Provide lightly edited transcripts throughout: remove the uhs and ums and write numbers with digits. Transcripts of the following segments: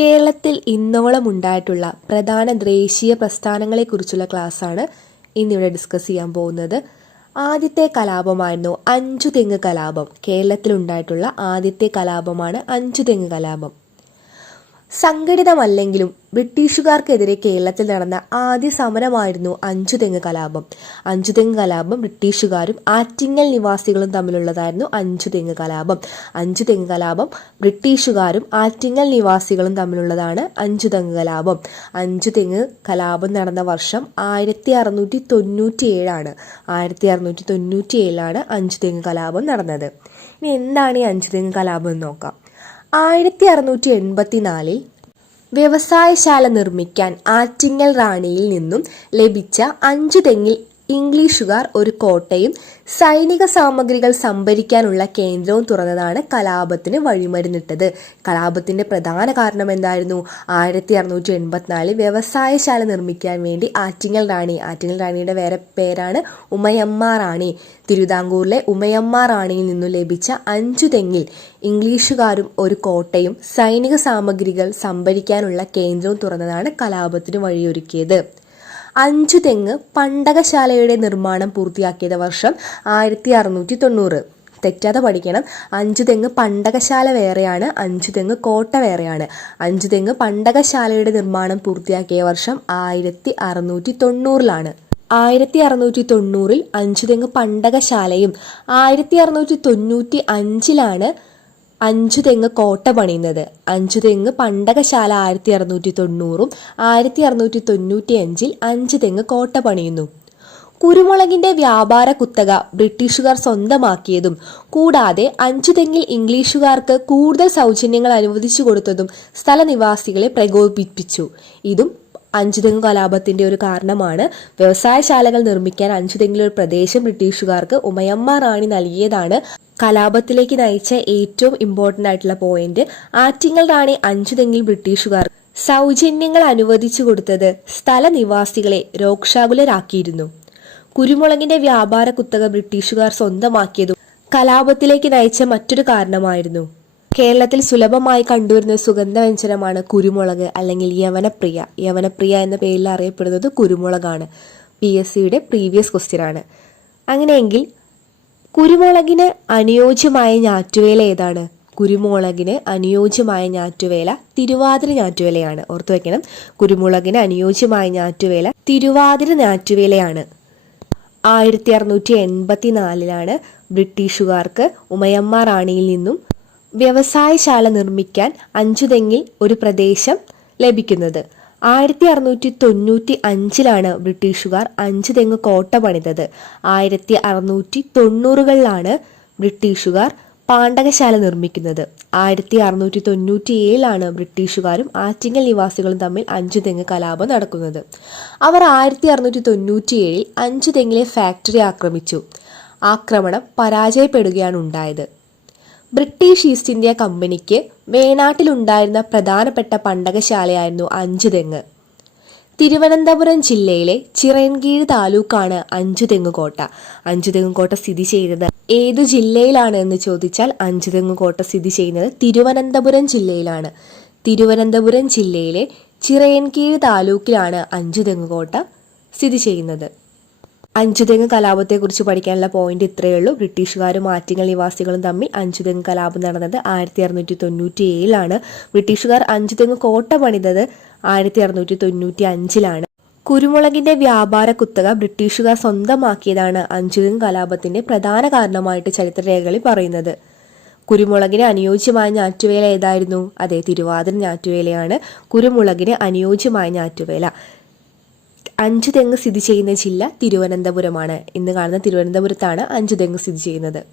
കേരളത്തിൽ ഇന്നോളം ഉണ്ടായിട്ടുള്ള പ്രധാന ദേശീയ പ്രസ്ഥാനങ്ങളെക്കുറിച്ചുള്ള ക്ലാസ്സാണ് ഇന്നിവിടെ ഡിസ്കസ് ചെയ്യാൻ പോകുന്നത്. ആദ്യത്തെ കലാപമായിരുന്നു അഞ്ചുതെങ്ങ് കലാപം. കേരളത്തിലുണ്ടായിട്ടുള്ള ആദ്യത്തെ കലാപമാണ് അഞ്ചുതെങ്ങ് കലാപം. സംഘടിതമല്ലെങ്കിലും ബ്രിട്ടീഷുകാർക്കെതിരെ കേരളത്തിൽ നടന്ന ആദ്യ സമരമായിരുന്നു അഞ്ചുതെങ്ങ് കലാപം. അഞ്ചുതെങ്ങ് കലാപം ബ്രിട്ടീഷുകാരും ആറ്റിങ്ങൽ നിവാസികളും തമ്മിലുള്ളതായിരുന്നു അഞ്ചുതെങ്ങ് കലാപം. അഞ്ചുതെങ്ങ് കലാപം ബ്രിട്ടീഷുകാരും ആറ്റിങ്ങൽ നിവാസികളും തമ്മിലുള്ളതാണ് അഞ്ചുതെങ്ങ് കലാപം. അഞ്ചുതെങ്ങ് കലാപം നടന്ന വർഷം 1697 1697 അഞ്ചുതെങ്ങ് കലാപം നടന്നത്. ഇനി എന്താണ് ഈ അഞ്ചുതെങ്ങ് കലാപം എന്ന് നോക്കാം. 1684 വ്യവസായശാല നിർമ്മിക്കാൻ ആറ്റിങ്ങൽ റാണിയിൽ നിന്നും ലഭിച്ച അഞ്ചുതെങ്ങിൽ ഇംഗ്ലീഷുകാർ ഒരു കോട്ടയും സൈനിക സാമഗ്രികൾ സംഭരിക്കാനുള്ള കേന്ദ്രവും തുറന്നതാണ് കലാപത്തിന് വഴിമരുന്നിട്ടത്. കലാപത്തിന്റെ പ്രധാന കാരണം എന്തായിരുന്നു? 1684 വ്യവസായശാല നിർമ്മിക്കാൻ വേണ്ടി ആറ്റിങ്ങൽ റാണിയുടെ വേറെ പേരാണ് ഉമയമ്മ റാണി. തിരുവിതാംകൂറിലെ ഉമയമ്മ റാണിയിൽ നിന്നും ലഭിച്ച അഞ്ചുതെങ്ങിൽ ഇംഗ്ലീഷുകാരും ഒരു കോട്ടയും സൈനിക സാമഗ്രികൾ സംഭരിക്കാനുള്ള കേന്ദ്രവും തുറന്നതാണ് കലാപത്തിന് വഴിയൊരുക്കിയത്. അഞ്ചുതെങ്ങ് പണ്ടകശാലയുടെ നിർമ്മാണം പൂർത്തിയാക്കിയത് വർഷം 1690. തെറ്റാതെ പഠിക്കണം. അഞ്ചുതെങ്ങ് പണ്ടകശാല വേറെയാണ്, അഞ്ചുതെങ്ങ് കോട്ട വേറെയാണ്. അഞ്ചുതെങ്ങ് പണ്ടകശാലയുടെ നിർമ്മാണം പൂർത്തിയാക്കിയ വർഷം 1690. 1690 അഞ്ചുതെങ്ങ് പണ്ടകശാലയും 1695 അഞ്ചുതെങ്ങ് കോട്ട പണിയുന്നത്. അഞ്ചുതെങ്ങ് പണ്ടകശാല 1690 1695 അഞ്ചുതെങ്ങ് കോട്ട പണിയുന്നു. കുരുമുളകിന്റെ വ്യാപാര കുത്തക ബ്രിട്ടീഷുകാർ സ്വന്തമാക്കിയതും കൂടാതെ അഞ്ചുതെങ്ങിൽ ഇംഗ്ലീഷുകാർക്ക് കൂടുതൽ സൗജന്യങ്ങൾ അനുവദിച്ചു കൊടുത്തതും സ്ഥലനിവാസികളെ പ്രകോപിപ്പിച്ചു. ഇതും അഞ്ചുതെങ്ങ് കലാപത്തിന്റെ ഒരു കാരണമാണ്. വ്യവസായശാലകൾ നിർമ്മിക്കാൻ അഞ്ചുതെങ്ങിൽ ഒരു പ്രദേശം ബ്രിട്ടീഷുകാർക്ക് ഉമയമ്മ റാണി നൽകിയതാണ് കലാപത്തിലേക്ക് നയിച്ച ഏറ്റവും ഇമ്പോർട്ടൻ്റ് ആയിട്ടുള്ള പോയിന്റ്. ആറ്റിങ്ങൽ റാണി അഞ്ചുതെങ്ങിൽ ബ്രിട്ടീഷുകാർ സൗജന്യങ്ങൾ അനുവദിച്ചു കൊടുത്തത് സ്ഥലനിവാസികളെ രോക്ഷാകുലരാക്കിയിരുന്നു. കുരുമുളകിന്റെ വ്യാപാര കുത്തക ബ്രിട്ടീഷുകാർ സ്വന്തമാക്കിയതും കലാപത്തിലേക്ക് നയിച്ച മറ്റൊരു കാരണമായിരുന്നു. കേരളത്തിൽ സുലഭമായി കണ്ടുവരുന്ന സുഗന്ധവ്യഞ്ജനമാണ് കുരുമുളക് അല്ലെങ്കിൽ യവനപ്രിയ എന്ന പേരിൽ അറിയപ്പെടുന്നത് കുരുമുളകാണ്. PSCയുടെ പ്രീവിയസ് ക്വസ്റ്റ്യൻ ആണ്. അങ്ങനെയെങ്കിൽ കുരുമുളകിന് അനുയോജ്യമായ ഞാറ്റുവേല ഏതാണ്? കുരുമുളകിന് അനുയോജ്യമായ ഞാറ്റുവേല തിരുവാതിര ഞാറ്റുവേലയാണ്. ഓർത്തു വെക്കണം, കുരുമുളകിന് അനുയോജ്യമായ ഞാറ്റുവേല തിരുവാതിര ഞാറ്റുവേലയാണ്. 1684 ബ്രിട്ടീഷുകാർക്ക് ഉമയമ്മ റാണിയിൽ നിന്നും വ്യവസായശാല നിർമ്മിക്കാൻ അഞ്ചുതെങ്ങിൽ ഒരു പ്രദേശം ലഭിക്കുന്നത്. 1695 ബ്രിട്ടീഷുകാർ അഞ്ചുതെങ്ങ് കോട്ട പണിതത്. 1690 ബ്രിട്ടീഷുകാർ പാണ്ടകശാല നിർമ്മിക്കുന്നത്. 1697 ബ്രിട്ടീഷുകാരും ആറ്റിങ്ങൽ നിവാസികളും തമ്മിൽ അഞ്ചുതെങ്ങ് കലാപം നടക്കുന്നത്. അവർ 1697 അഞ്ചുതെങ്ങിലെ ഫാക്ടറി ആക്രമിച്ചു. ആക്രമണം പരാജയപ്പെടുകയാണ് ഉണ്ടായത്. ബ്രിട്ടീഷ് ഈസ്റ്റ് ഇന്ത്യ കമ്പനിക്ക് വേണാട്ടിലുണ്ടായിരുന്ന പ്രധാനപ്പെട്ട പണ്ടകശാലയായിരുന്നു അഞ്ചുതെങ്ങ്. തിരുവനന്തപുരം ജില്ലയിലെ ചിറയൻകീഴ് താലൂക്കാണ് അഞ്ചുതെങ്ങ് കോട്ട. അഞ്ചുതെങ്ങ് കോട്ട സ്ഥിതി ചെയ്യുന്നത് ഏതു ജില്ലയിലാണ് എന്ന് ചോദിച്ചാൽ അഞ്ചുതെങ്ങ് കോട്ട സ്ഥിതി ചെയ്യുന്നത് തിരുവനന്തപുരം ജില്ലയിലാണ്. തിരുവനന്തപുരം ജില്ലയിലെ ചിറയൻകീഴ് താലൂക്കിലാണ് അഞ്ചുതെങ്ങ് കോട്ട സ്ഥിതി ചെയ്യുന്നത്. അഞ്ചുതെങ്ങ് കലാപത്തെക്കുറിച്ച് പഠിക്കാനുള്ള പോയിന്റ് ഇത്രയേ ഉള്ളൂ. ബ്രിട്ടീഷുകാരും ആറ്റിങ്ങൽ നിവാസികളും തമ്മിൽ അഞ്ചുതെങ്ങ് കലാപം നടന്നത് 1697. ബ്രിട്ടീഷുകാർ അഞ്ചുതെങ്ങ് കോട്ട പണിതത് 1695. കുരുമുളകിന്റെ വ്യാപാര കുത്തക ബ്രിട്ടീഷുകാർ സ്വന്തമാക്കിയതാണ് അഞ്ചുതെങ്ങ് കലാപത്തിന്റെ പ്രധാന കാരണമായിട്ട് ചരിത്രരേഖകളിൽ പറയുന്നത്. കുരുമുളകിന് അനുയോജ്യമായ ഞാറ്റുവേല ഏതായിരുന്നു? അതെ, തിരുവാതിര ഞാറ്റുവേലയാണ് കുരുമുളകിന് അനുയോജ്യമായ ഞാറ്റുവേല. അഞ്ചുതെങ്ങ് സ്ഥിതി ചെയ്യുന്ന ജില്ല തിരുവനന്തപുരമാണ്. ഇന്ന് കാണുന്ന തിരുവനന്തപുരത്താണ് അഞ്ചുതെങ്ങ് സ്ഥിതി ചെയ്യുന്നത്.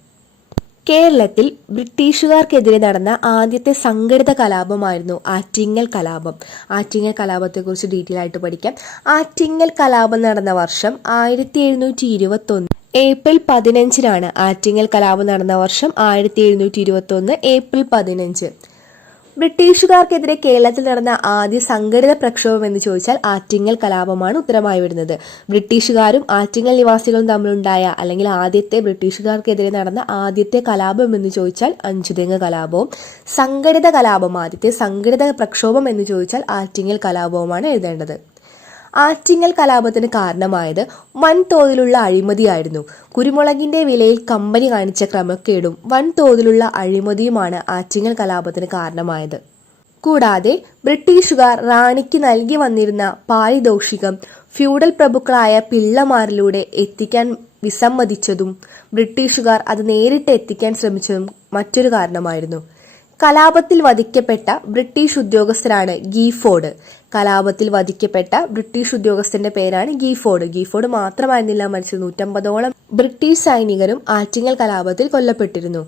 കേരളത്തിൽ ബ്രിട്ടീഷുകാർക്കെതിരെ നടന്ന ആദ്യത്തെ സംഘടിത കലാപമായിരുന്നു ആറ്റിങ്ങൽ കലാപം. ആറ്റിങ്ങൽ കലാപത്തെക്കുറിച്ച് ഡീറ്റെയിൽ ആയിട്ട് പഠിക്കാം. ആറ്റിങ്ങൽ കലാപം നടന്ന വർഷം 1721 ഏപ്രിൽ 15. ആറ്റിങ്ങൽ കലാപം നടന്ന വർഷം 1721 ഏപ്രിൽ 15. ബ്രിട്ടീഷുകാർക്കെതിരെ കേരളത്തിൽ നടന്ന ആദ്യ സംഘടിത പ്രക്ഷോഭം എന്ന് ചോദിച്ചാൽ ആറ്റിങ്ങൽ കലാപമാണ് ഉത്തരമായി വരുന്നത്. ബ്രിട്ടീഷുകാരും ആറ്റിങ്ങൽ നിവാസികളും തമ്മിലുണ്ടായ അല്ലെങ്കിൽ ആദ്യത്തെ ബ്രിട്ടീഷുകാർക്കെതിരെ നടന്ന ആദ്യത്തെ കലാപം എന്ന് ചോദിച്ചാൽ അഞ്ചുതെങ്ങ് കലാപവും, സംഘടിത കലാപം ആദ്യത്തെ സംഘടിത പ്രക്ഷോഭം എന്ന് ചോദിച്ചാൽ ആറ്റിങ്ങൽ കലാപവുമാണ് എഴുതേണ്ടത്. ആറ്റിങ്ങൽ കലാപത്തിന് കാരണമായത് വൻതോതിലുള്ള അഴിമതിയായിരുന്നു. കുരുമുളകിന്റെ വിലയിൽ കമ്പനി കാണിച്ച ക്രമക്കേടും വൻതോതിലുള്ള അഴിമതിയുമാണ് ആറ്റിങ്ങൽ കലാപത്തിന് കാരണമായത്. കൂടാതെ ബ്രിട്ടീഷുകാർ റാണിക്ക് നൽകി വന്നിരുന്ന പാരിതോഷികം ഫ്യൂഡൽ പ്രഭുക്കളായ പിള്ളമാരിലൂടെ എത്തിക്കാൻ വിസമ്മതിച്ചതും ബ്രിട്ടീഷുകാർ അത് നേരിട്ട് എത്തിക്കാൻ ശ്രമിച്ചതും മറ്റൊരു കാരണമായിരുന്നു. കലാപത്തിൽ വധിക്കപ്പെട്ട ബ്രിട്ടീഷ് ഉദ്യോഗസ്ഥരാണ് ഗീഫോർഡ്. കലാപത്തിൽ വധിക്കപ്പെട്ട ബ്രിട്ടീഷ് ഉദ്യോഗസ്ഥന്റെ പേരാണ് ഗീഫോർഡ്. ഗീഫോർഡ് മാത്രമായിരുന്നില്ല മരിച്ചത്, 150ഓളം ബ്രിട്ടീഷ് സൈനികരും ആറ്റിങ്ങൽ കലാപത്തിൽ കൊല്ലപ്പെട്ടിരുന്നു.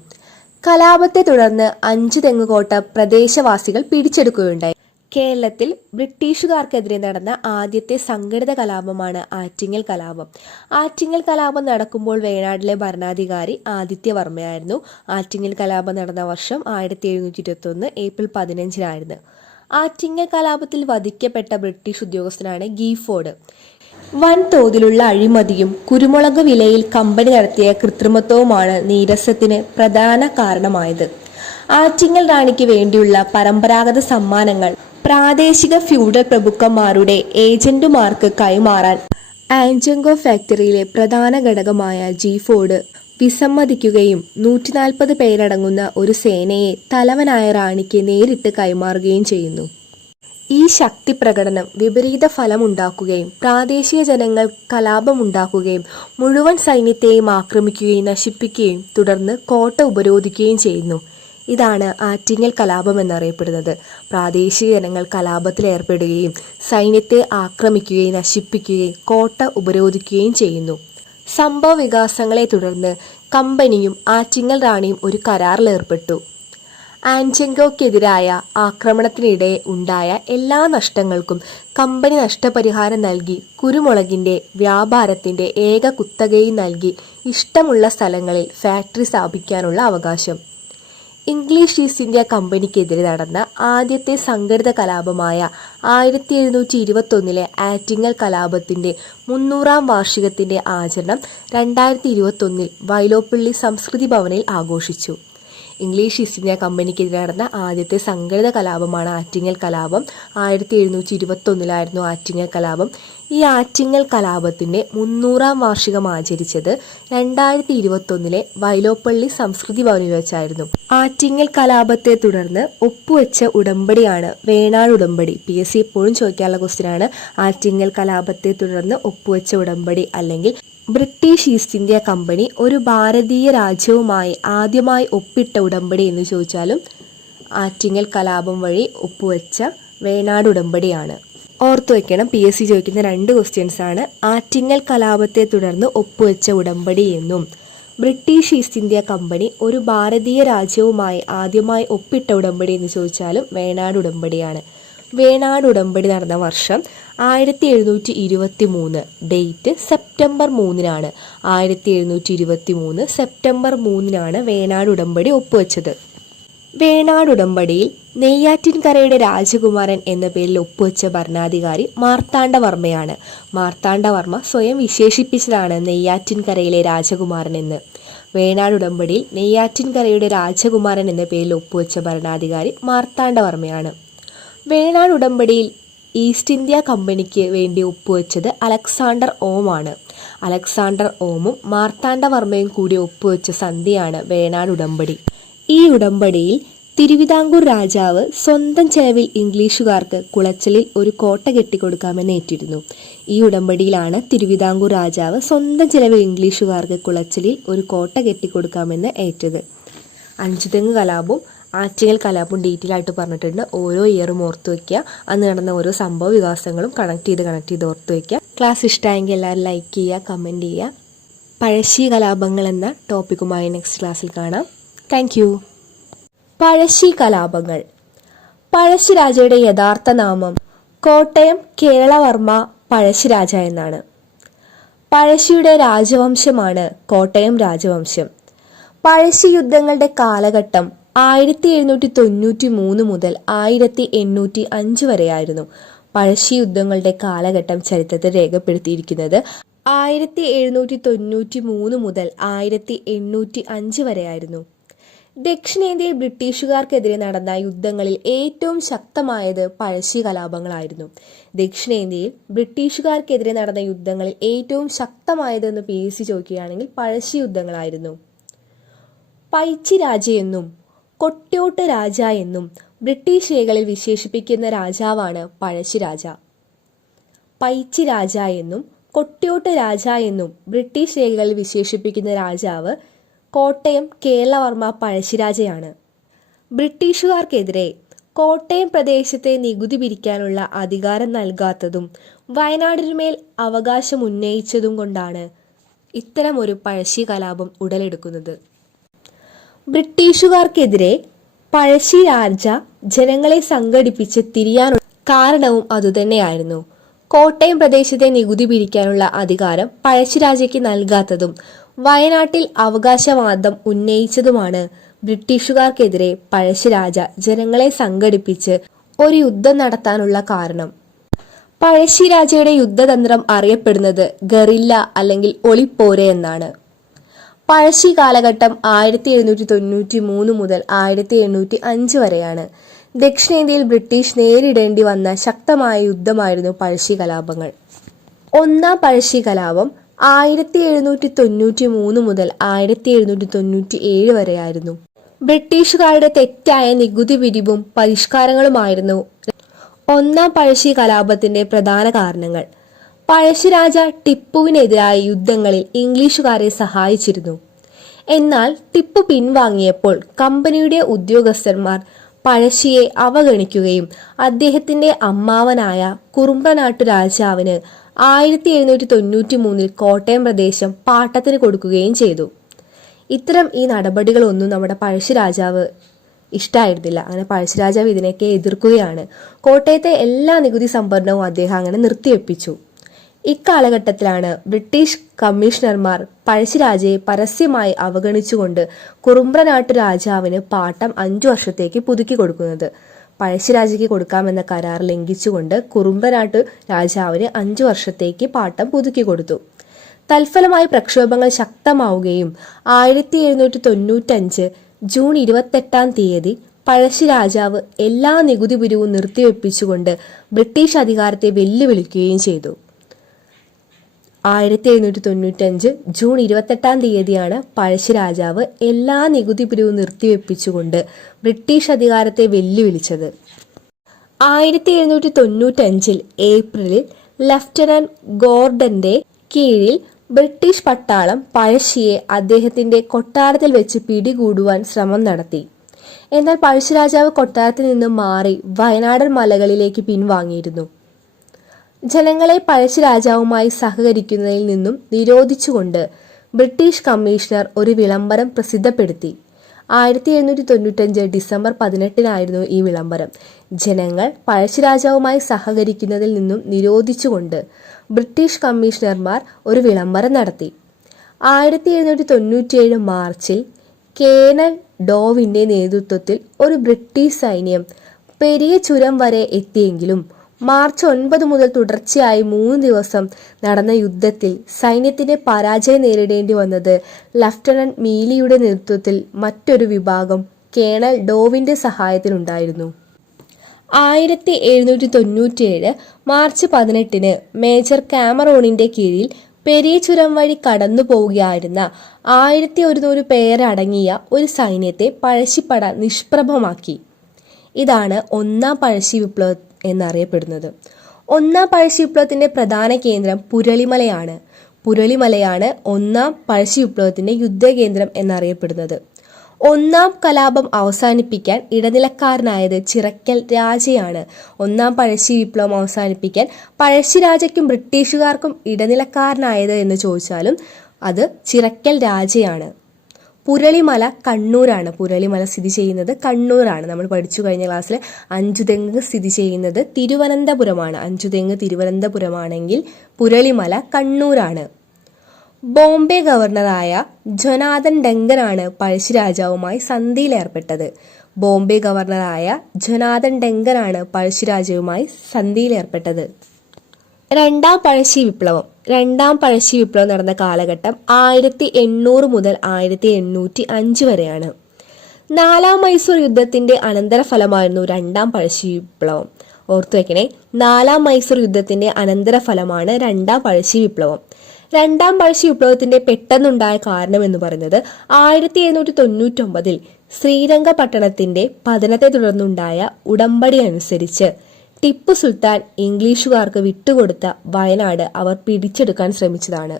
കലാപത്തെ തുടർന്ന് അഞ്ചുതെങ്ങുകോട്ട പ്രദേശവാസികൾ പിടിച്ചെടുക്കുകയുണ്ടായി. കേരളത്തിൽ ബ്രിട്ടീഷുകാർക്കെതിരെ നടന്ന ആദ്യത്തെ സംഘടിത കലാപമാണ് ആറ്റിങ്ങൽ കലാപം. ആറ്റിങ്ങൽ കലാപം നടക്കുമ്പോൾ വേണാടിലെ ഭരണാധികാരി ആദിത്യവർമ്മയായിരുന്നു. ആറ്റിങ്ങൽ കലാപം നടന്ന വർഷം 1721 ഏപ്രിൽ 15 ആറ്റിങ്ങൽ കലാപത്തിൽ വധിക്കപ്പെട്ട ബ്രിട്ടീഷ് ഉദ്യോഗസ്ഥനാണ് ഗീഫോർഡ്. വൻതോതിലുള്ള അഴിമതിയും കുരുമുളക് വിലയിൽ കമ്പനി നടത്തിയ കൃത്രിമത്വവുമാണ് നീരസത്തിന് പ്രധാന കാരണമായത്. ആറ്റിങ്ങൽ റാണിക്ക് വേണ്ടിയുള്ള പരമ്പരാഗത സമ്മാനങ്ങൾ പ്രാദേശിക ഫ്യൂഡൽ പ്രഭുക്കന്മാരുടെ ഏജന്റുമാർക്ക് കൈമാറാൻ ആഞ്ചങ്കോ ഫാക്ടറിയിലെ പ്രധാന ഘടകമായ ഗീഫോർഡ് വിസമ്മതിക്കുകയും 140 പേരടങ്ങുന്ന ഒരു സേനയെ തലവനായ റാണിക്ക് നേരിട്ട് കൈമാറുകയും ചെയ്യുന്നു. ഈ ശക്തി പ്രകടനം വിപരീത ഫലമുണ്ടാക്കുകയും പ്രാദേശിക ജനങ്ങൾ കലാപമുണ്ടാക്കുകയും മുഴുവൻ സൈന്യത്തെയും ആക്രമിക്കുകയും നശിപ്പിക്കുകയും തുടർന്ന് കോട്ട ഉപരോധിക്കുകയും ചെയ്യുന്നു. ഇതാണ് ആറ്റിങ്ങൽ കലാപം എന്നറിയപ്പെടുന്നത്. പ്രാദേശിക ജനങ്ങൾ കലാപത്തിൽ ഏർപ്പെടുകയും സൈന്യത്തെ ആക്രമിക്കുകയും നശിപ്പിക്കുകയും കോട്ട ഉപരോധിക്കുകയും ചെയ്യുന്നു. സംഭവ വികാസങ്ങളെ തുടർന്ന് കമ്പനിയും ആറ്റിങ്ങൽ റാണിയും ഒരു കരാറിൽ ഏർപ്പെട്ടു. ആഞ്ചങ്കോക്കെതിരായ ആക്രമണത്തിനിടെ ഉണ്ടായ എല്ലാ നഷ്ടങ്ങൾക്കും കമ്പനി നഷ്ടപരിഹാരം നൽകി കുരുമുളകിന്റെ വ്യാപാരത്തിന്റെ ഏക കുത്തകയും നൽകി ഇഷ്ടമുള്ള സ്ഥലങ്ങളിൽ ഫാക്ടറി സ്ഥാപിക്കാനുള്ള അവകാശം. ഇംഗ്ലീഷ് ഈസ്റ്റ് ഇന്ത്യ കമ്പനിക്കെതിരെ നടന്ന ആദ്യത്തെ സംഘടിത കലാപമായ 1721 ആറ്റിങ്ങൽ കലാപത്തിന്റെ 300ാം വാർഷികത്തിന്റെ ആചരണം 2021 വൈലോപ്പിള്ളി സംസ്കൃതി ഭവനിൽ ആഘോഷിച്ചു. ഇംഗ്ലീഷ് ഈസ്റ്റ് ഇന്ത്യ കമ്പനിക്കെതിരെ നടന്ന ആദ്യത്തെ സംഘടിത കലാപമാണ് ആറ്റിങ്ങൽ കലാപം. 1721 ആറ്റിങ്ങൽ കലാപം. ഈ ആറ്റിങ്ങൽ കലാപത്തിന്റെ 300ാം വാർഷികം ആചരിച്ചത് 2021 വൈലോപ്പള്ളി സംസ്കൃതി ഭവനിൽ വെച്ചായിരുന്നു. ആറ്റിങ്ങൽ കലാപത്തെ തുടർന്ന് ഒപ്പുവെച്ച ഉടമ്പടിയാണ് വേണാട് ഉടമ്പടി. PSC എപ്പോഴും ചോദിക്കാനുള്ള ക്വസ്റ്റ്യനാണ്. ആറ്റിങ്ങൽ കലാപത്തെ തുടർന്ന് ഒപ്പുവെച്ച ഉടമ്പടി അല്ലെങ്കിൽ ബ്രിട്ടീഷ് ഈസ്റ്റ് ഇന്ത്യ കമ്പനി ഒരു ഭാരതീയ രാജ്യവുമായി ആദ്യമായി ഒപ്പിട്ട ഉടമ്പടി എന്ന് ചോദിച്ചാലും ആറ്റിങ്ങൽ കലാപം വഴി ഒപ്പുവെച്ച വേണാട് ഉടമ്പടിയാണ്. ഓർത്തു വയ്ക്കണം, PSC ചോദിക്കുന്ന 2 ക്വസ്റ്റ്യൻസ് ആണ്. ആറ്റിങ്ങൽ കലാപത്തെ തുടർന്ന് ഒപ്പുവെച്ച ഉടമ്പടി എന്നും ബ്രിട്ടീഷ് ഈസ്റ്റ് ഇന്ത്യ കമ്പനി ഒരു ഭാരതീയ രാജ്യവുമായി ആദ്യമായി ഒപ്പിട്ട ഉടമ്പടി എന്ന് ചോദിച്ചാലും വേണാട് ഉടമ്പടിയാണ്. വേണാട് ഉടമ്പടി നടന്ന വർഷം 1723. Date September 3. 1723 സെപ്റ്റംബർ 3 വേണാട് ഉടമ്പടി ഒപ്പുവെച്ചത്. വേണാട് ഉടമ്പടിയിൽ നെയ്യാറ്റിൻകരയുടെ രാജകുമാരൻ എന്ന പേരിൽ ഒപ്പുവെച്ച ഭരണാധികാരി മാർത്താണ്ഡവർമ്മയാണ്. മാർത്താണ്ഡവർമ്മ സ്വയം വിശേഷിപ്പിച്ചതാണ് നെയ്യാറ്റിൻകരയിലെ രാജകുമാരൻ എന്ന്. വേണാട് ഉടമ്പടിയിൽ നെയ്യാറ്റിൻകരയുടെ രാജകുമാരൻ എന്ന പേരിൽ ഒപ്പുവെച്ച ഭരണാധികാരി മാർത്താണ്ഡവർമ്മയാണ്. വേണാട് ഉടമ്പടിയിൽ ഈസ്റ്റ് ഇന്ത്യ കമ്പനിക്ക് വേണ്ടി ഒപ്പുവെച്ചത് അലക്സാണ്ടർ ഓമാണ്. അലക്സാണ്ടർ ഓമും മാർത്താണ്ഡവർമ്മയും കൂടി ഒപ്പുവെച്ച സന്ധിയാണ് വേണാട് ഉടമ്പടി. ഈ ഉടമ്പടിയിൽ തിരുവിതാംകൂർ രാജാവ് സ്വന്തം ചെലവിൽ ഇംഗ്ലീഷുകാർക്ക് കുളച്ചലിൽ ഒരു കോട്ട കെട്ടിക്കൊടുക്കാമെന്ന് ഏറ്റിരുന്നു. ഈ ഉടമ്പടിയിലാണ് തിരുവിതാംകൂർ രാജാവ് സ്വന്തം ചെലവിൽ ഇംഗ്ലീഷുകാർക്ക് കുളച്ചലിൽ ഒരു കോട്ട കെട്ടിക്കൊടുക്കാമെന്ന് ഏറ്റത്. അഞ്ചുതെങ്ങ് കലാപവും ആറ്റിങ്ങൽ കലാപവും ഡീറ്റെയിൽ ആയിട്ട് പറഞ്ഞിട്ടുണ്ട്. ഓരോ ഇയറും ഓർത്ത് വയ്ക്കുക. അന്ന് നടന്ന ഓരോ സംഭവ വികാസങ്ങളും കണക്ട് ചെയ്ത് ഓർത്ത് വയ്ക്കുക. ക്ലാസ് ഇഷ്ടമായെങ്കിൽ എല്ലാവരും ലൈക്ക് ചെയ്യുക, കമൻറ്റ് ചെയ്യുക. പഴശ്ശി കലാപങ്ങൾ എന്ന ടോപ്പിക്കുമായി നെക്സ്റ്റ് ക്ലാസ്സിൽ കാണാം. Thank you. പഴശ്ശി കലാപങ്ങൾ. പഴശ്ശിരാജയുടെ യഥാർത്ഥ നാമം കോട്ടയം കേരളവർമ്മ പഴശ്ശിരാജ എന്നാണ്. പഴശ്ശിയുടെ രാജവംശമാണ് കോട്ടയം രാജവംശം. പഴശ്ശി യുദ്ധങ്ങളുടെ കാലഘട്ടം 1793 മുതൽ 1805 വരെയായിരുന്നു. പഴശ്ശി യുദ്ധങ്ങളുടെ കാലഘട്ടം ചരിത്രത്തിൽ രേഖപ്പെടുത്തിയിരിക്കുന്നത് 1793 മുതൽ 1805 വരെയായിരുന്നു. ദക്ഷിണേന്ത്യയിൽ ബ്രിട്ടീഷുകാർക്കെതിരെ നടന്ന യുദ്ധങ്ങളിൽ ഏറ്റവും ശക്തമായത് പഴശ്ശി കലാപങ്ങളായിരുന്നു. ദക്ഷിണേന്ത്യയിൽ ബ്രിട്ടീഷുകാർക്കെതിരെ നടന്ന യുദ്ധങ്ങളിൽ ഏറ്റവും ശക്തമായതെന്ന് PSC ചോദിക്കുകയാണെങ്കിൽ പഴശ്ശി യുദ്ധങ്ങളായിരുന്നു. പൈച്ചി രാജ എന്നും കൊട്യോട്ട് രാജ എന്നും ബ്രിട്ടീഷ് രേഖകളിൽ വിശേഷിപ്പിക്കുന്ന രാജാവാണ് പഴശ്ശി രാജ. പൈച്ചി രാജ എന്നും കൊട്യോട്ട് രാജ എന്നും ബ്രിട്ടീഷ് രേഖകളിൽ വിശേഷിപ്പിക്കുന്ന രാജാവ് കോട്ടയം കേരളവർമ്മ പഴശ്ശിരാജയാണ്. ബ്രിട്ടീഷുകാർക്കെതിരെ കോട്ടയം പ്രദേശത്തെ നികുതി പിരിക്കാനുള്ള അധികാരം നൽകാത്തതും വയനാടിനുമേൽ അവകാശം ഉന്നയിച്ചതും കൊണ്ടാണ് ഇത്തരമൊരു പഴശ്ശി കലാപം ഉടലെടുക്കുന്നത്. ബ്രിട്ടീഷുകാർക്കെതിരെ പഴശ്ശി രാജ ജനങ്ങളെ സംഘടിപ്പിച്ച് തിരിയാനുള്ള കാരണവും അതുതന്നെയായിരുന്നു. കോട്ടയം പ്രദേശത്തെ നികുതി പിരിക്കാനുള്ള അധികാരം പഴശ്ശിരാജയ്ക്ക് നൽകാത്തതും വയനാട്ടിൽ അവകാശവാദം ഉന്നയിച്ചതുമാണ് ബ്രിട്ടീഷുകാർക്കെതിരെ പഴശ്ശിരാജ ജനങ്ങളെ സംഘടിപ്പിച്ച് ഒരു യുദ്ധം നടത്താനുള്ള കാരണം. പഴശ്ശിരാജയുടെ യുദ്ധതന്ത്രം അറിയപ്പെടുന്നത് ഗറില്ല അല്ലെങ്കിൽ ഒളിപ്പോര് എന്നാണ്. പഴശ്ശി കാലഘട്ടം 1793 മുതൽ 1805 വരെയാണ്. ദക്ഷിണേന്ത്യയിൽ ബ്രിട്ടീഷ് നേരിടേണ്ടി വന്ന ശക്തമായ യുദ്ധമായിരുന്നു പഴശ്ശി കലാപങ്ങൾ. ഒന്നാം പഴശ്ശി കലാപം 1793 മുതൽ 1797 വരെയായിരുന്നു. ബ്രിട്ടീഷുകാരുടെ തെറ്റായ നികുതി പിരിവും പരിഷ്കാരങ്ങളുമായിരുന്നു ഒന്നാം പഴശ്ശി കലാപത്തിന്റെ പ്രധാന കാരണങ്ങൾ. പഴശ്ശിരാജ ടിപ്പുവിനെതിരായ യുദ്ധങ്ങളിൽ ഇംഗ്ലീഷുകാരെ സഹായിച്ചിരുന്നു. എന്നാൽ ടിപ്പു പിൻവാങ്ങിയപ്പോൾ കമ്പനിയുടെ ഉദ്യോഗസ്ഥന്മാർ പഴശ്ശിയെ അവഗണിക്കുകയും അദ്ദേഹത്തിന്റെ അമ്മാവനായ കുറുമ്പ്രനാട്ടു രാജാവിന് 1793 കോട്ടയം പ്രദേശം പാട്ടത്തിന് കൊടുക്കുകയും ചെയ്തു. ഇത്തരം ഈ നടപടികളൊന്നും നമ്മുടെ പഴശ്ശി രാജാവ് ഇഷ്ടമായിരുന്നില്ല. അങ്ങനെ പഴശ്ശി രാജാവ് ഇതിനൊക്കെ എതിർക്കുകയാണ്. കോട്ടയത്തെ എല്ലാ നികുതി സംഭരണവും അദ്ദേഹം അങ്ങനെ നിർത്തിവെപ്പിച്ചു. ഇക്കാലഘട്ടത്തിലാണ് ബ്രിട്ടീഷ് കമ്മീഷണർമാർ പഴശ്ശിരാജയെ പരസ്യമായി അവഗണിച്ചുകൊണ്ട് കുറുമ്പ്രനാട്ടു രാജാവിന് പാട്ടം 5 വർഷത്തേക്ക് പുതുക്കി കൊടുക്കുന്നത്. പഴശ്ശിരാജയ്ക്ക് കൊടുക്കാമെന്ന കരാർ ലംഘിച്ചുകൊണ്ട് കുറുമ്പ്രനാട്ടു രാജാവിന് 5 വർഷത്തേക്ക് പാട്ടം പുതുക്കി കൊടുത്തു. തൽഫലമായി പ്രക്ഷോഭങ്ങൾ ശക്തമാവുകയും 1795 ജൂൺ 28 പഴശ്ശി രാജാവ് എല്ലാ നികുതി പിരിവും നിർത്തിവെപ്പിച്ചുകൊണ്ട് ബ്രിട്ടീഷ് അധികാരത്തെ വെല്ലുവിളിക്കുകയും ചെയ്തു. 1795 ജൂൺ 28 പഴശ്ശി രാജാവ് എല്ലാ നികുതി പിരിവും നിർത്തിവെപ്പിച്ചുകൊണ്ട് ബ്രിട്ടീഷ് അധികാരത്തെ വെല്ലുവിളിച്ചത്. 1795 ഏപ്രിലിൽ ലഫ്റ്റനന്റ് ഗോർഡന്റെ കീഴിൽ ബ്രിട്ടീഷ് പട്ടാളം പഴശ്ശിയെ അദ്ദേഹത്തിന്റെ കൊട്ടാരത്തിൽ വെച്ച് പിടികൂടുവാൻ ശ്രമം നടത്തി. എന്നാൽ പഴശ്ശിരാജാവ് കൊട്ടാരത്തിൽ നിന്ന് മാറി വയനാടൻ മലകളിലേക്ക് പിൻവാങ്ങിയിരുന്നു. ജനങ്ങളെ പഴശ്ശിരാജാവുമായി സഹകരിക്കുന്നതിൽ നിന്നും നിരോധിച്ചുകൊണ്ട് ബ്രിട്ടീഷ് കമ്മീഷണർ ഒരു വിളംബരം പ്രസിദ്ധപ്പെടുത്തി. 1795 ഡിസംബർ 18 ഈ വിളംബരം. ജനങ്ങൾ പഴശ്ശിരാജാവുമായി സഹകരിക്കുന്നതിൽ നിന്നും നിരോധിച്ചുകൊണ്ട് ബ്രിട്ടീഷ് കമ്മീഷണർമാർ ഒരു വിളംബരം നടത്തി. 1797 മാർച്ചിൽ കേണൽ ഡോവിന്റെ നേതൃത്വത്തിൽ ഒരു ബ്രിട്ടീഷ് സൈന്യം പെരിയ ചുരം വരെ എത്തിയെങ്കിലും മാർച്ച് 9 മുതൽ തുടർച്ചയായി 3 ദിവസം നടന്ന യുദ്ധത്തിൽ സൈന്യത്തിന്റെ പരാജയം നേരിടേണ്ടി വന്നത് ലഫ്റ്റനന്റ് മീലിയുടെ നേതൃത്വത്തിൽ മറ്റൊരു വിഭാഗം കേണൽ ഡോവിന്റെ സഹായത്തിനുണ്ടായിരുന്നു. 1797 മാർച്ച് 18 മേജർ കാമറോണിന്റെ കീഴിൽ പെരിയ ചുരം വഴി കടന്നു പോവുകയായിരുന്ന 1100 പേരടങ്ങിയ ഒരു സൈന്യത്തെ പഴശ്ശിപ്പട നിഷ്പ്രഭമാക്കി. ഇതാണ് ഒന്നാം പഴശ്ശി വിപ്ലവം എന്നറിയപ്പെടുന്നത്. ഒന്നാം പഴശ്ശി വിപ്ലവത്തിന്റെ പ്രധാന കേന്ദ്രം പുരളിമലയാണ്. പുരളിമലയാണ് ഒന്നാം പഴശ്ശി വിപ്ലവത്തിന്റെ യുദ്ധകേന്ദ്രം എന്നറിയപ്പെടുന്നത്. ഒന്നാം കലാപം അവസാനിപ്പിക്കാൻ ഇടനിലക്കാരനായത് ചിറക്കൽ രാജയാണ്. ഒന്നാം പഴശ്ശി വിപ്ലവം അവസാനിപ്പിക്കാൻ പഴശ്ശിരാജയ്ക്കും ബ്രിട്ടീഷുകാർക്കും ഇടനിലക്കാരനായത് എന്ന് ചോദിച്ചാലും അത് ചിറക്കൽ രാജയാണ്. പുരളിമല കണ്ണൂരാണ്. പുരളിമല സ്ഥിതി ചെയ്യുന്നത് കണ്ണൂരാണ്. നമ്മൾ പഠിച്ചു കഴിഞ്ഞ ക്ലാസ്സിൽ അഞ്ചുതെങ്ങ് സ്ഥിതി ചെയ്യുന്നത് തിരുവനന്തപുരമാണ്. അഞ്ചുതെങ്ങ് തിരുവനന്തപുരമാണെങ്കിൽ പുരളിമല കണ്ണൂരാണ്. ബോംബെ ഗവർണറായ ജൊനാഥൻ ഡങ്കനാണ് പഴശ്ശിരാജാവുമായി സന്ധിയിലേർപ്പെട്ടത്. ബോംബെ ഗവർണറായ ജൊനാഥൻ ഡങ്കനാണ് പഴശ്ശിരാജാവുമായി സന്ധിയിലേർപ്പെട്ടത്. രണ്ടാം പഴശ്ശി വിപ്ലവം നടന്ന കാലഘട്ടം 1800 മുതൽ 1805 വരെയാണ്. നാലാം മൈസൂർ യുദ്ധത്തിന്റെ അനന്തരഫലമായിരുന്നു രണ്ടാം പഴശ്ശി വിപ്ലവം. ഓർത്തു വെക്കണേ, നാലാം മൈസൂർ യുദ്ധത്തിന്റെ അനന്തരഫലമാണ് രണ്ടാം പഴശ്ശി വിപ്ലവം. രണ്ടാം പഴശ്ശി വിപ്ലവത്തിന്റെ പെട്ടെന്നുണ്ടായ കാരണം എന്ന് പറയുന്നത് 1799 ശ്രീരംഗപട്ടണത്തിന്റെ പതനത്തെ തുടർന്നുണ്ടായ ഉടമ്പടി അനുസരിച്ച് ടിപ്പു സുൽത്താൻ ഇംഗ്ലീഷുകാർക്ക് വിട്ടുകൊടുത്ത വയനാട് അവർ പിടിച്ചെടുക്കാൻ ശ്രമിച്ചതാണ്.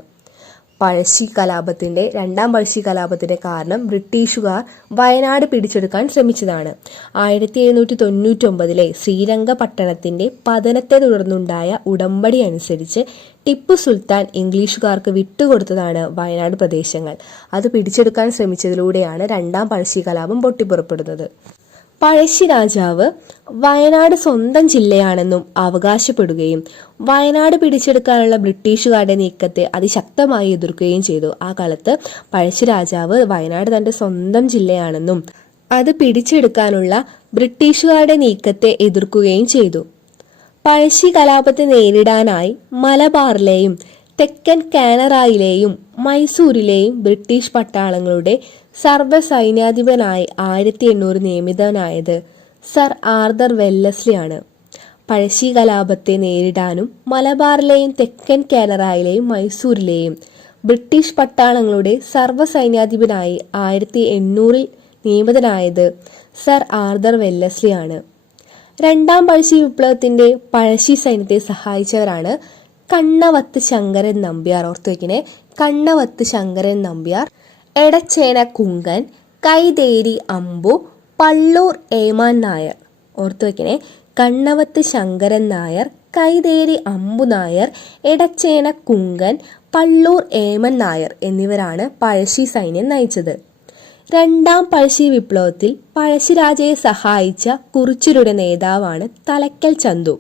രണ്ടാം പഴശ്ശി കലാപത്തിന്റെ കാരണം ബ്രിട്ടീഷുകാർ വയനാട് പിടിച്ചെടുക്കാൻ ശ്രമിച്ചതാണ്. 1799 ശ്രീരംഗപട്ടണത്തിന്റെ പതനത്തെ തുടർന്നുണ്ടായ ഉടമ്പടി അനുസരിച്ച് ടിപ്പു സുൽത്താൻ ഇംഗ്ലീഷുകാർക്ക് വിട്ടുകൊടുത്തതാണ് വയനാട് പ്രദേശങ്ങൾ. അത് പിടിച്ചെടുക്കാൻ ശ്രമിച്ചതിലൂടെയാണ് രണ്ടാം പഴശ്ശി കലാപം പൊട്ടിപ്പുറപ്പെടുന്നത്. പഴശ്ശി രാജാവ് വയനാട് സ്വന്തം ജില്ലയാണെന്നും അവകാശപ്പെടുകയും വയനാട് പിടിച്ചെടുക്കാനുള്ള ബ്രിട്ടീഷുകാരുടെ നീക്കത്തെ അതിശക്തമായി എതിർക്കുകയും ചെയ്തു. ആ കാലത്ത് പഴശ്ശി രാജാവ് വയനാട് തന്റെ സ്വന്തം ജില്ലയാണെന്നും അത് പിടിച്ചെടുക്കാനുള്ള ബ്രിട്ടീഷുകാരുടെ നീക്കത്തെ എതിർക്കുകയും ചെയ്തു. പഴശ്ശി കലാപത്തെ നേരിടാനായി മലബാറിലെയും തെക്കൻ കാനറയിലെയും മൈസൂരിലെയും ബ്രിട്ടീഷ് പട്ടാളങ്ങളുടെ സർവ്വസൈന്യാധിപനായി 1800 നിയമിതനായത് സർ ആർതർ വെല്ലസ്ലിയാണ്. പഴശ്ശി കലാപത്തെ നേരിടാനും മലബാറിലെയും തെക്കൻ കാനറയിലെയും മൈസൂരിലെയും ബ്രിട്ടീഷ് പട്ടാളങ്ങളുടെ സർവ്വസൈന്യാധിപനായി 1800 നിയമിതനായത് സർ ആർതർ വെല്ലസ്ലിയാണ്. രണ്ടാം പഴശ്ശി വിപ്ലവത്തിന്റെ പഴശ്ശി സൈന്യത്തെ സഹായിച്ചവരാണ് കണ്ണവത്ത് ശങ്കരൻ നമ്പ്യാർ. ഓർത്തുവെക്കിനെ, കണ്ണവത്ത് ശങ്കരൻ നമ്പ്യാർ, എടച്ചേന കുങ്കൻ, കൈതേരി അമ്പു, പള്ളൂർ ഏമാൻ നായർ. ഓർത്തുവെക്കിനെ, കണ്ണവത്ത് ശങ്കരൻ നായർ, കൈതേരി അമ്പു നായർ, എടച്ചേന കുങ്കൻ, പള്ളൂർ ഏമൻ നായർ എന്നിവരാണ് പഴശ്ശി സൈന്യം നയിച്ചത്. രണ്ടാം പഴശ്ശി വിപ്ലവത്തിൽ പഴശ്ശിരാജയെ സഹായിച്ച കുറിച്യരുടെ നേതാവാണ് തലക്കൽ ചന്തു.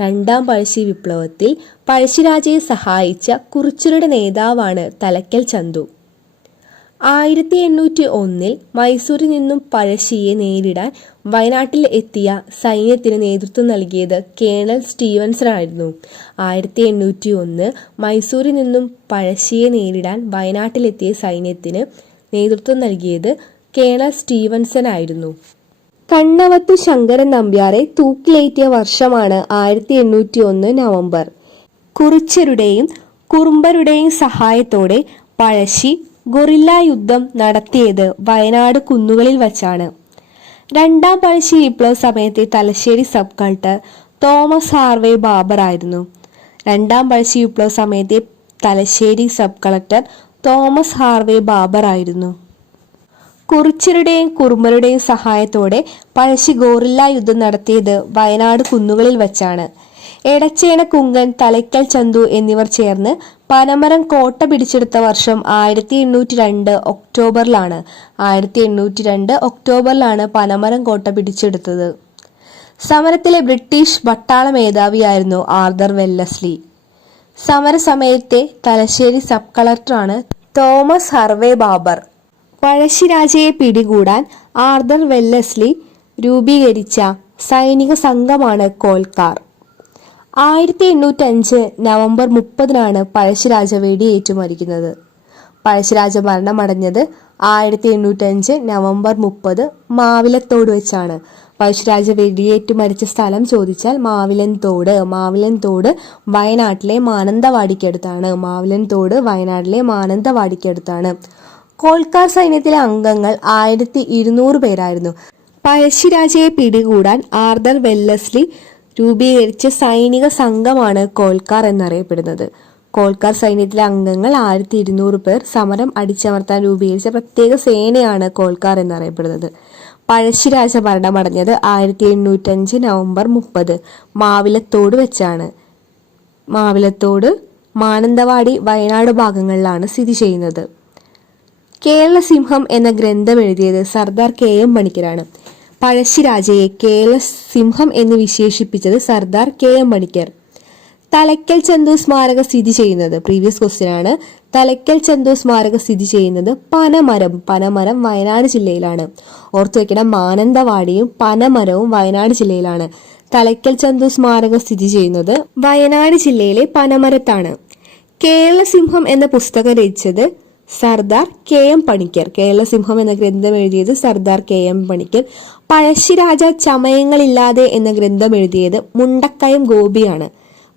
രണ്ടാം പഴശ്ശി വിപ്ലവത്തിൽ പഴശ്ശിരാജയെ സഹായിച്ച കുറിച്യരുടെ നേതാവാണ് തലക്കൽ ചന്തു. 1801 മൈസൂരിൽ നിന്നും പഴശ്ശിയെ നേരിടാൻ വയനാട്ടിൽ എത്തിയ സൈന്യത്തിന് നേതൃത്വം നൽകിയത് കേണൽ സ്റ്റീവൻസൺ ആയിരുന്നു. 1801 മൈസൂരിൽ നിന്നും പഴശ്ശിയെ നേരിടാൻ വയനാട്ടിലെത്തിയ സൈന്യത്തിന് നേതൃത്വം നൽകിയത് കേണൽ സ്റ്റീവൻസൺ ആയിരുന്നു. കണ്ണവത്തു ശങ്കരൻ നമ്പ്യാരെ തൂക്കിലേറ്റിയ വർഷമാണ് 1801 നവംബർ. കുറിച്യരുടെയും കുറുമ്പരുടെയും സഹായത്തോടെ പഴശ്ശി ഗൊറില്ല യുദ്ധം നടത്തിയത് വയനാട് കുന്നുകളിൽ വച്ചാണ്. രണ്ടാം പഴശ്ശി വിപ്ലവ സമയത്തെ Thalassery sub collector Thomas Harvey Babur ആയിരുന്നു. രണ്ടാം പഴശ്ശി വിപ്ലവ സമയത്തെ Thalassery sub collector Thomas Harvey Babur ആയിരുന്നു. കുറിച്യരുടെയും കുറുമ്പരുടെയും സഹായത്തോടെ പഴശ്ശി ഗോറില്ല യുദ്ധം നടത്തിയത് വയനാട് കുന്നുകളിൽ വച്ചാണ്. എടച്ചേന കുങ്കൻ, തലക്കൽ ചന്തു എന്നിവർ ചേർന്ന് പനമരം കോട്ട പിടിച്ചെടുത്ത വർഷം 1802 ഒക്ടോബറിലാണ്. 1802 ഒക്ടോബറിലാണ് പനമരം കോട്ട പിടിച്ചെടുത്തത്. സമരത്തിലെ ബ്രിട്ടീഷ് പട്ടാള മേധാവിയായിരുന്നു ആർതർ വെല്ലസ്ലി. സമരസമയത്തെ തലശ്ശേരി സബ് കളക്ടറാണ് തോമസ് ഹാർവേ ബാബർ. പഴശ്ശിരാജയെ പിടികൂടാൻ ആർതർ വെല്ലസ്ലി രൂപീകരിച്ച സൈനിക സംഘമാണ് കോൽക്കാർ. 1805 നവംബർ 30 പഴശ്ശിരാജ വെടിയേറ്റു മരിക്കുന്നത്. പഴശ്ശിരാജ മരണമടഞ്ഞത് 1805 നവംബർ 30 മാവിലത്തോട് വെച്ചാണ്. പഴശ്ശിരാജ വെടിയേറ്റു മരിച്ച സ്ഥലം ചോദിച്ചാൽ മാവിലൻ തോട് വയനാട്ടിലെ മാനന്തവാടിക്കടുത്താണ്. കോൽക്കാർ സൈന്യത്തിലെ അംഗങ്ങൾ 1200 പേരായിരുന്നു. പഴശ്ശിരാജയെ പിടികൂടാൻ ആർതർ വെല്ലസ്ലി രൂപീകരിച്ച സൈനിക സംഘമാണ് കോൽക്കാർ എന്നറിയപ്പെടുന്നത്. കോൽക്കാർ സൈന്യത്തിലെ അംഗങ്ങൾ 1200 പേർ സമരം അടിച്ചമർത്താൻ രൂപീകരിച്ച പ്രത്യേക സേനയാണ് കോൽക്കാർ എന്നറിയപ്പെടുന്നത്. പഴശ്ശിരാജ മരണമടഞ്ഞത് 1805 നവംബർ 30 മാവിലത്തോട് വെച്ചാണ്. മാവിലത്തോട് മാനന്തവാടി, വയനാട് ഭാഗങ്ങളിലാണ് സ്ഥിതി ചെയ്യുന്നത്. കേരള സിംഹം എന്ന ഗ്രന്ഥം എഴുതിയത് സർദാർ KM പണിക്കരാണ്. പഴശ്ശിരാജയെ കേരള സിംഹം എന്ന് വിശേഷിപ്പിച്ചത് സർദാർ KM പണിക്കർ. തലക്കൽ ചന്തു സ്മാരകം സ്ഥിതി ചെയ്യുന്നത്, പ്രീവിയസ് ക്വസ്റ്റ്യൻ ആണ്, തലയ്ക്കൽ ചന്തു സ്മാരകം സ്ഥിതി ചെയ്യുന്നത് പനമരം വയനാട് ജില്ലയിലാണ്. ഓർത്തു വെക്കണം, മാനന്തവാടിയും പനമരവും വയനാട് ജില്ലയിലാണ്. തലയ്ക്കൽ ചന്തു സ്മാരകം സ്ഥിതി ചെയ്യുന്നത് വയനാട് ജില്ലയിലെ പനമരത്താണ്. കേരളസിംഹം എന്ന പുസ്തകം രചിച്ചത് സർദാർ കെ എം പണിക്കർ. കേരളസിംഹം എന്ന ഗ്രന്ഥം എഴുതിയത് സർദാർ കെ എം പണിക്കർ. പഴശ്ശിരാജ ചമയങ്ങളില്ലാതെ എന്ന ഗ്രന്ഥം എഴുതിയത് മുണ്ടക്കയം ഗോപിയാണ്.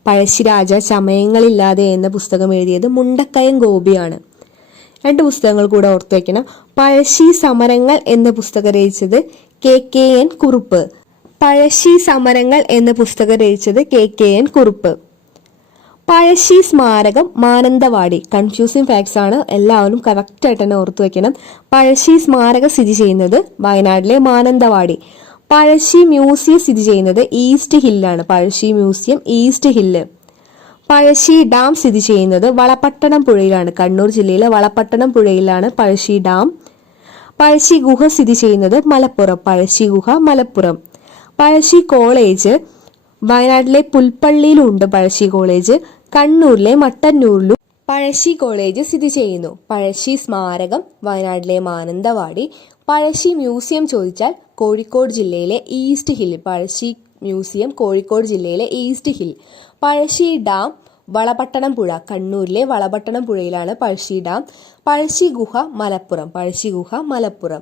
പഴശ്ശിരാജ ചമയങ്ങളില്ലാതെ എന്ന പുസ്തകം എഴുതിയത് മുണ്ടക്കയം ഗോപിയാണ്. 2 പുസ്തകങ്ങൾ കൂടെ ഓർത്തു വയ്ക്കണം. പഴശ്ശി സമരങ്ങൾ എന്ന പുസ്തകം രചിച്ചത് KKN കുറുപ്പ്. പഴശ്ശി സമരങ്ങൾ എന്ന പുസ്തകം രചിച്ചത് KKN കുറുപ്പ്. പഴശ്ശി സ്മാരകം മാനന്തവാടി. കൺഫ്യൂസിങ് ഫാക്ട്സ് ആണ്, എല്ലാവരും കറക്റ്റ് ആയിട്ട് തന്നെ ഓർത്തു വെക്കണം. പഴശ്ശി സ്മാരകം സ്ഥിതി ചെയ്യുന്നത് വയനാട്ടിലെ മാനന്തവാടി. പഴശ്ശി മ്യൂസിയം സ്ഥിതി ചെയ്യുന്നത് ഈസ്റ്റ് ഹില്ലാണ്. Pazhassi museum east hill. Pazhassi dam സ്ഥിതി ചെയ്യുന്നത് വളപട്ടണം പുഴയിലാണ്. കണ്ണൂർ ജില്ലയിലെ വളപട്ടണം പുഴയിലാണ് പഴശ്ശി ഡാം. പഴശ്ശി ഗുഹ സ്ഥിതി ചെയ്യുന്നത് മലപ്പുറം. പഴശ്ശി ഗുഹ മലപ്പുറം. പഴശ്ശി കോളേജ് വയനാട്ടിലെ പുൽപ്പള്ളിയിലുണ്ട്. പഴശ്ശി കോളേജ് കണ്ണൂരിലെ മട്ടന്നൂരിലും പഴശ്ശി കോളേജ് സ്ഥിതി ചെയ്യുന്നു. പഴശ്ശി സ്മാരകം വയനാട്ടിലെ മാനന്തവാടി. പഴശ്ശി മ്യൂസിയം ചോദിച്ചാൽ കോഴിക്കോട് ജില്ലയിലെ east hill. Pazhassi museum Kozhikode ജില്ലയിലെ east hill. Pazhassi dam Valapattanam പുഴ. കണ്ണൂരിലെ വളപട്ടണം പുഴയിലാണ് പഴശ്ശി ഡാം. പഴശ്ശി ഗുഹ മലപ്പുറം. പഴശ്ശി ഗുഹ മലപ്പുറം.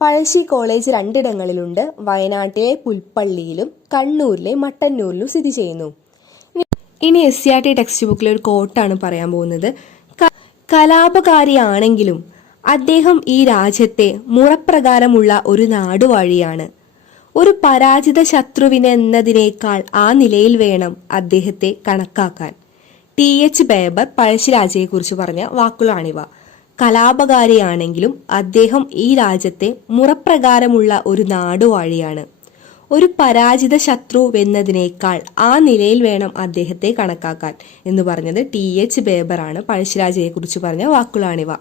പഴശ്ശി കോളേജ് 2 ഇടങ്ങളിലുണ്ട്. വയനാട്ടിലെ പുൽപ്പള്ളിയിലും കണ്ണൂരിലെ മട്ടന്നൂരിലും സ്ഥിതി ചെയ്യുന്നു. ഇനി SCERT ടെക്സ്റ്റ് ബുക്കിലെ ഒരു കോട്ടാണ് പറയാൻ പോകുന്നത്. കലാപകാരിയാണെങ്കിലും അദ്ദേഹം ഈ രാജ്യത്തെ മുറപ്രകാരമുള്ള ഒരു നാടുവാഴിയാണ്. ഒരു പരാജിത ശത്രുവിനെന്നതിനേക്കാൾ ആ നിലയിൽ വേണം അദ്ദേഹത്തെ കണക്കാക്കാൻ. TH ബേബർ പഴശ്ശിരാജയെക്കുറിച്ച് പറഞ്ഞ വാക്കുകളാണിവ. കലാപകാരിയാണെങ്കിലും അദ്ദേഹം ഈ രാജ്യത്തെ മുറപ്രകാരമുള്ള ഒരു നാടുവാഴിയാണ്. ഒരു പരാജിത ശത്രുവെന്നതിനേക്കാൾ ആ നിലയിൽ വേണം അദ്ദേഹത്തെ കണക്കാക്കാൻ എന്ന് പറഞ്ഞത് TH ബേബറാണ്. പഴശ്ശിരാജയെക്കുറിച്ച് പറഞ്ഞ വാക്കുകളാണിവ.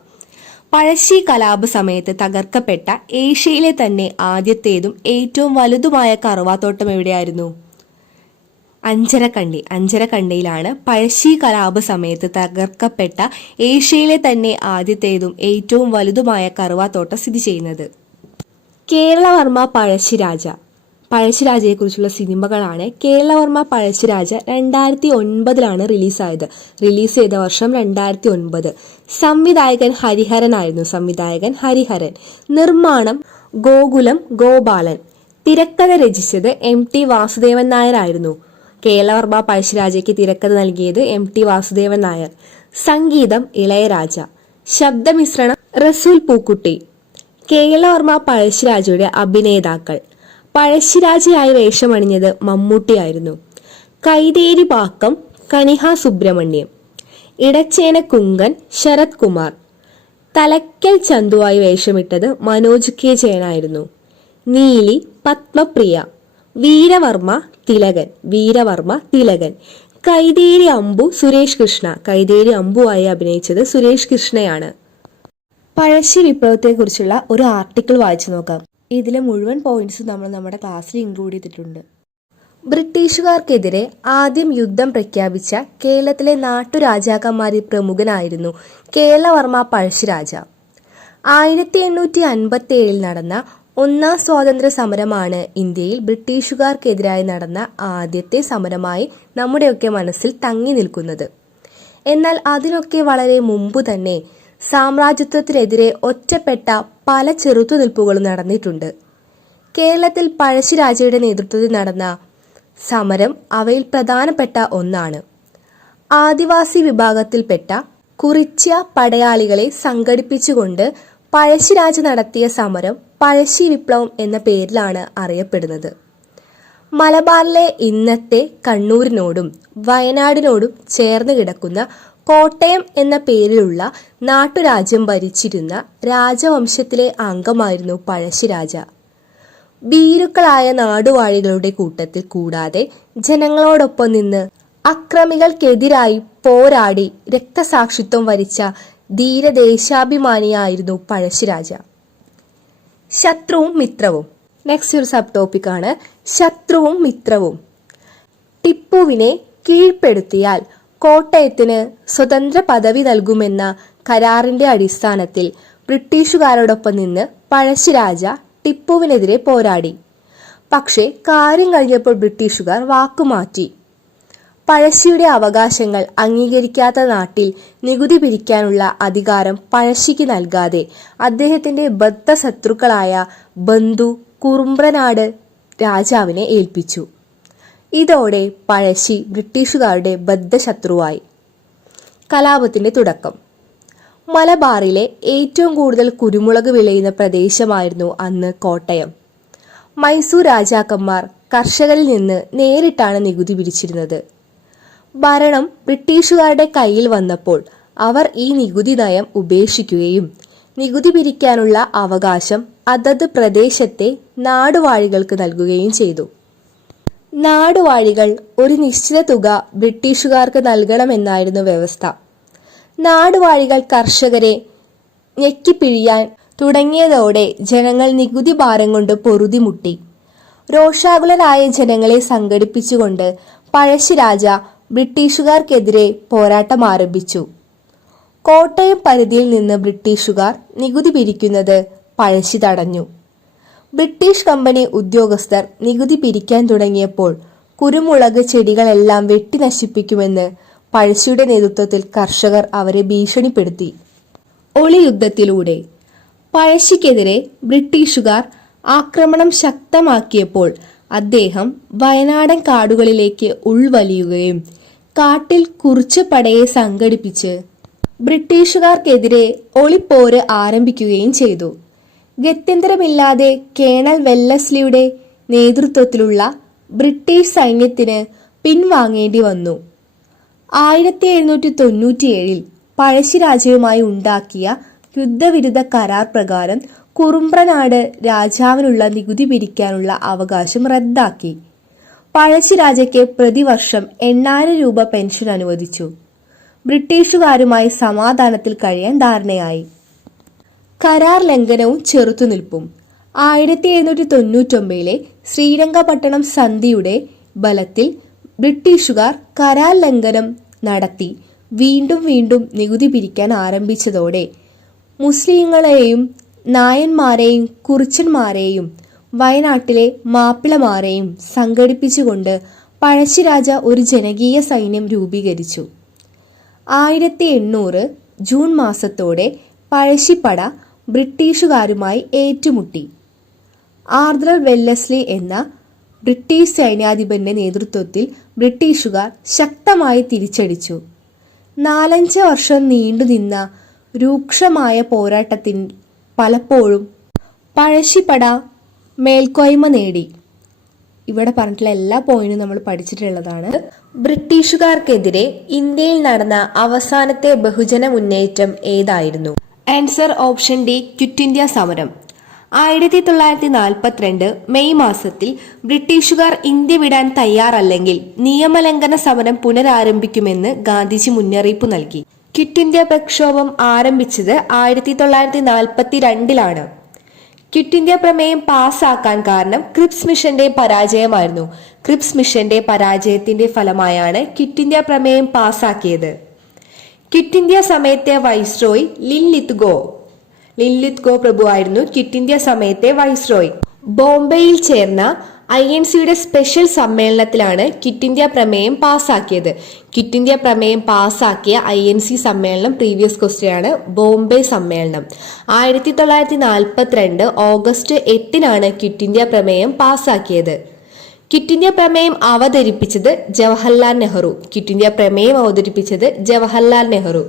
പഴശ്ശി കലാപ സമയത്ത് തകർക്കപ്പെട്ട ഏഷ്യയിലെ തന്നെ ആദ്യത്തേതും ഏറ്റവും വലുതുമായ കറുവാത്തോട്ടം എവിടെയായിരുന്നു? അഞ്ചരക്കണ്ടിയിലാണ് പഴശ്ശി കലാപ സമയത്ത് തകർക്കപ്പെട്ട ഏഷ്യയിലെ തന്നെ ആദ്യത്തേതും ഏറ്റവും വലുതുമായ കറുവാത്തോട്ടം സ്ഥിതി ചെയ്യുന്നത്. കേരളവർമ്മ പഴശ്ശിരാജ. പഴശ്ശിരാജയെക്കുറിച്ചുള്ള സിനിമകളാണ്. കേരളവർമ്മ പഴശ്ശിരാജ 2009 റിലീസായത്. റിലീസ് ചെയ്ത വർഷം 2009. സംവിധായകൻ ഹരിഹരൻ. നിർമ്മാണം ഗോകുലം ഗോപാലൻ. തിരക്കഥ രചിച്ചത് MT വാസുദേവൻ നായർ ആയിരുന്നു. കേരളവർമ്മ പഴശ്ശിരാജയ്ക്ക് തിരക്കഥ നൽകിയത് MT വാസുദേവൻ നായർ. സംഗീതം ഇളയരാജ. ശബ്ദമിശ്രണം റസൂൽ പൂക്കുട്ടി. കേരളവർമ്മ പഴശ്ശിരാജയുടെ അഭിനേതാക്കൾ. പഴശ്ശിരാജയായി വേഷമണിഞ്ഞത് മമ്മൂട്ടിയായിരുന്നു. കൈതേരി പാക്കം കനിഹ സുബ്രഹ്മണ്യം. ഇടച്ചേന കുങ്കൻ ശരത് കുമാർ. തലയ്ക്കൽ ചന്തുവായി വേഷമിട്ടത് മനോജ് K ജയനായിരുന്നു. നീലി പത്മപ്രിയ. വീരവർമ്മ തിലകൻ. കൈതേരി അമ്പു സുരേഷ് കൃഷ്ണ. കൈതേരി അമ്പുവായി അഭിനയിച്ചത് സുരേഷ് കൃഷ്ണയാണ്. പഴശ്ശി വിപ്ലവത്തെക്കുറിച്ചുള്ള ഒരു ആർട്ടിക്കിൾ വായിച്ചു നോക്കാം. ഇതിലെ മുഴുവൻ പോയിന്റ്സും നമ്മൾ നമ്മുടെ ക്ലാസ്സിൽ ഇൻക്ലൂഡ് ചെയ്തിട്ടുണ്ട്. ബ്രിട്ടീഷുകാർക്കെതിരെ ആദ്യം യുദ്ധം പ്രഖ്യാപിച്ച കേരളത്തിലെ നാട്ടുരാജാക്കന്മാരിൽ പ്രമുഖനായിരുന്നു കേരളവർമ്മ പഴശ്ശിരാജ. 1857 നടന്ന 1ാം സ്വാതന്ത്ര്യ സമരമാണ് ഇന്ത്യയിൽ ബ്രിട്ടീഷുകാർക്കെതിരായി നടന്ന ആദ്യത്തെ സമരമായി നമ്മുടെയൊക്കെ മനസ്സിൽ തങ്ങി നിൽക്കുന്നത്. എന്നാൽ അതിനൊക്കെ വളരെ മുമ്പ് തന്നെ സാമ്രാജ്യത്വത്തിനെതിരെ ഒറ്റപ്പെട്ട പല ചെറുത്തുനിൽപ്പുകളും നടന്നിട്ടുണ്ട്. കേരളത്തിൽ പഴശ്ശിരാജയുടെ നേതൃത്വത്തിൽ നടന്ന സമരം അവയിൽ പ്രധാനപ്പെട്ട ഒന്നാണ്. ആദിവാസി വിഭാഗത്തിൽപ്പെട്ട കുറിച്യ പടയാളികളെ സംഘടിപ്പിച്ചുകൊണ്ട് പഴശ്ശിരാജ നടത്തിയ സമരം പഴശ്ശി വിപ്ലവം എന്ന പേരിലാണ് അറിയപ്പെടുന്നത്. മലബാറിലെ ഇന്നത്തെ കണ്ണൂരിനോടും വയനാടിനോടും ചേർന്ന് കിടക്കുന്ന കോട്ടയം എന്ന പേരിലുള്ള നാട്ടുരാജ്യം ഭരിച്ചിരുന്ന രാജവംശത്തിലെ അംഗമായിരുന്നു പഴശ്ശിരാജ. ഭീരുക്കളായ നാടുവാഴികളുടെ കൂട്ടത്തിൽ കൂടാതെ ജനങ്ങളോടൊപ്പം നിന്ന് അക്രമികൾക്കെതിരായി പോരാടി രക്തസാക്ഷിത്വം വരിച്ച ധീരദേശാഭിമാനിയായിരുന്നു പഴശ്ശിരാജ. ശത്രുവും മിത്രവും. നെക്സ്റ്റ് ഒരു സബ് ടോപ്പിക്കാണ് ശത്രുവും മിത്രവും. ടിപ്പുവിനെ കീഴ്പ്പെടുത്തിയാൽ കോട്ടയത്തിന് സ്വതന്ത്ര പദവി നൽകുമെന്ന കരാറിന്റെ അടിസ്ഥാനത്തിൽ ബ്രിട്ടീഷുകാരോടൊപ്പം നിന്ന് പഴശ്ശിരാജ ടിപ്പുവിനെതിരെ പോരാടി. പക്ഷേ കാര്യം കഴിഞ്ഞപ്പോൾ ബ്രിട്ടീഷുകാർ വാക്കുമാറ്റി. പഴശ്ശിയുടെ അവകാശങ്ങൾ അംഗീകരിക്കാത്ത നാട്ടിൽ നികുതി പിരിക്കാനുള്ള അധികാരം പഴശ്ശിക്ക് നൽകാതെ അദ്ദേഹത്തിന്റെ ബദ്ധശത്രുക്കളായ ബന്ധു കുറുമ്പ്രനാട് രാജാവിനെ ഏൽപ്പിച്ചു. ഇതോടെ പഴശ്ശി ബ്രിട്ടീഷുകാരുടെ ബദ്ധശത്രുവായി. കലാപത്തിന്റെ തുടക്കം. മലബാറിലെ ഏറ്റവും കൂടുതൽ കുരുമുളക് വിളയുന്ന പ്രദേശമായിരുന്നു അന്ന് കോട്ടയം. മൈസൂർ രാജാക്കന്മാർ കർഷകരിൽ നിന്ന് നേരിട്ടാണ് നികുതി പിരിച്ചിരുന്നത്. ഭരണം ബ്രിട്ടീഷുകാരുടെ കയ്യിൽ വന്നപ്പോൾ അവർ ഈ നികുതി നയം ഉപേക്ഷിക്കുകയും നികുതി പിരിക്കാനുള്ള അവകാശം അതത് പ്രദേശത്തെ നാടുവാഴികൾക്ക് നൽകുകയും ചെയ്തു. നാടുവാഴികൾ ഒരു നിശ്ചിത തുക ബ്രിട്ടീഷുകാർക്ക് നൽകണമെന്നായിരുന്നു വ്യവസ്ഥ. നാടുവാഴികൾ കർഷകരെ ഞെക്കിപ്പിഴിയാൻ തുടങ്ങിയതോടെ ജനങ്ങൾ നികുതി ഭാരം കൊണ്ട് പൊറുതിമുട്ടി. രോഷാകുലരായ ജനങ്ങളെ സംഘടിപ്പിച്ചുകൊണ്ട് പഴശ്ശിരാജ ബ്രിട്ടീഷുകാർക്കെതിരെ പോരാട്ടം ആരംഭിച്ചു. കോട്ടയം പരിധിയിൽ നിന്ന് ബ്രിട്ടീഷുകാർ നികുതി പിരിക്കുന്നത് പഴശ്ശി തടഞ്ഞു. ബ്രിട്ടീഷ് കമ്പനി ഉദ്യോഗസ്ഥർ നികുതി പിരിക്കാൻ തുടങ്ങിയപ്പോൾ കുരുമുളക് ചെടികളെല്ലാം വെട്ടി നശിപ്പിക്കുമെന്ന് പഴശ്ശിയുടെ നേതൃത്വത്തിൽ കർഷകർ അവരെ ഭീഷണിപ്പെടുത്തി. ഒളിയുദ്ധത്തിലൂടെ പഴശ്ശിക്കെതിരെ ബ്രിട്ടീഷുകാർ ആക്രമണം ശക്തമാക്കിയപ്പോൾ അദ്ദേഹം വയനാടൻ കാടുകളിലേക്ക് ഉൾവലിയുകയും കാട്ടിൽ കുറിച്ച് പടയെ സംഘടിപ്പിച്ച് ബ്രിട്ടീഷുകാർക്കെതിരെ ഒളിപ്പോര് ആരംഭിക്കുകയും ചെയ്തു. ഗത്യന്തരമില്ലാതെ കേണൽ വെല്ലസ്ലിയുടെ നേതൃത്വത്തിലുള്ള ബ്രിട്ടീഷ് സൈന്യത്തിന് പിൻവാങ്ങേണ്ടി വന്നു. 1797 പഴശ്ശിരാജയുമായി ഉണ്ടാക്കിയ യുദ്ധവിരുദ്ധ കരാർ പ്രകാരം കുറുമ്പ്രനാട് രാജാവിനുള്ള നികുതി പിരിക്കാനുള്ള അവകാശം റദ്ദാക്കി. പഴശ്ശിരാജയ്ക്ക് പ്രതിവർഷം 8000 രൂപ പെൻഷൻ അനുവദിച്ചു. ബ്രിട്ടീഷുകാരുമായി സമാധാനത്തിൽ കഴിയാൻ ധാരണയായി. കരാർ ലംഘനവും ചെറുത്തുനിൽപ്പും. 1799 ശ്രീരംഗപട്ടണം സന്ധിയുടെ ബലത്തിൽ ബ്രിട്ടീഷുകാർ കരാർ ലംഘനം നടത്തി വീണ്ടും വീണ്ടും നികുതി പിരിക്കാൻ ആരംഭിച്ചതോടെ മുസ്ലിങ്ങളെയും നായന്മാരെയും കുറിച്ചന്മാരെയും വയനാട്ടിലെ മാപ്പിളമാരെയും സംഘടിപ്പിച്ചുകൊണ്ട് പഴശ്ശിരാജ ഒരു ജനകീയ സൈന്യം രൂപീകരിച്ചു. 1800 ജൂൺ മാസത്തോടെ പഴശ്ശിപ്പട ബ്രിട്ടീഷുകാരുമായി ഏറ്റുമുട്ടി. ആർതർ വെല്ലസ്ലി എന്ന ബ്രിട്ടീഷ് സൈന്യാധിപന്റെ നേതൃത്വത്തിൽ ബ്രിട്ടീഷുകാർ ശക്തമായി തിരിച്ചടിച്ചു. 4-5 വർഷം നീണ്ടുനിന്ന രൂക്ഷമായ പോരാട്ടത്തിൽ പലപ്പോഴും പഴശ്ശിപ്പട മേൽക്കോയ്മ നേടി. ഇവിടെ പറഞ്ഞിട്ടുള്ള എല്ലാ പോയിന്റും നമ്മൾ പഠിച്ചിട്ടുള്ളതാണ്. ബ്രിട്ടീഷുകാർക്കെതിരെ ഇന്ത്യയിൽ നടന്ന അവസാനത്തെ ബഹുജന മുന്നേറ്റം ഏതായിരുന്നു? Answer option D, quit India സമരം. 1942 മെയ് മാസത്തിൽ ബ്രിട്ടീഷുകാർ ഇന്ത്യ വിടാൻ തയ്യാറല്ലെങ്കിൽ നിയമലംഘന സമരം പുനരാരംഭിക്കുമെന്ന് ഗാന്ധിജി മുന്നറിയിപ്പ് നൽകി. ക്വിറ്റ് ഇന്ത്യ പ്രക്ഷോഭം ആരംഭിച്ചത് 1942 ക്വിറ്റ് ഇന്ത്യ പ്രമേയം പാസ്സാക്കാൻ കാരണം ക്രിപ്സ് മിഷന്റെ പരാജയമായിരുന്നു. ക്രിപ്സ് മിഷന്റെ പരാജയത്തിന്റെ ഫലമായാണ് ക്വിറ്റ് ഇന്ത്യ പ്രമേയം പാസ്സാക്കിയത്. ക്വിറ്റ് ഇന്ത്യ സമയത്തെ വൈസ്രോയ് ലിൻലിത്ഗോ പ്രഭുവായിരുന്നു ക്വിറ്റ് ഇന്ത്യ സമയത്തെ വൈസ്രോയ്. ബോംബെയിൽ ചേർന്ന INCയുടെ സ്പെഷ്യൽ സമ്മേളനത്തിലാണ് ക്വിറ്റ് ഇന്ത്യ പ്രമേയം പാസ്സാക്കിയത്. ക്വിറ്റ് ഇന്ത്യ പ്രമേയം പാസ്സാക്കിയ INC സമ്മേളനം പ്രീവിയസ് ക്വസ്റ്റ്യൻ ആണ്. ബോംബെ സമ്മേളനം 1942 ഓഗസ്റ്റ് 8 ക്വിറ്റ് ഇന്ത്യ പ്രമേയം പാസ്സാക്കിയത്. ക്വിറ്റ് ഇന്ത്യ പ്രമേയം അവതരിപ്പിച്ചത് ജവഹർലാൽ നെഹ്റു.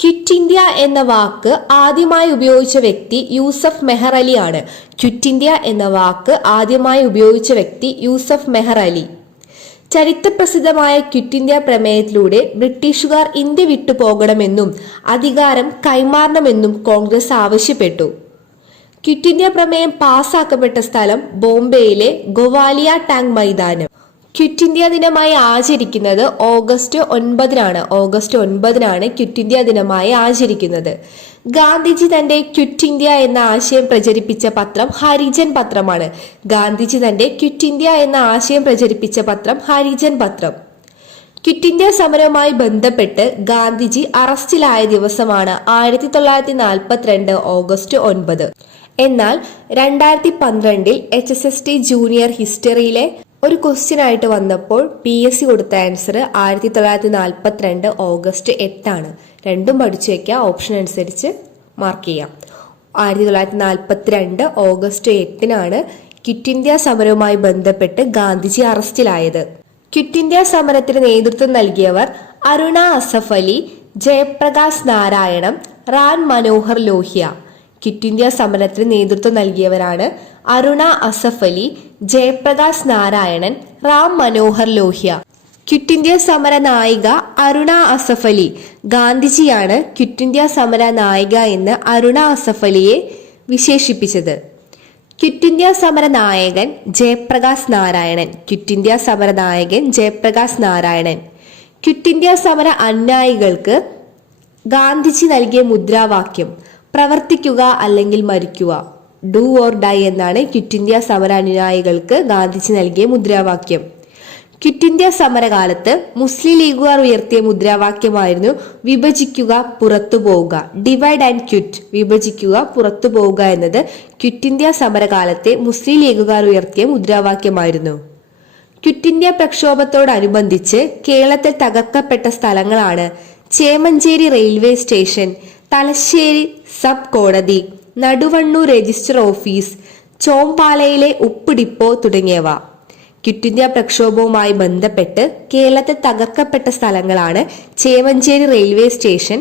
ക്വിറ്റ് ഇന്ത്യ എന്ന വാക്ക് ആദ്യമായി ഉപയോഗിച്ച വ്യക്തി യൂസഫ് മെഹർ അലി ആണ്. ചരിത്രപ്രസിദ്ധമായ ക്വിറ്റ് ഇന്ത്യ പ്രമേയത്തിലൂടെ ബ്രിട്ടീഷുകാർ ഇന്ത്യ വിട്ടുപോകണമെന്നും അധികാരം കൈമാറണമെന്നും കോൺഗ്രസ് ആവശ്യപ്പെട്ടു. ക്വിറ്റ് ഇന്ത്യ പ്രമേയം പാസ്സാക്കപ്പെട്ട സ്ഥലം ബോംബെയിലെ ഗോവാലിയ ടാങ്ക് മൈതാനം. ക്വിറ്റ് ഇന്ത്യ ദിനമായി ആചരിക്കുന്നത് ഓഗസ്റ്റ് 9 ക്വിറ്റ് ഇന്ത്യ ദിനമായി ആചരിക്കുന്നത്. ഗാന്ധിജി തന്റെ ക്വിറ്റ് ഇന്ത്യ എന്ന ആശയം പ്രചരിപ്പിച്ച പത്രം ഹരിജൻ പത്രമാണ്. ക്വിറ്റ് ഇന്ത്യ സമരവുമായി ബന്ധപ്പെട്ട് ഗാന്ധിജി അറസ്റ്റിലായ ദിവസമാണ് 1942 ഓഗസ്റ്റ് 9. എന്നാൽ 2012 HSST ജൂനിയർ ഹിസ്റ്ററിയിലെ ഒരു ക്വസ്റ്റ്യൻ ആയിട്ട് വന്നപ്പോൾ PSC കൊടുത്ത ആൻസർ 1942 ഓഗസ്റ്റ് 8 ആണ്. രണ്ടും പഠിച്ചു വെക്കുക, ഓപ്ഷൻ അനുസരിച്ച് മാർക്ക് ചെയ്യാം. 1942 ഓഗസ്റ്റ് 8 ക്വിറ്റ് ഇന്ത്യ സമരവുമായി ബന്ധപ്പെട്ട് ഗാന്ധിജി അറസ്റ്റിലായത്. ക്വിറ്റ് ഇന്ത്യ സമരത്തിന് നേതൃത്വം നൽകിയവർ അരുണ അസഫ് അലി, ജയപ്രകാശ് നാരായണം, റാം മനോഹർ ലോഹ്യ. ക്വിറ്റ് ഇന്ത്യ സമരത്തിന് നേതൃത്വം നൽകിയവരാണ് അരുണ അസഫ് അലി, ജയപ്രകാശ് നാരായണൻ, റാം മനോഹർ ലോഹ്യ. ക്വിറ്റ് ഇന്ത്യ സമര നായിക അരുണ അസഫ് അലി. ഗാന്ധിജിയാണ് ക്വിറ്റ് ഇന്ത്യ സമര നായിക എന്ന് അരുണ അസഫ് അലിയെ വിശേഷിപ്പിച്ചത്. ക്വിറ്റ് ഇന്ത്യ സമര നായകൻ ജയപ്രകാശ് നാരായണൻ. ക്വിറ്റ് ഇന്ത്യ സമര നായകൻ ജയപ്രകാശ് നാരായണൻ. ക്വിറ്റ് ഇന്ത്യ സമര അനുയായികൾക്ക് ഗാന്ധിജി നൽകിയ മുദ്രാവാക്യം പ്രവർത്തിക്കുക അല്ലെങ്കിൽ മരിക്കുക, ഡു ഓർ ഡൈ എന്നാണ് ക്വിറ്റ് ഇന്ത്യ സമര അനുയായികൾക്ക് ഗാന്ധിജി നൽകിയ മുദ്രാവാക്യം. ക്വിറ്റ് ഇന്ത്യ സമരകാലത്ത് മുസ്ലിം ലീഗുകാർ ഉയർത്തിയ മുദ്രാവാക്യമായിരുന്നു വിഭജിക്കുക, പുറത്തു പോവുക. ഡിവൈഡ് ആൻഡ് ക്വിറ്റ്, വിഭജിക്കുക, പുറത്തു പോവുക എന്നത് ക്വിറ്റ് ഇന്ത്യ സമരകാലത്തെ മുസ്ലിം ലീഗുകാർ ഉയർത്തിയ മുദ്രാവാക്യമായിരുന്നു. ക്വിറ്റ് ഇന്ത്യ പ്രക്ഷോഭത്തോടനുബന്ധിച്ച് കേരളത്തിൽ തകർക്കപ്പെട്ട സ്ഥലങ്ങളാണ് Chemancheri railway station, Thalassery sub കോടതി, നടുവണ്ണൂർ രജിസ്റ്റർ ഓഫീസ്, ചോമ്പാലയിലെ ഉപ്പ് ഡിപ്പോ തുടങ്ങിയവ. ക്വിറ്റ് ഇന്ത്യ പ്രക്ഷോഭവുമായി ബന്ധപ്പെട്ട് കേരളത്തിൽ തകർക്കപ്പെട്ട സ്ഥലങ്ങളാണ് Chemancheri railway station,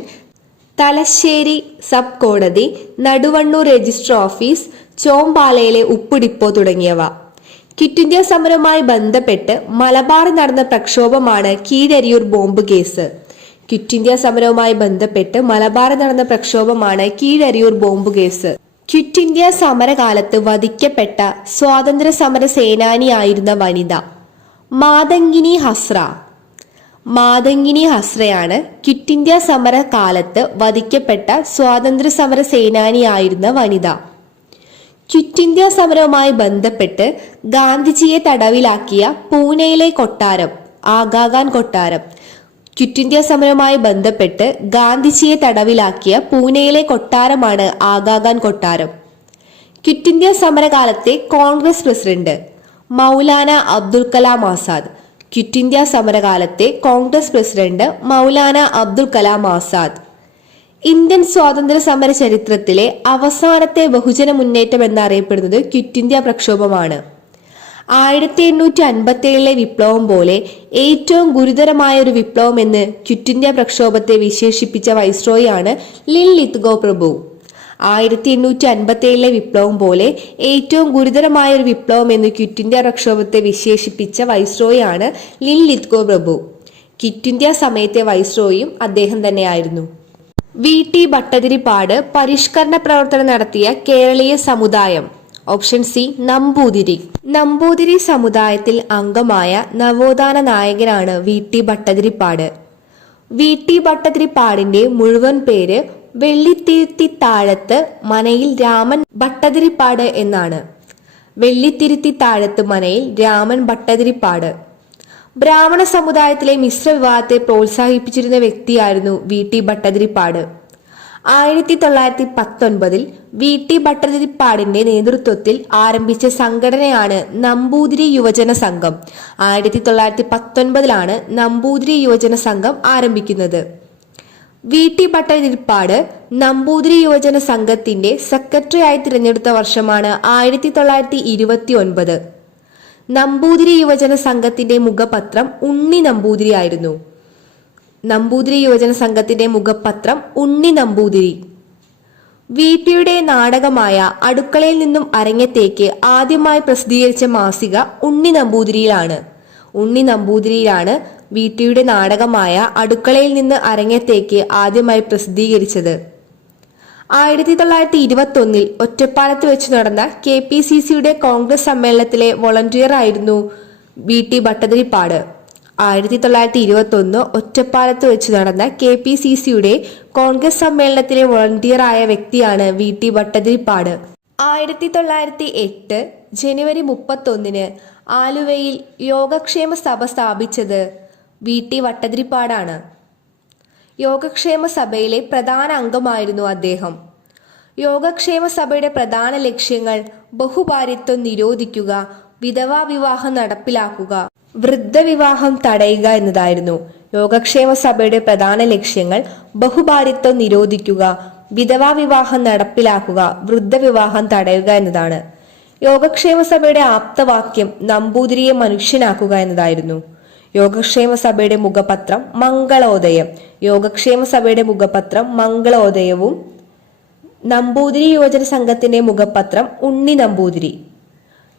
Thalassery sub കോടതി, നടുവണ്ണൂർ രജിസ്റ്റർ ഓഫീസ്, ചോമ്പാലയിലെ ഉപ്പ് ഡിപ്പോ തുടങ്ങിയവ. ക്വിറ്റ് ഇന്ത്യ സമരവുമായി ബന്ധപ്പെട്ട് മലബാറിൽ നടന്ന പ്രക്ഷോഭമാണ് Keezhariyur bomb case. Quit India സമരവുമായി ബന്ധപ്പെട്ട് മലബാറിൽ നടന്ന പ്രക്ഷോഭമാണ് Keezhariyur bomb case. Quit India സമരകാലത്ത് വധിക്കപ്പെട്ട സ്വാതന്ത്ര്യ സമര സേനാനിയായിരുന്ന വനിത മാതങ്കിനി ഹസ്ര. മാതങ്കിനി ഹസ്രയാണ് ക്വിറ്റ് ഇന്ത്യ സമരകാലത്ത് വധിക്കപ്പെട്ട സ്വാതന്ത്ര്യ സമര സേനാനിയായിരുന്ന വനിത. ക്വിറ്റ് ഇന്ത്യ സമരവുമായി ബന്ധപ്പെട്ട് ഗാന്ധിജിയെ തടവിലാക്കിയ പൂനെയിലെ കൊട്ടാരം ആഗാഖാൻ കൊട്ടാരം. ക്വിറ്റ് ഇന്ത്യ സമരവുമായി ബന്ധപ്പെട്ട് ഗാന്ധിജിയെ തടവിലാക്കിയ പൂനെയിലെ കൊട്ടാരമാണ് ആഗാഖാൻ കൊട്ടാരം. ക്വിറ്റ് ഇന്ത്യ സമരകാലത്തെ Congress president Maulana Abdul Kalam Azad. Quit India സമരകാലത്തെ കോൺഗ്രസ് പ്രസിഡന്റ് മൗലാന അബ്ദുൽ കലാം ആസാദ്. ഇന്ത്യൻ സ്വാതന്ത്ര്യ സമര ചരിത്രത്തിലെ അവസാനത്തെ ബഹുജന മുന്നേറ്റം എന്നറിയപ്പെടുന്നത് ക്വിറ്റ് ഇന്ത്യ പ്രക്ഷോഭമാണ്. 1857 വിപ്ലവം പോലെ ഏറ്റവും ഗുരുതരമായ ഒരു വിപ്ലവം എന്ന് ക്വിറ്റ് ഇന്ത്യ പ്രക്ഷോഭത്തെ വിശേഷിപ്പിച്ച വൈസ്രോയിയാണ് ലിൻ ലിത്ഗോ പ്രഭു. 1857 വിപ്ലവം പോലെ ഏറ്റവും ഗുരുതരമായ ഒരു വിപ്ലവം എന്ന് ക്വിറ്റ് ഇന്ത്യ പ്രക്ഷോഭത്തെ വിശേഷിപ്പിച്ച വൈസ്രോയിയാണ് ലിൻ ലിത്ഗോ പ്രഭു. ക്വിറ്റ് ഇന്ത്യ സമയത്തെ വൈസ്രോയും അദ്ദേഹം തന്നെയായിരുന്നു. VT ഭട്ടതിരിപ്പാട് പരിഷ്കരണ പ്രവർത്തനം നടത്തിയ കേരളീയ സമുദായം. Option C Namboothiri. നമ്പൂതിരി സമുദായത്തിൽ അംഗമായ നവോത്ഥാന നായകനാണ് VT ഭട്ടതിരിപ്പാട്. VT ഭട്ടതിരിപ്പാടിന്റെ മുഴുവൻ പേര് വെള്ളിത്തിരുത്തി താഴത്ത് മനയിൽ രാമൻ ഭട്ടതിരിപ്പാട് എന്നാണ്. വെള്ളിത്തിരുത്തി താഴത്ത് മനയിൽ രാമൻ ഭട്ടതിരിപ്പാട്. ബ്രാഹ്മണ സമുദായത്തിലെ മിശ്ര വിവാഹത്തെ പ്രോത്സാഹിപ്പിച്ചിരുന്ന വ്യക്തിയായിരുന്നു VT ഭട്ടതിരിപ്പാട്. 1919 VT ഭട്ടതിരിപ്പാടിന്റെ നേതൃത്വത്തിൽ ആരംഭിച്ച സംഘടനയാണ് നമ്പൂതിരി യുവജന സംഘം. 1919 നമ്പൂതിരി യുവജന സംഘം ആരംഭിക്കുന്നത്. VT ഭട്ടതിരിപ്പാട് നമ്പൂതിരി യുവജന സംഘത്തിന്റെ സെക്രട്ടറി ആയി തിരഞ്ഞെടുത്ത വർഷമാണ് 1929. നമ്പൂതിരി യുവജന സംഘത്തിന്റെ മുഖപത്രം ഉണ്ണി നമ്പൂതിരി ആയിരുന്നു. നമ്പൂതിരി യുവജന സംഘത്തിന്റെ മുഖപത്രം ഉണ്ണി നമ്പൂതിരി. VTയുടെ നാടകമായ അടുക്കളയിൽ നിന്നും അരങ്ങത്തേക്ക് ആദ്യമായി പ്രസിദ്ധീകരിച്ച മാസിക ഉണ്ണി നമ്പൂതിരിയിലാണ്. ഉണ്ണി നമ്പൂതിരിയിലാണ് VTയുടെ നാടകമായ അടുക്കളയിൽ നിന്ന് അരങ്ങത്തേക്ക് ആദ്യമായി പ്രസിദ്ധീകരിച്ചത്. 1921 ഒറ്റപ്പാലത്ത് വെച്ച് നടന്ന KPCCയുടെ കോൺഗ്രസ് സമ്മേളനത്തിലെ വോളണ്ടിയർ ആയിരുന്നു VT ഭട്ടതിരിപ്പാട്. 1921 ഒറ്റപ്പാലത്ത് വെച്ച് നടന്ന KPCCയുടെ കോൺഗ്രസ് സമ്മേളനത്തിലെ വോളണ്ടിയർ ആയ വ്യക്തിയാണ് VT ഭട്ടതിരിപ്പാട്. 1908 ജനുവരി 31 ആലുവയിൽ യോഗക്ഷേമ സഭ സ്ഥാപിച്ചത് VT വട്ടതിരിപ്പാടാണ്. യോഗക്ഷേമ സഭയിലെ പ്രധാന അംഗമായിരുന്നു അദ്ദേഹം. യോഗക്ഷേമ സഭയുടെ പ്രധാന ലക്ഷ്യങ്ങൾ ബഹുഭാര്യത്വം നിരോധിക്കുക, വിധവാ വിവാഹം നടപ്പിലാക്കുക, വൃദ്ധവിവാഹം തടയുക എന്നതായിരുന്നു. യോഗക്ഷേമ സഭയുടെ പ്രധാന ലക്ഷ്യങ്ങൾ ബഹുഭാര്യത്വം നിരോധിക്കുക, വിധവാ വിവാഹം നടപ്പിലാക്കുക, വൃദ്ധവിവാഹം തടയുക എന്നതാണ്. യോഗക്ഷേമ സഭയുടെ ആപ്തവാക്യം നമ്പൂതിരിയെ മനുഷ്യനാക്കുക എന്നതായിരുന്നു. യോഗക്ഷേമ സഭയുടെ മുഖപത്രം മംഗളോദയം. യോഗക്ഷേമ സഭയുടെ മുഖപത്രം മംഗളോദയവും നമ്പൂതിരി യോജന സംഘത്തിന്റെ മുഖപത്രം ഉണ്ണി നമ്പൂതിരി.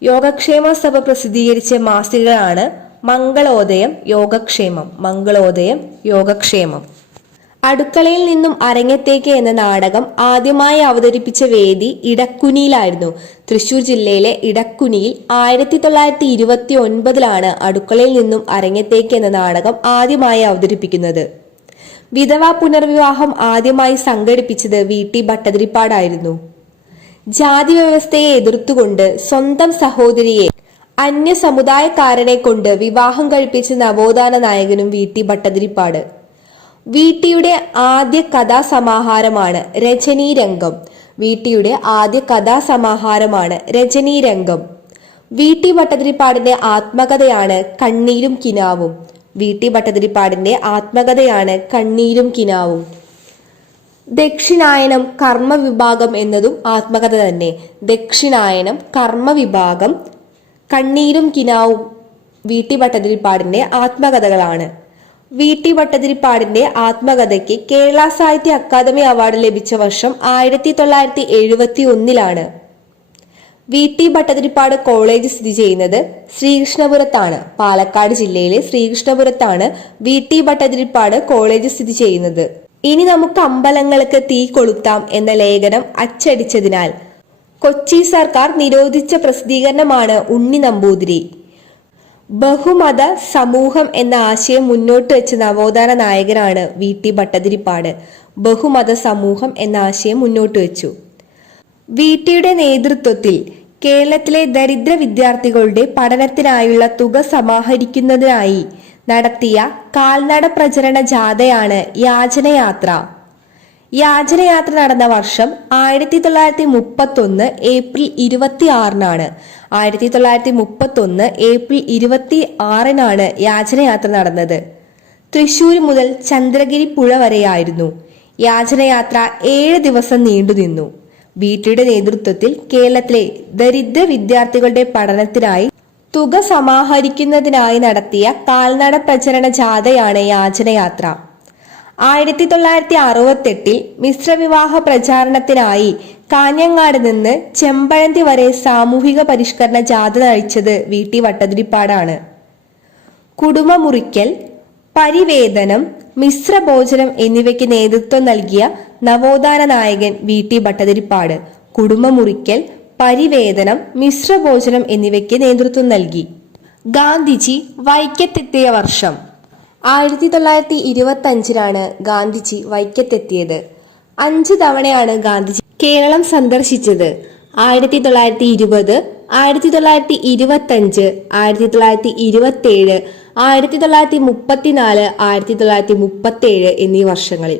യോഗക്ഷേമ സഭ പ്രസിദ്ധീകരിച്ച മാസികകളാണ് മംഗളോദയം, യോഗക്ഷേമം. മംഗളോദയം, യോഗക്ഷേമം. അടുക്കളയിൽ നിന്നും അരങ്ങത്തേക്ക് എന്ന നാടകം ആദ്യമായി അവതരിപ്പിച്ച വേദി ഇടക്കുനിയിലായിരുന്നു. തൃശൂർ ജില്ലയിലെ ഇടക്കുനിയിൽ 1929 അടുക്കളയിൽ നിന്നും അരങ്ങത്തേക്ക് എന്ന നാടകം ആദ്യമായി അവതരിപ്പിക്കുന്നത്. വിധവാ പുനർവിവാഹം ആദ്യമായി സംഘടിപ്പിച്ചത് VT ഭട്ടതിരിപ്പാടായിരുന്നു. ജാതി വ്യവസ്ഥയെ എതിർത്തുകൊണ്ട് സ്വന്തം സഹോദരിയെ അന്യ സമുദായക്കാരനെ കൊണ്ട് വിവാഹം കഴിപ്പിച്ച നവോത്ഥാന നായകനും VT ഭട്ടതിരിപ്പാട്. VTയുടെ ആദ്യ കഥാസമാഹാരമാണ് രജനീരംഗം. VTയുടെ ആദ്യ കഥാസമാഹാരമാണ് രജനീരംഗം. VT ഭട്ടതിരിപ്പാടിന്റെ ആത്മകഥയാണ് കണ്ണീരും കിനാവും. VT ഭട്ടതിരിപ്പാടിന്റെ ആത്മകഥയാണ് കണ്ണീരും കിനാവും. ദക്ഷിണായനം കർമ്മവിഭാഗം എന്നതും ആത്മകഥ തന്നെ. ദക്ഷിണായനം കർമ്മവിഭാഗം, കണ്ണീരും കിനാവും VT ഭട്ടതിരിപ്പാടിന്റെ ആത്മകഥകളാണ്. VT ഭട്ടതിരിപ്പാടിന്റെ ആത്മകഥയ്ക്ക് കേരള സാഹിത്യ അക്കാദമി അവാർഡ് ലഭിച്ച വർഷം 1971. VT ഭട്ടതിരിപ്പാട് കോളേജ് സ്ഥിതി ചെയ്യുന്നത് ശ്രീകൃഷ്ണപുരത്താണ്. പാലക്കാട് ജില്ലയിലെ ശ്രീകൃഷ്ണപുരത്താണ് VT ഭട്ടതിരിപ്പാട് കോളേജ് സ്ഥിതി ചെയ്യുന്നത്. ഇനി നമുക്ക് അമ്പലങ്ങൾക്ക് തീ കൊളുത്താം എന്ന ലേഖനം അച്ചടിച്ചതിനാൽ കൊച്ചി സർക്കാർ നിരോധിച്ച പ്രസിദ്ധീകരണമാണ് ഉണ്ണി നമ്പൂതിരി. ബഹുമത സമൂഹം എന്ന ആശയം മുന്നോട്ട് വെച്ച നവോത്ഥാന നായകനാണ് VT ഭട്ടതിരിപ്പാട്. ബഹുമത സമൂഹം എന്ന ആശയം മുന്നോട്ട് വെച്ചു. VTയുടെ നേതൃത്വത്തിൽ കേരളത്തിലെ ദരിദ്ര വിദ്യാർത്ഥികളുടെ പഠനത്തിനായുള്ള തുക സമാഹരിക്കുന്നതിനായി നടത്തിയ കാൽനട പ്രചരണ ജാഥയാണ് യാചനയാത്ര. യാചനയാത്ര നടന്ന വർഷം 1931 ഏപ്രിൽ 26. 1931 ഏപ്രിൽ 26 യാചനയാത്ര നടന്നത്. തൃശൂർ മുതൽ ചന്ദ്രഗിരി പുഴ വരെയായിരുന്നു. യാചനയാത്ര 7 ദിവസം നീണ്ടുനിന്നു. VTയുടെ നേതൃത്വത്തിൽ കേരളത്തിലെ ദരിദ്ര വിദ്യാർത്ഥികളുടെ പഠനത്തിനായി തുക സമാഹരിക്കുന്നതിനായി നടത്തിയ കാൽനട പ്രചരണ ജാഥയാണ് യാചനയാത്ര. 1968 മിശ്രവിവാഹ പ്രചാരണത്തിനായി കാഞ്ഞങ്ങാട് നിന്ന് ചെമ്പഴന്തി വരെ സാമൂഹിക പരിഷ്കരണ ജാഥ നയിച്ചത് VT ഭട്ടതിരിപ്പാടാണ്. കുടുംബമുറിക്കൽ, പരിവേദനം, മിശ്രഭോജനം എന്നിവയ്ക്ക് നേതൃത്വം നൽകിയ നവോത്ഥാന നായകൻ VT ഭട്ടതിരിപ്പാട്. കുടുംബമുറിക്കൽ, പരിവേദനം, മിശ്രഭോജനം എന്നിവയ്ക്ക് നേതൃത്വം നൽകി. ഗാന്ധിജി വൈക്കത്തെത്തിയ വർഷം 1925 ഗാന്ധിജി വൈക്കത്തെത്തിയത്. 5 തവണയാണ് ഗാന്ധിജി കേരളം സന്ദർശിച്ചത്. 1920, 1925, 1927, 1934, 1937 എന്നീ വർഷങ്ങളിൽ.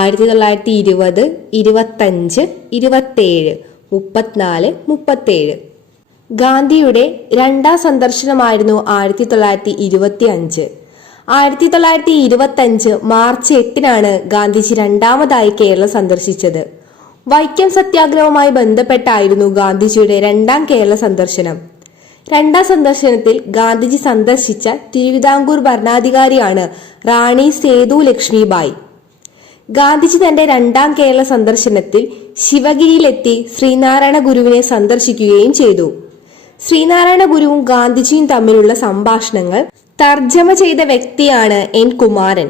1920, 25, 27, 34, 37. ഗാന്ധിയുടെ രണ്ടാം സന്ദർശനമായിരുന്നു 1925. 1925 മാർച്ച് 8 ഗാന്ധിജി രണ്ടാമതായി കേരളം സന്ദർശിച്ചത്. വൈക്കം സത്യാഗ്രഹവുമായി ബന്ധപ്പെട്ടായിരുന്നു ഗാന്ധിജിയുടെ രണ്ടാം കേരള സന്ദർശനം. രണ്ടാം സന്ദർശനത്തിൽ ഗാന്ധിജി സന്ദർശിച്ച തിരുവിതാംകൂർ ഭരണാധികാരിയാണ് റാണി സേതു ലക്ഷ്മിബായി. ഗാന്ധിജി തന്റെ രണ്ടാം കേരള സന്ദർശനത്തിൽ ശിവഗിരിയിലെത്തി ശ്രീനാരായണ ഗുരുവിനെ സന്ദർശിക്കുകയും ചെയ്തു. ശ്രീനാരായണ ഗുരുവും ഗാന്ധിജിയും തമ്മിലുള്ള സംഭാഷണങ്ങൾ തർജ്ജമ ചെയ്ത വ്യക്തിയാണ് N. കുമാരൻ.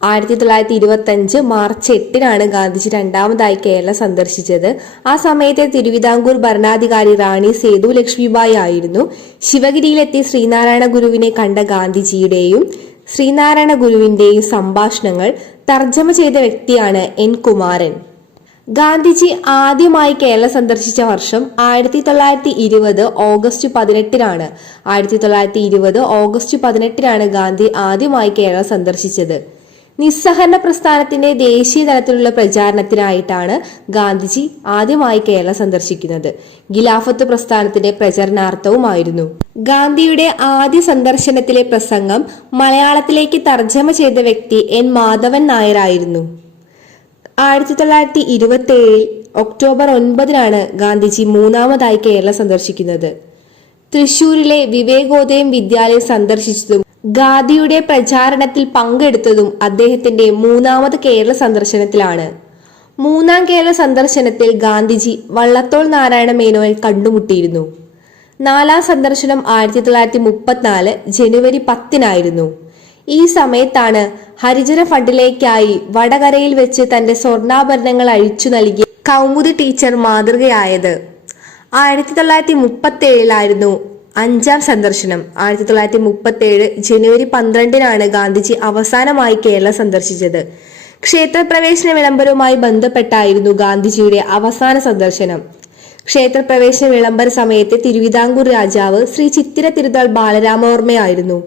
1925 മാർച്ച് 8 ഗാന്ധിജി രണ്ടാമതായി കേരളം സന്ദർശിച്ചത്. ആ സമയത്തെ തിരുവിതാംകൂർ ഭരണാധികാരി റാണി സേതു ലക്ഷ്മിബായി ആയിരുന്നു. ശിവഗിരിയിലെത്തി ശ്രീനാരായണ ഗുരുവിനെ കണ്ട ഗാന്ധിജിയുടെയും ശ്രീനാരായണ ഗുരുവിന്റെയും സംഭാഷണങ്ങൾ തർജ്ജമ ചെയ്ത വ്യക്തിയാണ് N. കുമാരൻ. ഗാന്ധിജി ആദ്യമായി കേരളം സന്ദർശിച്ച വർഷം 1920 ഓഗസ്റ്റ് 18-നാണ്. 1920 ഓഗസ്റ്റ് 18-നാണ് ഗാന്ധി ആദ്യമായി കേരളം സന്ദർശിച്ചത്. നിസ്സഹകരണ പ്രസ്ഥാനത്തിന്റെ ദേശീയ തലത്തിലുള്ള പ്രചാരണത്തിനായിട്ടാണ് ഗാന്ധിജി ആദ്യമായി കേരളം സന്ദർശിക്കുന്നത്. ഖിലാഫത്ത് പ്രസ്ഥാനത്തിന്റെ പ്രചരണാർത്ഥവുമായിരുന്നു. ഗാന്ധിയുടെ ആദ്യ സന്ദർശനത്തിലെ പ്രസംഗം മലയാളത്തിലേക്ക് തർജ്ജമ ചെയ്ത വ്യക്തി N. മാധവൻ നായരായിരുന്നു. 1927 ഒക്ടോബർ 9-നാണ് ഗാന്ധിജി മൂന്നാമതായി കേരളം സന്ദർശിക്കുന്നത്. തൃശൂരിലെ വിവേകോദയം വിദ്യാലയം സന്ദർശിച്ചതും ഗാന്ധിയുടെ പ്രചാരണത്തിൽ പങ്കെടുത്തതും അദ്ദേഹത്തിന്റെ മൂന്നാമത് കേരള സന്ദർശനത്തിലാണ്. മൂന്നാം കേരള സന്ദർശനത്തിൽ ഗാന്ധിജി വള്ളത്തോൾ നാരായണ മേനോനെ കണ്ടുമുട്ടിയിരുന്നു. നാലാം സന്ദർശനം 1934 ജനുവരി 10-നായിരുന്നു. ഈ സമയത്താണ് ഹരിജന ഫണ്ടിലേക്കായി വടകരയിൽ വെച്ച് തന്റെ സ്വർണ്ണാഭരണങ്ങൾ അഴിച്ചു നൽകിയ കൗമുദി ടീച്ചർ മാതൃകയായത്. 1937 അഞ്ചാം സന്ദർശനം. 1937 ജനുവരി 12-നാണ് ഗാന്ധിജി അവസാനമായി കേരളം സന്ദർശിച്ചത്. ക്ഷേത്രപ്രവേശന വിളംബരവുമായി ബന്ധപ്പെട്ടായിരുന്നു ഗാന്ധിജിയുടെ അവസാന സന്ദർശനം. ക്ഷേത്രപ്രവേശന വിളംബര സമയത്ത് തിരുവിതാംകൂർ രാജാവ് ശ്രീ ചിത്തിര തിരുനാൾ ബാലരാമവർമ്മയായിരുന്നു.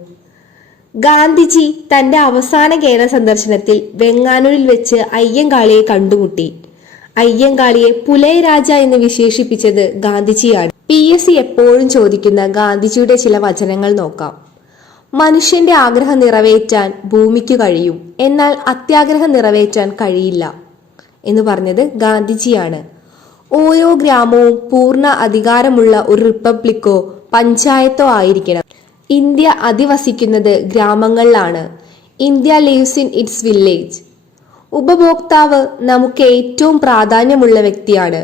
ഗാന്ധിജി തന്റെ അവസാന കേരള സന്ദർശനത്തിൽ വെങ്ങാനൂരിൽ വെച്ച് അയ്യങ്കാളിയെ കണ്ടുമുട്ടി. അയ്യങ്കാളിയെ പുലയ രാജ എന്ന് വിശേഷിപ്പിച്ചത് ഗാന്ധിജിയാണ്. PSC എപ്പോഴും ചോദിക്കുന്ന ഗാന്ധിജിയുടെ ചില വചനങ്ങൾ നോക്കാം. മനുഷ്യന്റെ ആഗ്രഹം നിറവേറ്റാൻ ഭൂമിക്ക് കഴിയും, എന്നാൽ അത്യാഗ്രഹം നിറവേറ്റാൻ കഴിയില്ല എന്ന് പറഞ്ഞത് ഗാന്ധിജിയാണ്. ഓരോ ഗ്രാമവും പൂർണ്ണ അധികാരമുള്ള ഒരു റിപ്പബ്ലിക്കോ പഞ്ചായത്തോ ആയിരിക്കണം. ഇന്ത്യ അധിവസിക്കുന്നത് ഗ്രാമങ്ങളിലാണ്. India lives in its village. ഉപഭോക്താവ് നമുക്ക് ഏറ്റവും പ്രാധാന്യമുള്ള വ്യക്തിയാണ്.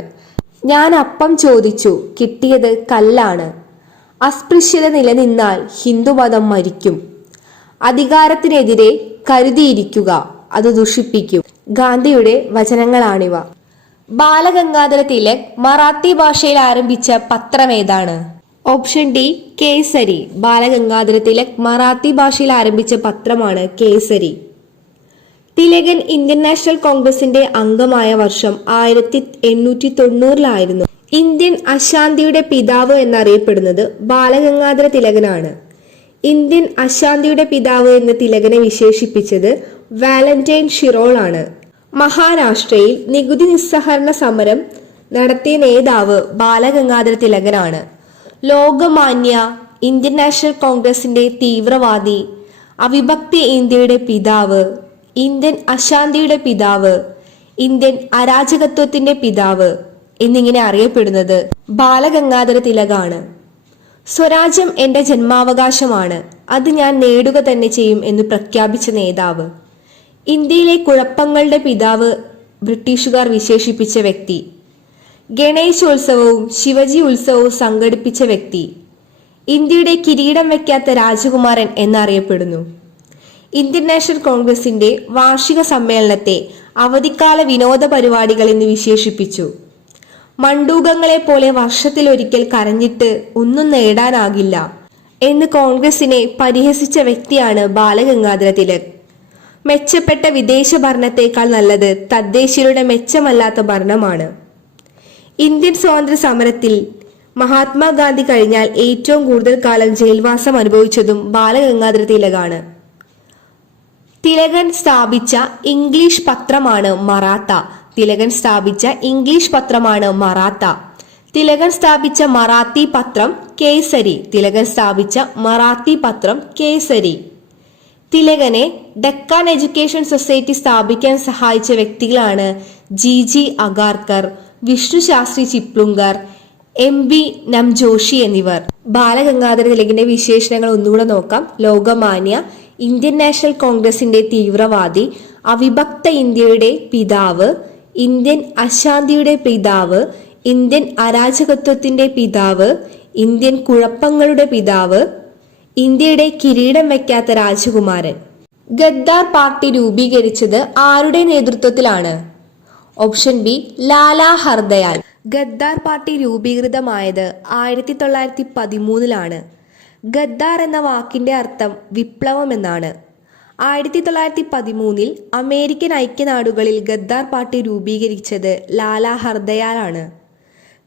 ഞാൻ അപ്പം ചോദിച്ചു, കിട്ടിയത് കല്ലാണ്. അസ്പൃശ്യത നിലനിന്നാൽ ഹിന്ദുമതം മരിക്കും. അധികാരത്തിനെതിരെ കരുതിയിരിക്കുക, അത് ദുഷിപ്പിക്കും. ഗാന്ധിയുടെ വചനങ്ങളാണിവ. ബാലഗംഗാധര തിലക് മറാത്തി ഭാഷയിൽ ആരംഭിച്ച പത്രമേതാണ്? Option D Kesari. ബാലഗംഗാധര തിലക് മറാത്തി ഭാഷയിൽ ആരംഭിച്ച പത്രമാണ് കേസരി. തിലകൻ ഇന്ത്യൻ നാഷണൽ കോൺഗ്രസിന്റെ അംഗമായ വർഷം 1890-ലായിരുന്നു. ഇന്ത്യൻ അശാന്തിയുടെ പിതാവ് എന്നറിയപ്പെടുന്നത് ബാലഗംഗാധര തിലകനാണ്. ഇന്ത്യൻ അശാന്തിയുടെ പിതാവ് എന്ന് തിലകനെ വിശേഷിപ്പിച്ചത് വാലന്റൈൻ ഷിറോൾ ആണ്. മഹാരാഷ്ട്രയിൽ നികുതി നിസ്സഹകരണ സമരം നടത്തിയ നേതാവ് ബാലഗംഗാധര തിലകനാണ്. ലോകമാന്യ, ഇന്ത്യൻ നാഷണൽ കോൺഗ്രസിന്റെ തീവ്രവാദി, അവിഭക്തി ഇന്ത്യയുടെ പിതാവ്, ഇന്ത്യൻ അശാന്തിയുടെ പിതാവ്, ഇന്ത്യൻ അരാജകത്വത്തിന്റെ പിതാവ് എന്നിങ്ങനെ അറിയപ്പെടുന്നത് ബാലഗംഗാധര തിലകാണ്. സ്വരാജ്യം എന്റെ ജന്മാവകാശമാണ്, അത് ഞാൻ നേടുക തന്നെ ചെയ്യും എന്ന് പ്രഖ്യാപിച്ച നേതാവ്. ഇന്ത്യയിലെ കുഴപ്പങ്ങളുടെ പിതാവ് ബ്രിട്ടീഷുകാർ വിശേഷിപ്പിച്ച വ്യക്തി. ഗണേശോത്സവവും ശിവജി ഉത്സവവും സംഘടിപ്പിച്ച വ്യക്തി. ഇന്ത്യയുടെ കിരീടം വയ്ക്കാത്ത രാജകുമാരൻ എന്നറിയപ്പെടുന്നു. ഇന്ത്യൻ നാഷണൽ കോൺഗ്രസിന്റെ വാർഷിക സമ്മേളനത്തെ അവധിക്കാല വിനോദ പരിപാടികൾ എന്ന് വിശേഷിപ്പിച്ചു. മണ്ടൂകങ്ങളെ പോലെ വർഷത്തിലൊരിക്കൽ കരഞ്ഞിട്ട് ഒന്നും നേടാനാകില്ല എന്ന് കോൺഗ്രസിനെ പരിഹസിച്ച വ്യക്തിയാണ് ബാലഗംഗാധര തിലക്. മെച്ചപ്പെട്ട വിദേശ ഭരണത്തേക്കാൾ നല്ലത് തദ്ദേശീയരുടെ മെച്ചമല്ലാത്ത ഭരണമാണ്. ഇന്ത്യൻ സ്വാതന്ത്ര്യ സമരത്തിൽ മഹാത്മാഗാന്ധി കഴിഞ്ഞാൽ ഏറ്റവും കൂടുതൽ കാലം ജയിൽവാസം അനുഭവിച്ചതും ബാലഗംഗാധര തിലകാണ്. തിലകൻ സ്ഥാപിച്ച ഇംഗ്ലീഷ് പത്രമാണ് മറാത്ത. തിലകൻ സ്ഥാപിച്ച ഇംഗ്ലീഷ് പത്രമാണ് മറാത്ത. തിലകൻ സ്ഥാപിച്ച മറാത്തി പത്രം കേസരി. തിലകൻ സ്ഥാപിച്ച മറാത്തി പത്രം കേസരി. തിലകനെ ഡെക്കാൻ എഡ്യൂക്കേഷൻ സൊസൈറ്റി സ്ഥാപിക്കാൻ സഹായിച്ച വ്യക്തികളാണ് GG അഗാർക്കർ, വിഷ്ണു ശാസ്ത്രി ചിപ്ലുങ്കർ, MB നംജോഷി എന്നിവർ. ബാലഗംഗാധര തിലകിന്റെ വിശേഷണങ്ങൾ ഒന്നുകൂടെ നോക്കാം. ലോകമാന്യ, ഇന്ത്യൻ നാഷണൽ കോൺഗ്രസിന്റെ തീവ്രവാദി, അവിഭക്ത ഇന്ത്യയുടെ പിതാവ്, ഇന്ത്യൻ അശാന്തിയുടെ പിതാവ്, ഇന്ത്യൻ അരാജകത്വത്തിന്റെ പിതാവ്, ഇന്ത്യൻ കുഴപ്പങ്ങളുടെ പിതാവ്, ഇന്ത്യയുടെ കിരീടം വയ്ക്കാത്ത രാജകുമാരൻ. ഗദ്ദാർ പാർട്ടി രൂപീകരിച്ചത് ആരുടെ നേതൃത്വത്തിലാണ്? ഓപ്ഷൻ ബി ലാലാ ഹർദയാൽ. ഗദ്ദാർ പാർട്ടി രൂപീകൃതമായത് 1913-ലാണ്. ഗദ്ദാർ എന്ന വാക്കിന്റെ അർത്ഥം വിപ്ലവം എന്നാണ്. 1913 അമേരിക്കൻ ഐക്യനാടുകളിൽ ഗദ്ദാർ പാർട്ടി രൂപീകരിച്ചത് ലാലാ ഹർദയാലാണ്.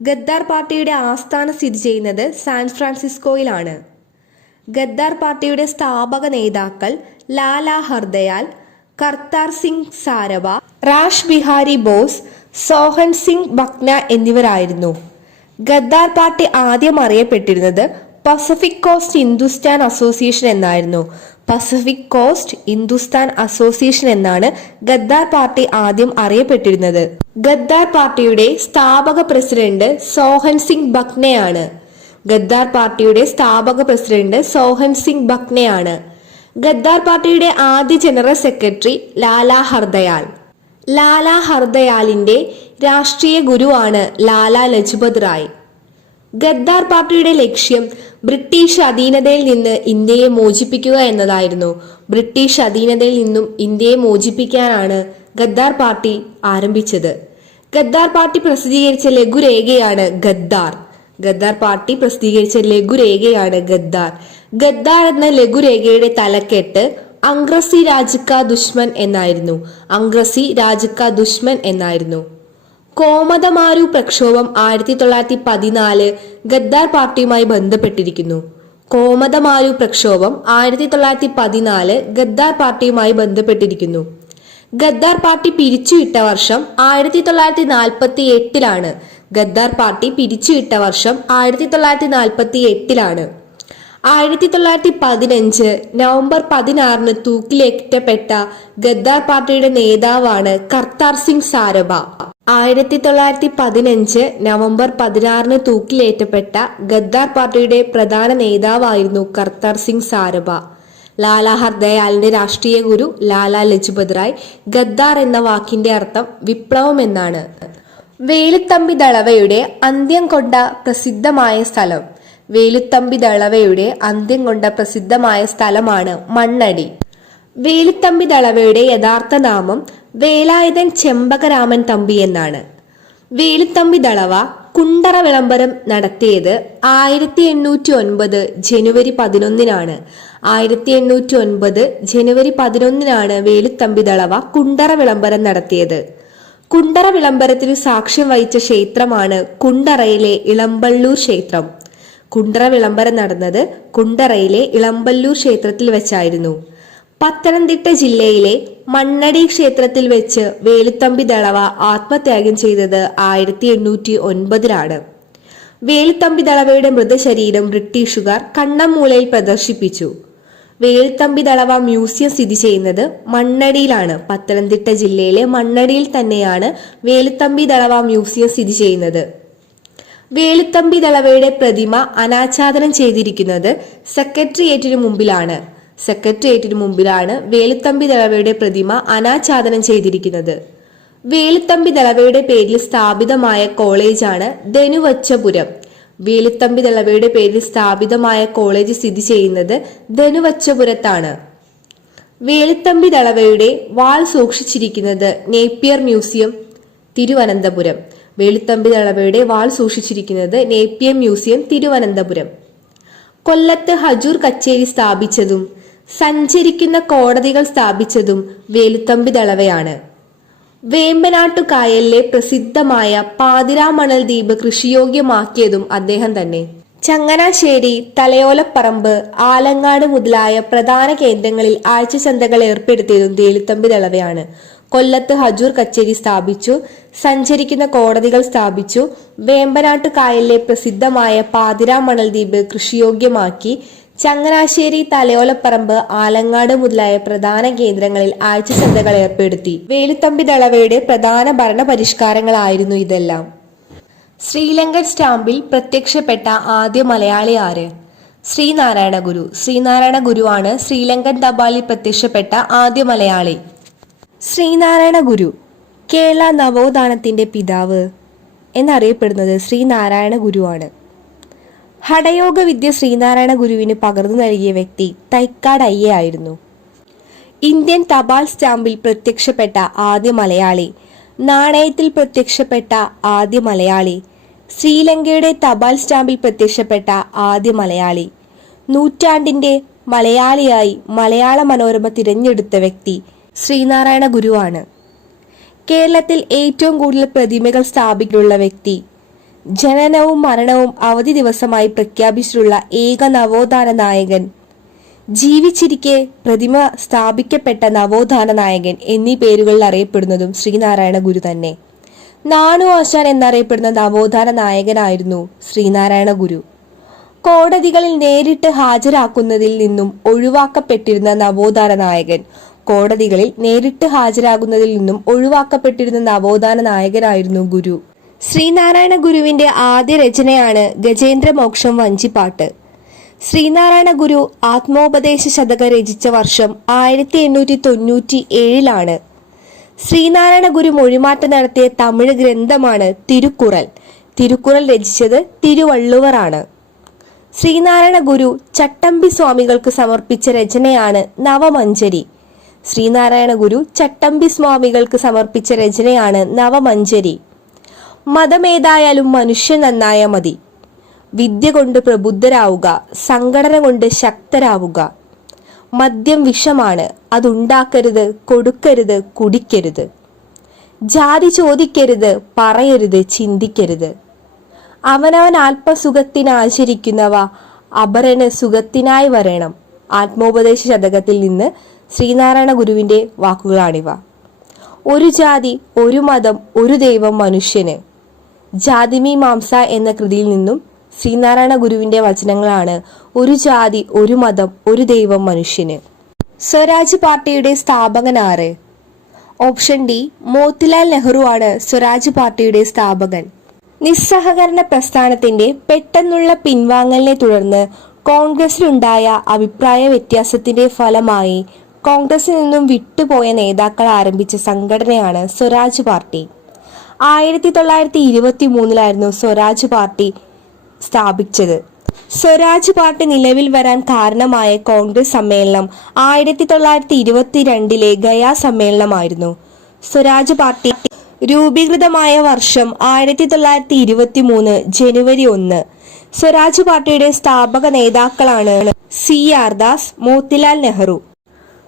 ഗദ്ദാർ പാർട്ടിയുടെ ആസ്ഥാനം സ്ഥിതി ചെയ്യുന്നത് സാൻ ഫ്രാൻസിസ്കോയിലാണ്. ഗദ്ദാർ പാർട്ടിയുടെ സ്ഥാപക നേതാക്കൾ ലാലാ ഹർദയാൽ, കർത്താർ സിംഗ് സാരഭ, റാഷ് ബിഹാരി ബോസ്, സോഹൻ സിംഗ് ബക്ന എന്നിവരായിരുന്നു. ഗദ്ദാർ പാർട്ടി ആദ്യം അറിയപ്പെട്ടിരുന്നത് പസഫിക് കോസ്റ്റ് ഹിന്ദുസ്ഥാൻ അസോസിയേഷൻ എന്നായിരുന്നു. പസഫിക് കോസ്റ്റ് ഹിന്ദുസ്ഥാൻ അസോസിയേഷൻ എന്നാണ് ഗദ്ദാർ പാർട്ടി ആദ്യം അറിയപ്പെട്ടിരുന്നത്. ഗദ്ദാർ പാർട്ടിയുടെ സ്ഥാപക പ്രസിഡന്റ് സോഹൻ സിംഗ് ബക്നയാണ്. ഗദ്ദാർ പാർട്ടിയുടെ സ്ഥാപക പ്രസിഡന്റ് സോഹൻ സിംഗ് ബക്നയാണ്. ഗദ്ദാർ പാർട്ടിയുടെ ആദ്യ ജനറൽ സെക്രട്ടറി ലാലാ ഹർദയാൽ. ലാലാ ഹർദയാലിന്റെ രാഷ്ട്രീയ ഗുരുവാണ് ലാലാ ലജ്പത് റായ്. ഗദ്ദാർ പാർട്ടിയുടെ ലക്ഷ്യം ബ്രിട്ടീഷ് അധീനതയിൽ നിന്ന് ഇന്ത്യയെ മോചിപ്പിക്കുക എന്നതായിരുന്നു. ബ്രിട്ടീഷ് അധീനതയിൽ നിന്നും ഇന്ത്യയെ മോചിപ്പിക്കാനാണ് ഗദ്ദാർ പാർട്ടി ആരംഭിച്ചത്. ഗദ്ദാർ പാർട്ടി പ്രസിദ്ധീകരിച്ച ലഘുരേഖയാണ് ഗദ്ദാർ. ഗദ്ദാർ പാർട്ടി പ്രസിദ്ധീകരിച്ച ലഘുരേഖയാണ് ഗദ്ദാർ. ഗദ്ദാർ എന്ന ലഘുരേഖയുടെ തലക്കെട്ട് അംഗ്രസി രാജ് കാ ദുശ്മൻ എന്നായിരുന്നു. അംഗ്രസി രാജ് കാ ദുശ്മൻ എന്നായിരുന്നു. കോമതമാരു പ്രക്ഷോഭം 1914 ഗദ്ദാർ പാർട്ടിയുമായി ബന്ധപ്പെട്ടിരിക്കുന്നു. കോമതമാരു പ്രക്ഷോഭം 1914 ഗദ്ദാർ പാർട്ടിയുമായി ബന്ധപ്പെട്ടിരിക്കുന്നു. ഗദ്ദാർ പാർട്ടി പിരിച്ചുവിട്ട വർഷം 1948 ഗദ്ദാർ പാർട്ടി പിരിച്ചുവിട്ട വർഷം 1948 1915 നവംബർ 16 തൂക്കിലേറ്റപ്പെട്ട ഗദ്ദാർ പാർട്ടിയുടെ നേതാവാണ് കർത്താർ സിംഗ് സാരഭ. 1915 നവംബർ 16 തൂക്കിലേറ്റപ്പെട്ട ഗദ്ദാർ പാർട്ടിയുടെ പ്രധാന നേതാവായിരുന്നു കർത്താർ സിംഗ് സാരഭ. ലാലാ ഹർദയാലിന്റെ രാഷ്ട്രീയ ഗുരു ലാലാ ലജ്പത് റായ്. ഗദ്ദാർ എന്ന വാക്കിന്റെ അർത്ഥം വിപ്ലവം എന്നാണ്. വേലുത്തമ്പി ദളവയുടെ അന്ത്യം കൊണ്ട പ്രസിദ്ധമായ സ്ഥലം. വേലുത്തമ്പി ദളവയുടെ അന്ത്യം കൊണ്ട പ്രസിദ്ധമായ സ്ഥലമാണ് മണ്ണടി. വേലുത്തമ്പി ദളവയുടെ യഥാർത്ഥ നാമം വേലായുധൻ ചെമ്പകരാമൻ തമ്പി എന്നാണ്. വേലുത്തമ്പി ദളവ കുണ്ടറ വിളംബരം നടത്തിയത് 1809 ജനുവരി 11 1809 ജനുവരി 11 വേലുത്തമ്പി ദളവ കുണ്ടറ വിളംബരം നടത്തിയത്. കുണ്ടറ വിളംബരത്തിന് സാക്ഷ്യം വഹിച്ച ക്ഷേത്രമാണ് കുണ്ടറയിലെ ഇളമ്പള്ളൂർ ക്ഷേത്രം. കുണ്ടറ വിളംബരം നടന്നത് കുണ്ടറയിലെ ഇളമ്പല്ലൂർ ക്ഷേത്രത്തിൽ വെച്ചായിരുന്നു. പത്തനംതിട്ട ജില്ലയിലെ മണ്ണടി ക്ഷേത്രത്തിൽ വെച്ച് വേലുത്തമ്പി ദളവ ആത്മത്യാഗം ചെയ്തത് 1809 വേലുത്തമ്പി ദളവയുടെ മൃതശരീരം ബ്രിട്ടീഷുകാർ കണ്ണമ്മൂലയിൽ പ്രദർശിപ്പിച്ചു. വേലുത്തമ്പി ദളവ മ്യൂസിയം സ്ഥിതി ചെയ്യുന്നത് മണ്ണടിയിലാണ്. പത്തനംതിട്ട ജില്ലയിലെ മണ്ണടിയിൽ തന്നെയാണ് വേലുത്തമ്പി ദളവ മ്യൂസിയം സ്ഥിതി ചെയ്യുന്നത്. വേലുത്തമ്പി ദളവയുടെ പ്രതിമ അനാച്ഛാദനം ചെയ്തിരിക്കുന്നത് സെക്രട്ടേറിയറ്റിനു മുമ്പിലാണ് വേലുത്തമ്പി ദളവയുടെ പ്രതിമ അനാച്ഛാദനം ചെയ്തിരിക്കുന്നത്. വേലുത്തമ്പി ദളവയുടെ പേരിൽ സ്ഥാപിതമായ കോളേജാണ് ധനുവച്ചപുരം. വേലുത്തമ്പി ദളവയുടെ പേരിൽ സ്ഥാപിതമായ കോളേജ് സ്ഥിതി ചെയ്യുന്നത് ധനുവച്ചപുരത്താണ്. വേലുത്തമ്പി ദളവയുടെ വാൾ സൂക്ഷിച്ചിരിക്കുന്നത് നേപ്പിയർ മ്യൂസിയം, തിരുവനന്തപുരം. വേലുത്തമ്പി ദളവയുടെ വാൾ സൂക്ഷിച്ചിരിക്കുന്നത് നേപ്പിയർ മ്യൂസിയം, തിരുവനന്തപുരം. കൊല്ലത്ത് ഹജൂർ കച്ചേരി സ്ഥാപിച്ചതും സഞ്ചരിക്കുന്ന കോടതികൾ സ്ഥാപിച്ചതും വേലുത്തമ്പി ദളവയാണ്. വേമ്പനാട്ടുകായലിലെ പ്രസിദ്ധമായ പാതിരാമണൽ ദ്വീപ് കൃഷിയോഗ്യമാക്കിയതും അദ്ദേഹം തന്നെ. ചങ്ങനാശ്ശേരി, തലയോലപ്പറമ്പ്, ആലങ്ങാട് മുതലായ പ്രധാന കേന്ദ്രങ്ങളിൽ ആഴ്ചച്ചന്തകൾ ഏർപ്പെടുത്തിയതും വേലുത്തമ്പി ദളവയാണ്. കൊല്ലത്ത് ഹജൂർ കച്ചേരി സ്ഥാപിച്ചു, സഞ്ചരിക്കുന്ന കോടതികൾ സ്ഥാപിച്ചു, വേമ്പനാട്ടുകായലിലെ പ്രസിദ്ധമായ പാതിരാമണൽ ദ്വീപ് കൃഷിയോഗ്യമാക്കി, ചങ്ങനാശ്ശേരി, തലയോലപ്പറമ്പ്, ആലങ്ങാട് മുതലായ പ്രധാന കേന്ദ്രങ്ങളിൽ ആഴ്ചച്ചന്തകൾ ഏർപ്പെടുത്തി. വേലുത്തമ്പി ദളവയുടെ പ്രധാന ഭരണ പരിഷ്കാരങ്ങളായിരുന്നു ഇതെല്ലാം. ശ്രീലങ്കൻ സ്റ്റാമ്പിൽ പ്രത്യക്ഷപ്പെട്ട ആദ്യ മലയാളി ആര്? ശ്രീനാരായണ ഗുരു. ശ്രീനാരായണ ഗുരുവാണ് ശ്രീലങ്കൻ തപാലിൽ പ്രത്യക്ഷപ്പെട്ട ആദ്യ മലയാളി. ശ്രീനാരായണ ഗുരു കേരള നവോത്ഥാനത്തിന്റെ പിതാവ് എന്നറിയപ്പെടുന്നത് ശ്രീനാരായണ ഗുരുവാണ്. ഹഠയോഗ വിദ്യ ശ്രീനാരായണ ഗുരുവിന് പകർന്നു നൽകിയ വ്യക്തി തൈക്കാട് അയ്യ ആയിരുന്നു. ഇന്ത്യൻ തപാൽ സ്റ്റാമ്പിൽ പ്രത്യക്ഷപ്പെട്ട ആദ്യ മലയാളി, നാണയത്തിൽ പ്രത്യക്ഷപ്പെട്ട ആദ്യ മലയാളി, ശ്രീലങ്കയുടെ തപാൽ സ്റ്റാമ്പിൽ പ്രത്യക്ഷപ്പെട്ട ആദ്യ മലയാളി, നൂറ്റാണ്ടിന്റെ മലയാളിയായി മലയാള മനോരമ തിരഞ്ഞെടുത്ത വ്യക്തി ശ്രീനാരായണ ഗുരുവാണ്. കേരളത്തിൽ ഏറ്റവും കൂടുതൽ പ്രതിമകൾ സ്ഥാപിച്ചിട്ടുള്ള വ്യക്തി, ജനനവും മരണവും അവധി ദിവസമായി പ്രഖ്യാപിച്ചിട്ടുള്ള ഏക നവോത്ഥാന നായകൻ, ജീവിച്ചിരിക്കെ പ്രതിമ സ്ഥാപിക്കപ്പെട്ട നവോത്ഥാന നായകൻ എന്നീ പേരുകളിൽ അറിയപ്പെടുന്നതും ശ്രീനാരായണ ഗുരു തന്നെ. നാണു ആശാൻ എന്നറിയപ്പെടുന്ന നവോത്ഥാന നായകനായിരുന്നു ശ്രീനാരായണ ഗുരു. കോടതികളിൽ നേരിട്ട് ഹാജരാക്കുന്നതിൽ നിന്നും ഒഴിവാക്കപ്പെട്ടിരുന്ന നവോത്ഥാന നായകൻ. കോടതികളിൽ നേരിട്ട് ഹാജരാകുന്നതിൽ നിന്നും ഒഴിവാക്കപ്പെട്ടിരുന്ന നവോത്ഥാന നായകനായിരുന്നു ഗുരു. ശ്രീനാരായണ ഗുരുവിന്റെ ആദ്യ രചനയാണ് ഗജേന്ദ്രമോക്ഷം വഞ്ചിപ്പാട്ട്. ശ്രീനാരായണ ഗുരു ആത്മോപദേശ ശതക രചിച്ച വർഷം 1897 ശ്രീനാരായണ ഗുരു മൊഴിമാറ്റം നടത്തിയ തമിഴ് ഗ്രന്ഥമാണ് തിരുക്കുറൽ. തിരുക്കുറൽ രചിച്ചത് തിരുവള്ളുവറാണ്. ശ്രീനാരായണ ഗുരു ചട്ടമ്പി സ്വാമികൾക്ക് സമർപ്പിച്ച രചനയാണ് നവമഞ്ചരി. ശ്രീനാരായണ ഗുരു ചട്ടമ്പി സ്വാമികൾക്ക് സമർപ്പിച്ച രചനയാണ് നവമഞ്ചരി. മതമേതായാലും മനുഷ്യൻ നന്നായ മതി. വിദ്യ കൊണ്ട് പ്രബുദ്ധരാവുക, സംഘടന കൊണ്ട് ശക്തരാവുക. മദ്യം വിഷമാണ്, അതുണ്ടാക്കരുത്, കൊടുക്കരുത്, കുടിക്കരുത്. ജാതി ചോദിക്കരുത്, പറയരുത്, ചിന്തിക്കരുത്. അവനവൻ അല്പസുഖത്തിനാചരിക്കുന്നവ അപരന് സുഖത്തിനായി വരണം. ആത്മോപദേശ ശതകത്തിൽ നിന്ന് ശ്രീനാരായണ ഗുരുവിന്റെ വാക്കുകളാണിവ. ഒരു ജാതി, ഒരു മതം, ഒരു ദൈവം മനുഷ്യന്. ജാതിമീമാംസ എന്ന കൃതിയിൽ നിന്നും ശ്രീനാരായണ ഗുരുവിന്റെ വചനങ്ങളാണ് ഒരു ജാതി, ഒരു മതം, ഒരു ദൈവം മനുഷ്യന്. സ്വരാജ് പാർട്ടിയുടെ സ്ഥാപകൻ ആര്? ഓപ്ഷൻ ഡി, മോത്തിലാൽ നെഹ്റു ആണ് സ്വരാജ് പാർട്ടിയുടെ സ്ഥാപകൻ. നിസ്സഹകരണ പ്രസ്ഥാനത്തിന്റെ പെട്ടെന്നുള്ള പിൻവാങ്ങലിനെ തുടർന്ന് കോൺഗ്രസിലുണ്ടായ അഭിപ്രായ വ്യത്യാസത്തിന്റെ ഫലമായി കോൺഗ്രസിൽ നിന്നും വിട്ടുപോയ നേതാക്കൾ ആരംഭിച്ച സംഘടനയാണ് സ്വരാജ് പാർട്ടി. 1923 സ്വരാജ് പാർട്ടി സ്ഥാപിച്ചത്. സ്വരാജ് പാർട്ടി നിലവിൽ വരാൻ കാരണമായ കോൺഗ്രസ് സമ്മേളനം 1922 ഗയാ സമ്മേളനമായിരുന്നു. സ്വരാജ് പാർട്ടി രൂപീകൃതമായ വർഷം 1923 ജനുവരി 1. സ്വരാജ് പാർട്ടിയുടെ സ്ഥാപക നേതാക്കളാണ് CR ദാസ്, മോത്തിലാൽ നെഹ്റു.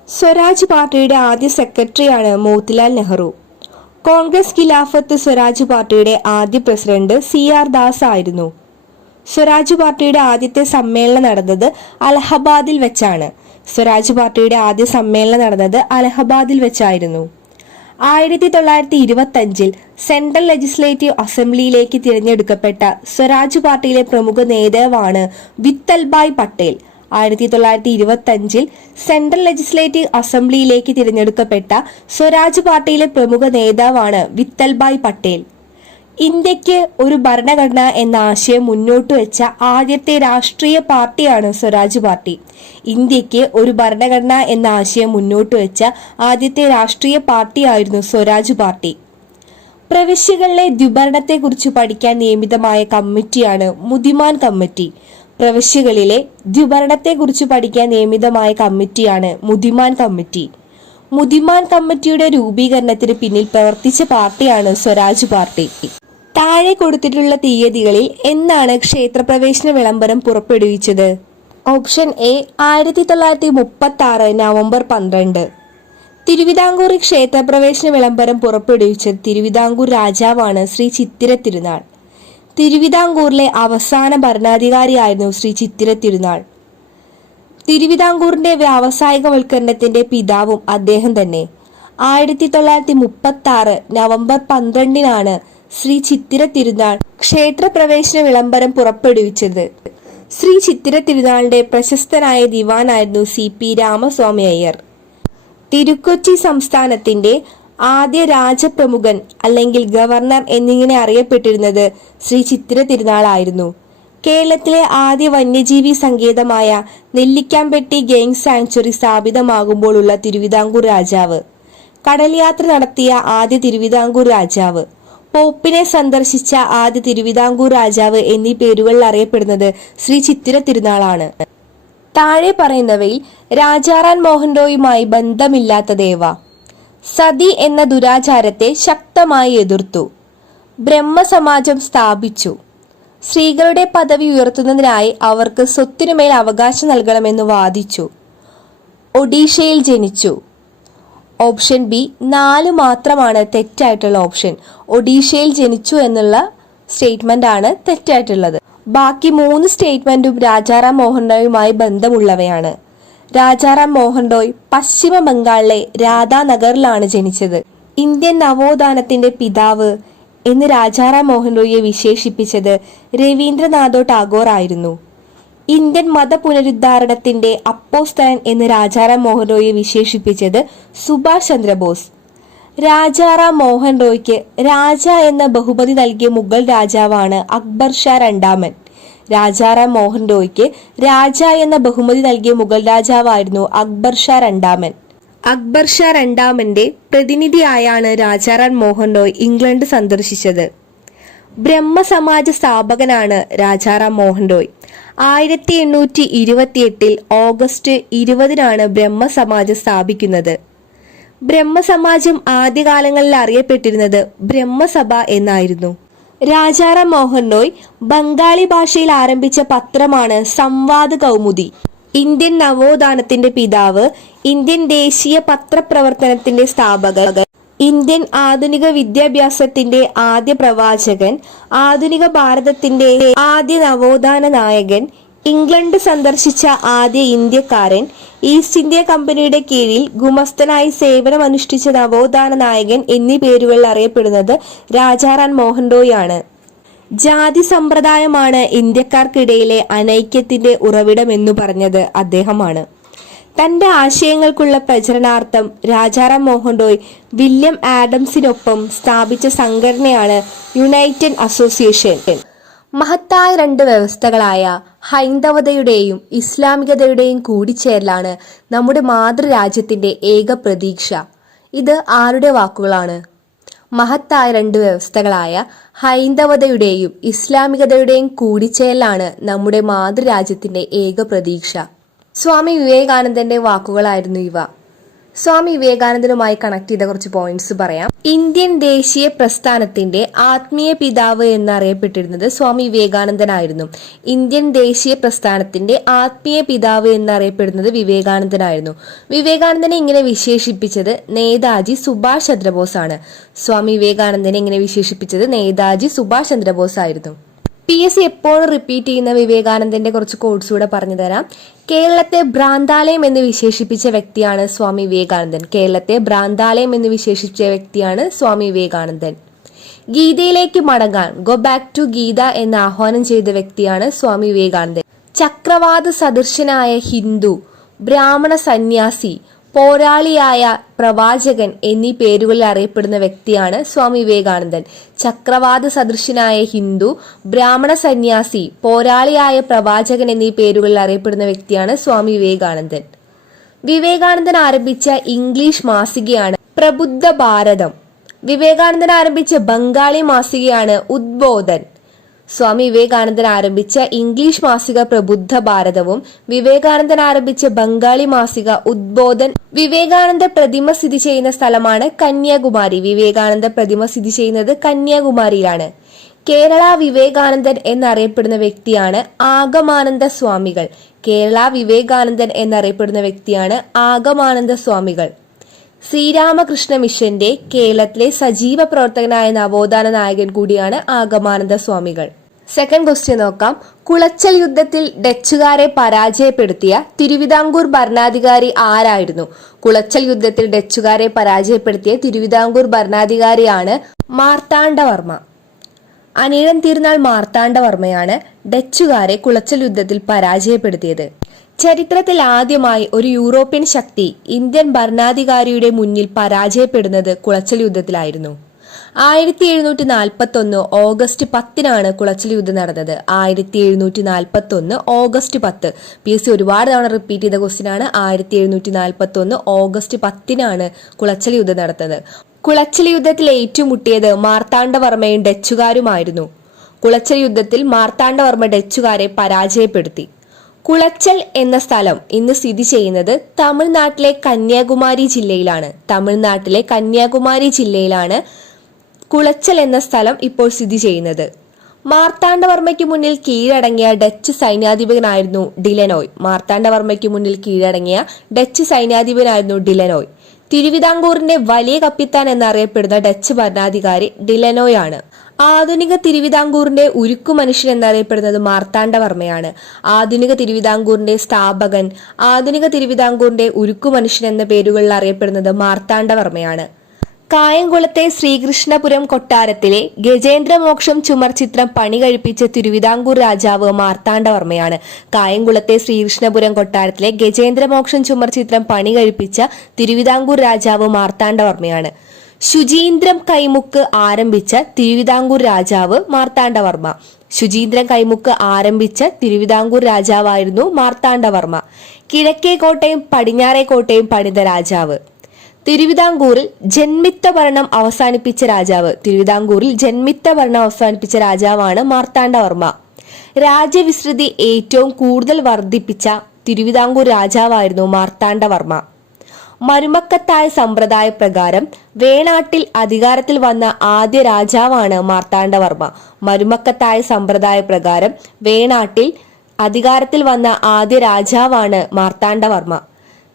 സ്വരാജ് പാർട്ടിയുടെ ആദ്യ സെക്രട്ടറിയാണ് മോത്തിലാൽ നെഹ്റു. കോൺഗ്രസ് ഖിലാഫത്ത് സ്വരാജ് പാർട്ടിയുടെ ആദ്യ പ്രസിഡന്റ് CR ദാസ് ആയിരുന്നു. സ്വരാജ് പാർട്ടിയുടെ ആദ്യത്തെ സമ്മേളനം നടന്നത് അലഹബാദിൽ വെച്ചാണ്. സ്വരാജ് പാർട്ടിയുടെ ആദ്യ സമ്മേളനം നടന്നത് അലഹബാദിൽ വെച്ചായിരുന്നു. 1925 സെൻട്രൽ ലെജിസ്ലേറ്റീവ് അസംബ്ലിയിലേക്ക് തിരഞ്ഞെടുക്കപ്പെട്ട സ്വരാജ് പാർട്ടിയിലെ പ്രമുഖ നേതാവാണ് വിത്തൽഭായ് പട്ടേൽ. 1925 സെൻട്രൽ ലെജിസ്ലേറ്റീവ് അസംബ്ലിയിലേക്ക് തിരഞ്ഞെടുക്കപ്പെട്ട സ്വരാജ് പാർട്ടിയിലെ പ്രമുഖ നേതാവാണ് വിത്തൽഭായ് പട്ടേൽ. ഇന്ത്യക്ക് ഒരു ഭരണഘടന എന്ന ആശയം മുന്നോട്ട് വെച്ച ആദ്യത്തെ രാഷ്ട്രീയ പാർട്ടിയാണ് സ്വരാജ് പാർട്ടി. ഇന്ത്യക്ക് ഒരു ഭരണഘടന എന്ന ആശയം മുന്നോട്ട് വെച്ച ആദ്യത്തെ രാഷ്ട്രീയ പാർട്ടിയായിരുന്നു സ്വരാജ് പാർട്ടി. പ്രവിശ്യകളിലെ ദ്വിഭരണത്തെക്കുറിച്ച് പഠിക്കാൻ നിയമിതമായ കമ്മിറ്റിയാണ് മുദിമാൻ കമ്മിറ്റി. പ്രവിശ്യകളിലെ ദ്വിഭരണത്തെക്കുറിച്ച് പഠിക്കാൻ നിയമിതമായ കമ്മിറ്റിയാണ് മുദിമാൻ കമ്മിറ്റി. മുദിമാൻ കമ്മിറ്റിയുടെ രൂപീകരണത്തിന് പിന്നിൽ പ്രവർത്തിച്ച പാർട്ടിയാണ് സ്വരാജ് പാർട്ടി. താഴെ കൊടുത്തിട്ടുള്ള തീയതികളിൽ എന്നാണ് ക്ഷേത്രപ്രവേശന വിളംബരം പുറപ്പെടുവിച്ചത്? Option A 1936 November 12. തിരുവിതാംകൂർ ക്ഷേത്രപ്രവേശന വിളംബരം പുറപ്പെടുവിച്ചത് തിരുവിതാംകൂർ രാജാവാണ് ശ്രീ ചിത്തിര തിരുനാൾ. തിരുവിതാംകൂറിലെ അവസാന ഭരണാധികാരിയായിരുന്നു ശ്രീ ചിത്തിര തിരുനാൾ. തിരുവിതാംകൂറിന്റെ വ്യാവസായികവൽക്കരണത്തിന്റെ പിതാവും അദ്ദേഹം തന്നെ. 1936 നവംബർ 12 ശ്രീ ചിത്തിര തിരുനാൾ ക്ഷേത്രപ്രവേശന വിളംബരം പുറപ്പെടുവിച്ചത്. ശ്രീ ചിത്തിര തിരുനാളിന്റെ പ്രശസ്തനായ ദിവാനായിരുന്നു CP രാമസ്വാമി അയ്യർ. തിരുക്കൊച്ചി സംസ്ഥാനത്തിന്റെ ആദ്യ രാജപ്രമുഖൻ അല്ലെങ്കിൽ ഗവർണർ എന്നിങ്ങനെ അറിയപ്പെട്ടിരുന്നത് ശ്രീ ചിത്തിര തിരുനാളായിരുന്നു. കേരളത്തിലെ ആദ്യ വന്യജീവി സങ്കേതമായ നെല്ലിക്കാംപെട്ടി ഗെയിം സാങ്ച്വറി സ്ഥാപിതമാകുമ്പോഴുള്ള തിരുവിതാംകൂർ രാജാവ്, കടൽ യാത്ര നടത്തിയ ആദ്യ തിരുവിതാംകൂർ രാജാവ്, പോപ്പിനെ സന്ദർശിച്ച ആദ്യ തിരുവിതാംകൂർ രാജാവ് എന്നീ പേരുകളിൽ അറിയപ്പെടുന്നത് ശ്രീ ചിത്തിര തിരുനാളാണ്. താഴെ പറയുന്നവയിൽ രാജാറാം മോഹൻ റോയുമായി ബന്ധമില്ലാത്തതേവ? സതി എന്ന ദുരാചാരത്തെ ശക്തമായി എതിർത്തു. ബ്രഹ്മസമാജം സ്ഥാപിച്ചു. സ്ത്രീകളുടെ പദവി ഉയർത്തുന്നതിനായി അവർക്ക് സ്വത്തിനുമേൽ അവകാശം നൽകണമെന്ന് വാദിച്ചു. ഒഡീഷയിൽ ജനിച്ചു. ഓപ്ഷൻ ബി 4 മാത്രമാണ് തെറ്റായിട്ടുള്ള ഓപ്ഷൻ. ഒഡീഷയിൽ ജനിച്ചു എന്നുള്ള സ്റ്റേറ്റ്മെന്റ് ആണ് തെറ്റായിട്ടുള്ളത്. ബാക്കി 3 സ്റ്റേറ്റ്മെന്റും രാജാറാം മോഹൻ റോയുമായി ബന്ധമുള്ളവയാണ്. രാജാറാം മോഹൻ റോയ് പശ്ചിമ ബംഗാളിലെ രാധാനഗറിലാണ് ജനിച്ചത്. ഇന്ത്യൻ നവോത്ഥാനത്തിന്റെ പിതാവ് എന്ന് രാജാറാം മോഹൻ റോയിയെ വിശേഷിപ്പിച്ചത് രവീന്ദ്രനാഥോ ടാഗോർ ആയിരുന്നു. ഇന്ത്യൻ മതപുനരുദ്ധാരണത്തിന്റെ അപ്പോസ്തലൻ എന്ന് രാജാറാം മോഹൻ റോയിയെ വിശേഷിപ്പിച്ചത് സുഭാഷ് ചന്ദ്രബോസ്. രാജാറാം മോഹൻ റോയ്ക്ക് രാജ എന്ന ബഹുമതി നൽകിയ മുഗൾ രാജാവാണ് അക്ബർ ഷാ രണ്ടാമൻ. രാജാറാം മോഹൻ റോയ്ക്ക് രാജ എന്ന ബഹുമതി നൽകിയ മുഗൾ രാജാവായിരുന്നു അക്ബർ ഷാ രണ്ടാമൻ. അക്ബർ ഷാ രണ്ടാമന്റെ പ്രതിനിധിയായാണ് രാജാറാം മോഹൻ റോയ് ഇംഗ്ലണ്ട് സന്ദർശിച്ചത്. ബ്രഹ്മസമാജ സ്ഥാപകനാണ് രാജാറാം മോഹൻ റോയ്. 1828 ഓഗസ്റ്റ് 20 ബ്രഹ്മസമാജം സ്ഥാപിക്കുന്നത്. ബ്രഹ്മസമാജം ആദ്യകാലങ്ങളിൽ അറിയപ്പെട്ടിരുന്നത് ബ്രഹ്മസഭ എന്നായിരുന്നു. രാജാറാം മോഹൻ റോയ് ബംഗാളി ഭാഷയിൽ ആരംഭിച്ച പത്രമാണ് സംവാദ് കൗമുദി. ഇന്ത്യൻ നവോത്ഥാനത്തിന്റെ പിതാവ്, ഇന്ത്യൻ ദേശീയ പത്രപ്രവർത്തനത്തിന്റെ സ്ഥാപകൻ, ഇന്ത്യൻ ആധുനിക വിദ്യാഭ്യാസത്തിന്റെ ആദ്യ പ്രവാചകൻ, ആധുനിക ഭാരതത്തിന്റെ ആദ്യ നവോത്ഥാന നായകൻ, ഇംഗ്ലണ്ട് സന്ദർശിച്ച ആദ്യ ഇന്ത്യക്കാരൻ, ഈസ്റ്റ് ഇന്ത്യ കമ്പനിയുടെ കീഴിൽ ഗുമസ്തനായി സേവനമനുഷ്ഠിച്ച നവോത്ഥാന നായകൻ എന്നീ പേരുകളിൽ അറിയപ്പെടുന്നത് രാജാറാം മോഹൻ റോയ് ആണ്. ജാതി സമ്പ്രദായമാണ് ഇന്ത്യക്കാർക്കിടയിലെ അനൈക്യത്തിന്റെ ഉറവിടമെന്നു പറഞ്ഞത് അദ്ദേഹമാണ്. തന്റെ ആശയങ്ങൾക്കുള്ള പ്രചരണാർത്ഥം രാജാറാം മോഹൻ റോയ് വില്യം ആഡംസിനൊപ്പം സ്ഥാപിച്ച സംഘടനയാണ് യുണൈറ്റഡ് അസോസിയേഷൻ. മഹത്തായ 2 വ്യവസ്ഥകളായ ഹൈന്ദവതയുടെയും ഇസ്ലാമികതയുടെയും കൂടിച്ചേരലാണ് നമ്മുടെ മാതൃരാജ്യത്തിന്റെ ഏക പ്രതീക്ഷ. ഇത് ആരുടെ വാക്കുകളാണ്? മഹത്തായ 2 വ്യവസ്ഥകളായ ഹൈന്ദവതയുടെയും ഇസ്ലാമികതയുടെയും കൂടിച്ചേരലാണ് നമ്മുടെ മാതൃരാജ്യത്തിന്റെ ഏക പ്രതീക്ഷ. സ്വാമി വിവേകാനന്ദന്റെ വാക്കുകളായിരുന്നു ഇവ. സ്വാമി വിവേകാനന്ദനുമായി കണക്ട് ചെയ്ത കുറച്ച് പോയിന്റ്സ് പറയാം. ഇന്ത്യൻ ദേശീയ പ്രസ്ഥാനത്തിന്റെ ആത്മീയ പിതാവ് എന്നറിയപ്പെട്ടിരുന്നത് സ്വാമി വിവേകാനന്ദനായിരുന്നു. ഇന്ത്യൻ ദേശീയ പ്രസ്ഥാനത്തിന്റെ ആത്മീയ പിതാവ് എന്നറിയപ്പെടുന്നത് വിവേകാനന്ദനായിരുന്നു. വിവേകാനന്ദനെ ഇങ്ങനെ വിശേഷിപ്പിച്ചത് നേതാജി സുഭാഷ് ചന്ദ്രബോസ് ആണ്. സ്വാമി വിവേകാനന്ദനെ ഇങ്ങനെ വിശേഷിപ്പിച്ചത് നേതാജി സുഭാഷ് ചന്ദ്രബോസ് ആയിരുന്നു. PSC എപ്പോഴും റിപ്പീറ്റ് ചെയ്യുന്ന വിവേകാനന്ദന്റെ കുറച്ച് കോഡ്സ് കൂടെ പറഞ്ഞു തരാം. കേരളത്തെ ഭ്രാന്താലയം എന്ന് വിശേഷിപ്പിച്ച വ്യക്തിയാണ് സ്വാമി വിവേകാനന്ദൻ. കേരളത്തെ ഭ്രാന്താലയം എന്ന് വിശേഷിപ്പിച്ച വ്യക്തിയാണ് സ്വാമി വിവേകാനന്ദൻ. ഗീതയിലേക്ക് മടങ്ങാൻ, ഗോ ബാക്ക് ടു ഗീത എന്ന് ആഹ്വാനം ചെയ്ത വ്യക്തിയാണ് സ്വാമി വിവേകാനന്ദൻ. ചക്രവാത സദൃശനായ ഹിന്ദു, ബ്രാഹ്മണ സന്യാസി, പോരാളിയായ പ്രവാചകൻ എന്നീ പേരുകളിൽ അറിയപ്പെടുന്ന വ്യക്തിയാണ് സ്വാമി വിവേകാനന്ദൻ. ചക്രവാത സദൃശനായ ഹിന്ദു, ബ്രാഹ്മണ സന്യാസി, പോരാളിയായ പ്രവാചകൻ എന്നീ പേരുകളിൽ അറിയപ്പെടുന്ന വ്യക്തിയാണ് സ്വാമി വിവേകാനന്ദൻ. വിവേകാനന്ദൻ ആരംഭിച്ച ഇംഗ്ലീഷ് മാസികയാണ് പ്രബുദ്ധ ഭാരതം. വിവേകാനന്ദൻ ആരംഭിച്ച ബംഗാളി മാസികയാണ് ഉദ്ബോധൻ. സ്വാമി വിവേകാനന്ദൻ ആരംഭിച്ച ഇംഗ്ലീഷ് മാസിക പ്രബുദ്ധ ഭാരതവും വിവേകാനന്ദൻ ആരംഭിച്ച ബംഗാളി മാസിക ഉദ്ബോധൻ. വിവേകാനന്ദ പ്രതിമ സ്ഥിതി ചെയ്യുന്ന സ്ഥലമാണ് കന്യാകുമാരി. വിവേകാനന്ദ പ്രതിമ സ്ഥിതി ചെയ്യുന്നത് കന്യാകുമാരിയിലാണ്. കേരള വിവേകാനന്ദൻ എന്നറിയപ്പെടുന്ന വ്യക്തിയാണ് ആഗമാനന്ദ സ്വാമികൾ. കേരള വിവേകാനന്ദൻ എന്നറിയപ്പെടുന്ന വ്യക്തിയാണ് ആഗമാനന്ദ സ്വാമികൾ. ശ്രീരാമകൃഷ്ണ മിഷന്റെ കേരളത്തിലെ സജീവ പ്രവർത്തകനായ നവോത്ഥാന നായകൻ കൂടിയാണ് ആഗമാനന്ദ സ്വാമികൾ. സെക്കൻഡ് ക്വസ്റ്റ്യൻ നോക്കാം. കുളച്ചൽ യുദ്ധത്തിൽ ഡച്ചുകാരെ പരാജയപ്പെടുത്തിയ തിരുവിതാംകൂർ ഭരണാധികാരി ആരായിരുന്നു? കുളച്ചൽ യുദ്ധത്തിൽ ഡച്ചുകാരെ പരാജയപ്പെടുത്തിയ തിരുവിതാംകൂർ ഭരണാധികാരിയാണ് മാർത്താണ്ഡവർമ്മ. അനിഴം തിരുനാൾ മാർത്താണ്ഡവർമ്മയാണ് ഡച്ചുകാരെ കുളച്ചൽ യുദ്ധത്തിൽ പരാജയപ്പെടുത്തിയത്. ചരിത്രത്തിൽ ആദ്യമായി ഒരു യൂറോപ്യൻ ശക്തി ഇന്ത്യൻ ഭരണാധികാരിയുടെ മുന്നിൽ പരാജയപ്പെടുന്നത് കുളച്ചൽ യുദ്ധത്തിലായിരുന്നു. 1741 ഓഗസ്റ്റ് 10 കുളച്ചൽ യുദ്ധം നടന്നത്. 1741 ഓഗസ്റ്റ് 10. PSC ഒരുപാട് തവണ റിപ്പീറ്റ് ചെയ്ത ക്വസ്റ്റ്യൻ ആണ്. 1741 ഓഗസ്റ്റ് 10 കുളച്ചൽ യുദ്ധം നടന്നത്. കുളച്ചൽ യുദ്ധത്തിൽ ഏറ്റുമുട്ടിയത് മാർത്താണ്ഡവർമ്മയും ഡച്ചുകാരുമായിരുന്നു. കുളച്ചൽ യുദ്ധത്തിൽ മാർത്താണ്ഡവർമ്മ ഡച്ചുകാരെ പരാജയപ്പെടുത്തി. കുളച്ചൽ എന്ന സ്ഥലം ഇന്ന് സ്ഥിതി ചെയ്യുന്നത് തമിഴ്നാട്ടിലെ കന്യാകുമാരി ജില്ലയിലാണ്. തമിഴ്നാട്ടിലെ കന്യാകുമാരി ജില്ലയിലാണ് കുളച്ചൽ എന്ന സ്ഥലം ഇപ്പോൾ സ്ഥിതി ചെയ്യുന്നത്. മാർത്താണ്ഡവർമ്മയ്ക്ക് മുന്നിൽ കീഴടങ്ങിയ ഡച്ച് സൈന്യാധിപനായിരുന്നു ഡിലനോയ്. മാർത്താണ്ഡവർമ്മയ്ക്ക് മുന്നിൽ കീഴടങ്ങിയ ഡച്ച് സൈന്യാധിപനായിരുന്നു ഡിലനോയ്. തിരുവിതാംകൂറിന്റെ വലിയ കപ്പിത്താൻ എന്നറിയപ്പെടുന്ന ഡച്ച് ഭരണാധികാരി ഡിലനോയ് ആണ്. ആധുനിക തിരുവിതാംകൂറിന്റെ ഉരുക്കു മനുഷ്യൻ എന്നറിയപ്പെടുന്നത് മാർത്താണ്ഡവർമ്മയാണ്. ആധുനിക തിരുവിതാംകൂറിന്റെ സ്ഥാപകൻ, ആധുനിക തിരുവിതാംകൂറിന്റെ ഉരുക്കു മനുഷ്യൻ എന്ന പേരുകളിൽ അറിയപ്പെടുന്നത് മാർത്താണ്ഡവർമ്മയാണ്. കായംകുളത്തെ ശ്രീകൃഷ്ണപുരം കൊട്ടാരത്തിലെ ഗജേന്ദ്രമോക്ഷം ചുമർ ചിത്രം പണി കഴിപ്പിച്ച തിരുവിതാംകൂർ രാജാവ് മാർത്താണ്ഡവർമ്മയാണ്. കായംകുളത്തെ ശ്രീകൃഷ്ണപുരം കൊട്ടാരത്തിലെ ഗജേന്ദ്രമോക്ഷം ചുമർ ചിത്രം പണി കഴിപ്പിച്ച തിരുവിതാംകൂർ രാജാവ് മാർത്താണ്ഡവർമ്മയാണ്. ശുചീന്ദ്രം കൈമുക്ക് ആരംഭിച്ച തിരുവിതാംകൂർ രാജാവ് മാർത്താണ്ഡവർമ്മ. ശുചീന്ദ്രം കൈമുക്ക് ആരംഭിച്ച തിരുവിതാംകൂർ രാജാവായിരുന്നു മാർത്താണ്ഡവർമ്മ. കിഴക്കേ കോട്ടയും പടിഞ്ഞാറേ കോട്ടയും പണിത രാജാവ്. തിരുവിതാംകൂറിൽ ജന്മിത്ത ഭരണം അവസാനിപ്പിച്ച രാജാവ്. തിരുവിതാംകൂറിൽ ജന്മിത്ത ഭരണം അവസാനിപ്പിച്ച രാജാവാണ് മാർത്താണ്ഡവർമ്മ. രാജ്യവിസ്തൃതി ഏറ്റവും കൂടുതൽ വർദ്ധിപ്പിച്ച തിരുവിതാംകൂർ രാജാവായിരുന്നു മാർത്താണ്ഡവർമ്മ. മരുമക്കത്തായ സമ്പ്രദായ പ്രകാരം വേണാട്ടിൽ അധികാരത്തിൽ വന്ന ആദ്യ രാജാവാണ് മാർത്താണ്ഡവർമ്മ. മരുമക്കത്തായ സമ്പ്രദായ പ്രകാരം വേണാട്ടിൽ അധികാരത്തിൽ വന്ന ആദ്യ രാജാവാണ് മാർത്താണ്ഡവർമ്മ.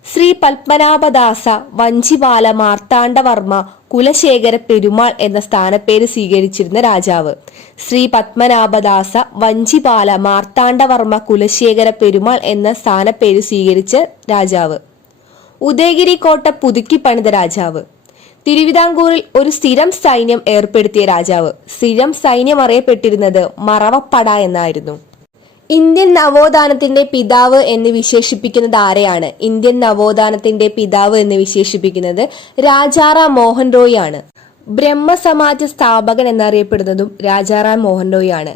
ശ്രീ പത്മനാഭദാസ വഞ്ചിപാല മാർത്താണ്ഡവർമ്മ കുലശേഖര പെരുമാൾ എന്ന സ്ഥാനപ്പേര് സ്വീകരിച്ചിരുന്ന രാജാവ്. ശ്രീ പത്മനാഭദാസ വഞ്ചിപാല മാർത്താണ്ഡവർമ്മ കുലശേഖര പെരുമാൾ എന്ന സ്ഥാനപ്പേര് സ്വീകരിച്ച രാജാവ്. ഉദയഗിരി കോട്ട പുതുക്കി പണിത രാജാവ്. തിരുവിതാംകൂറിൽ ഒരു സ്ഥിരം സൈന്യം ഏർപ്പെടുത്തിയ രാജാവ്. സ്ഥിരം സൈന്യം അറിയപ്പെട്ടിരുന്നത് മറവപ്പട എന്നായിരുന്നു. ഇന്ത്യൻ നവോത്ഥാനത്തിന്റെ പിതാവ് എന്ന് വിശേഷിപ്പിക്കുന്നത് ആരെയാണ്? ഇന്ത്യൻ നവോത്ഥാനത്തിന്റെ പിതാവ് എന്ന് വിശേഷിപ്പിക്കുന്നത് രാജാറാം മോഹൻ റോയ് ആണ്. ബ്രഹ്മസമാജ സ്ഥാപകൻ എന്നറിയപ്പെടുന്നതും രാജാറാം മോഹൻ റോയ് ആണ്.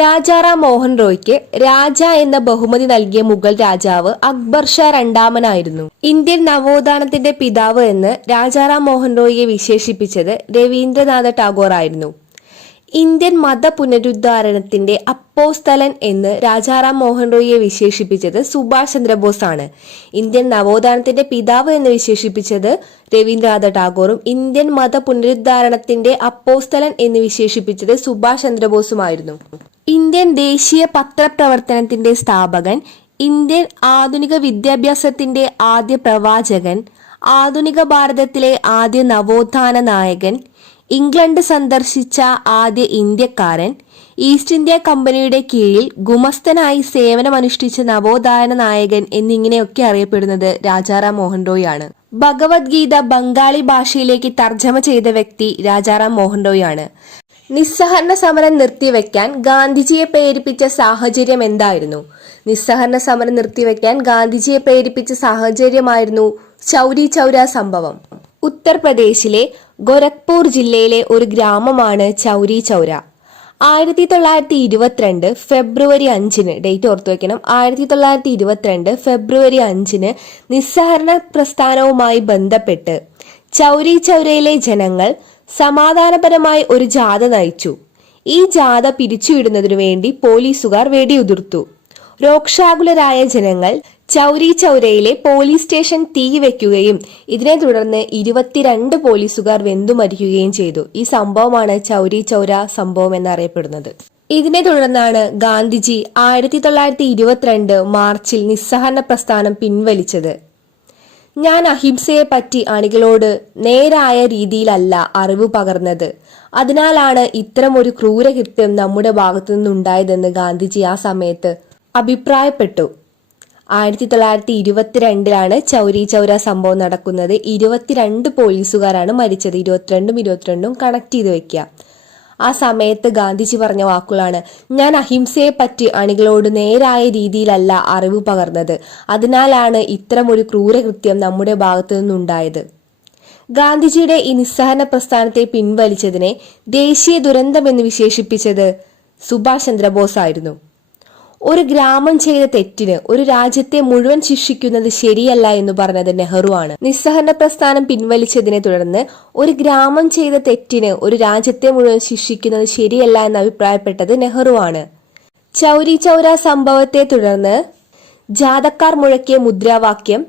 രാജാറാം മോഹൻ റോയ്ക്ക് രാജ എന്ന ബഹുമതി നൽകിയ മുഗൾ രാജാവ് അക്ബർ ഷാ രണ്ടാമനായിരുന്നു. ഇന്ത്യൻ നവോത്ഥാനത്തിന്റെ പിതാവ് എന്ന് രാജാറാം മോഹൻ റോയിയെ വിശേഷിപ്പിച്ചത് രവീന്ദ്രനാഥ ടാഗോർ ആയിരുന്നു. ഇന്ത്യൻ മത പുനരുദ്ധാരണത്തിന്റെ അപ്പോസ്തലൻ എന്ന് രാജാറാം മോഹൻ റോയിയെ വിശേഷിപ്പിച്ചത് സുഭാഷ് ചന്ദ്രബോസ് ആണ്. ഇന്ത്യൻ നവോത്ഥാനത്തിന്റെ പിതാവ് എന്ന് വിശേഷിപ്പിച്ചത് രവീന്ദ്രനാഥ ടാഗോറും ഇന്ത്യൻ മത പുനരുദ്ധാരണത്തിന്റെ അപ്പോസ്തലൻ എന്ന് വിശേഷിപ്പിച്ചത് സുഭാഷ് ചന്ദ്രബോസുമായിരുന്നു. ഇന്ത്യൻ ദേശീയ പത്രപ്രവർത്തനത്തിന്റെ സ്ഥാപകൻ, ഇന്ത്യൻ ആധുനിക വിദ്യാഭ്യാസത്തിന്റെ ആദ്യ പ്രവാചകൻ, ആധുനിക ഭാരതത്തിലെ ആദ്യ നവോത്ഥാന നായകൻ, ഇംഗ്ലണ്ട് സന്ദർശിച്ച ആദ്യ ഇന്ത്യക്കാരൻ, ഈസ്റ്റ് ഇന്ത്യ കമ്പനിയുടെ കീഴിൽ ഗുമസ്തനായി സേവനമനുഷ്ഠിച്ച നവോത്ഥാന നായകൻ എന്നിങ്ങനെയൊക്കെ അറിയപ്പെടുന്നത് രാജാറാം മോഹൻ റോയ് ആണ്. ഭഗവത്ഗീത ബംഗാളി ഭാഷയിലേക്ക് തർജ്ജമ ചെയ്ത വ്യക്തി രാജാറാം മോഹൻ റോയ് ആണ്. നിസ്സഹരണ സമരം നിർത്തിവെക്കാൻ ഗാന്ധിജിയെ പ്രേരിപ്പിച്ച സാഹചര്യം എന്തായിരുന്നു? നിസ്സഹരണ സമരം നിർത്തിവെക്കാൻ ഗാന്ധിജിയെ പ്രേരിപ്പിച്ച സാഹചര്യമായിരുന്നു ചൗരി ചൗര സംഭവം. ഉത്തർപ്രദേശിലെ ഗോരഖ്പൂർ ജില്ലയിലെ ഒരു ഗ്രാമമാണ് ചൗരി ചൗര. 1922 ഫെബ്രുവരി 5-ന്, ഡേറ്റ് ഓർത്തു വെക്കണം, 1922 ഫെബ്രുവരി 5-ന് നിസ്സഹരണ പ്രസ്ഥാനവുമായി ബന്ധപ്പെട്ട് ചൗരി ചൗരയിലെ ജനങ്ങൾ സമാധാനപരമായി ഒരു ജാഥ നയിച്ചു. ഈ ജാഥ പിരിച്ചുവിടുന്നതിനു വേണ്ടി പോലീസുകാർ വെടിയുതിർത്തു. രോക്ഷാകുലരായ ജനങ്ങൾ ചൗരി ചൗരയിലെ പോലീസ് സ്റ്റേഷൻ തീ വെക്കുകയും ഇതിനെ തുടർന്ന് 22 പോലീസുകാർ വെന്തുമരിക്കുകയും ചെയ്തു. ഈ സംഭവമാണ് ചൗരി ചൗര സംഭവം എന്നറിയപ്പെടുന്നത്. ഇതിനെ തുടർന്നാണ് ഗാന്ധിജി 1922 മാർച്ചിൽ നിസ്സഹരണ പ്രസ്ഥാനം പിൻവലിച്ചത്. ഞാൻ അഹിംസയെ പറ്റി അണികളോട് നേരായ രീതിയിലല്ല അറിവ് പകർന്നത്, അതിനാലാണ് ഇത്തരമൊരു ക്രൂരകൃത്യം നമ്മുടെ ഭാഗത്തു നിന്നുണ്ടായതെന്ന് ഗാന്ധിജി ആ സമയത്ത് അഭിപ്രായപ്പെട്ടു. 1922 ചൗരി ചൗര സംഭവം നടക്കുന്നത്. 22 പോലീസുകാരാണ് മരിച്ചത്. 22 കണക്ട് ചെയ്ത് വെക്കുക. ആ സമയത്ത് ഗാന്ധിജി പറഞ്ഞ വാക്കുകളാണ്: ഞാൻ അഹിംസയെ പറ്റി അണികളോട് നേരായ രീതിയിലല്ല അറിവ് പകർന്നത്, അതിനാലാണ് ഇത്തരമൊരു ക്രൂരകൃത്യം നമ്മുടെ ഭാഗത്തു നിന്നുണ്ടായത്. ഗാന്ധിജിയുടെ ഈ നിസ്സഹരണ പ്രസ്ഥാനത്തെ പിൻവലിച്ചതിനെ ദേശീയ ദുരന്തമെന്ന് വിശേഷിപ്പിച്ചത് സുഭാഷ് ചന്ദ്രബോസ് ആയിരുന്നു. ഒരു ഗ്രാമം ചെയ്ത തെറ്റിന് ഒരു രാജ്യത്തെ മുഴുവൻ ശിക്ഷിക്കുന്നത് ശരിയല്ല എന്ന് പറഞ്ഞത് നെഹ്റു ആണ്. നിസ്സഹരണ പ്രസ്ഥാനം പിൻവലിച്ചതിനെ തുടർന്ന് ഒരു ഗ്രാമം ചെയ്ത തെറ്റിന് ഒരു രാജ്യത്തെ മുഴുവൻ ശിക്ഷിക്കുന്നത് ശരിയല്ല എന്ന് അഭിപ്രായപ്പെട്ടത് നെഹ്റു ആണ്. ചൗരി ചൗര സംഭവത്തെ തുടർന്ന് ജാഥക്കാർ മുഴക്കിയ മുദ്രാവാക്യം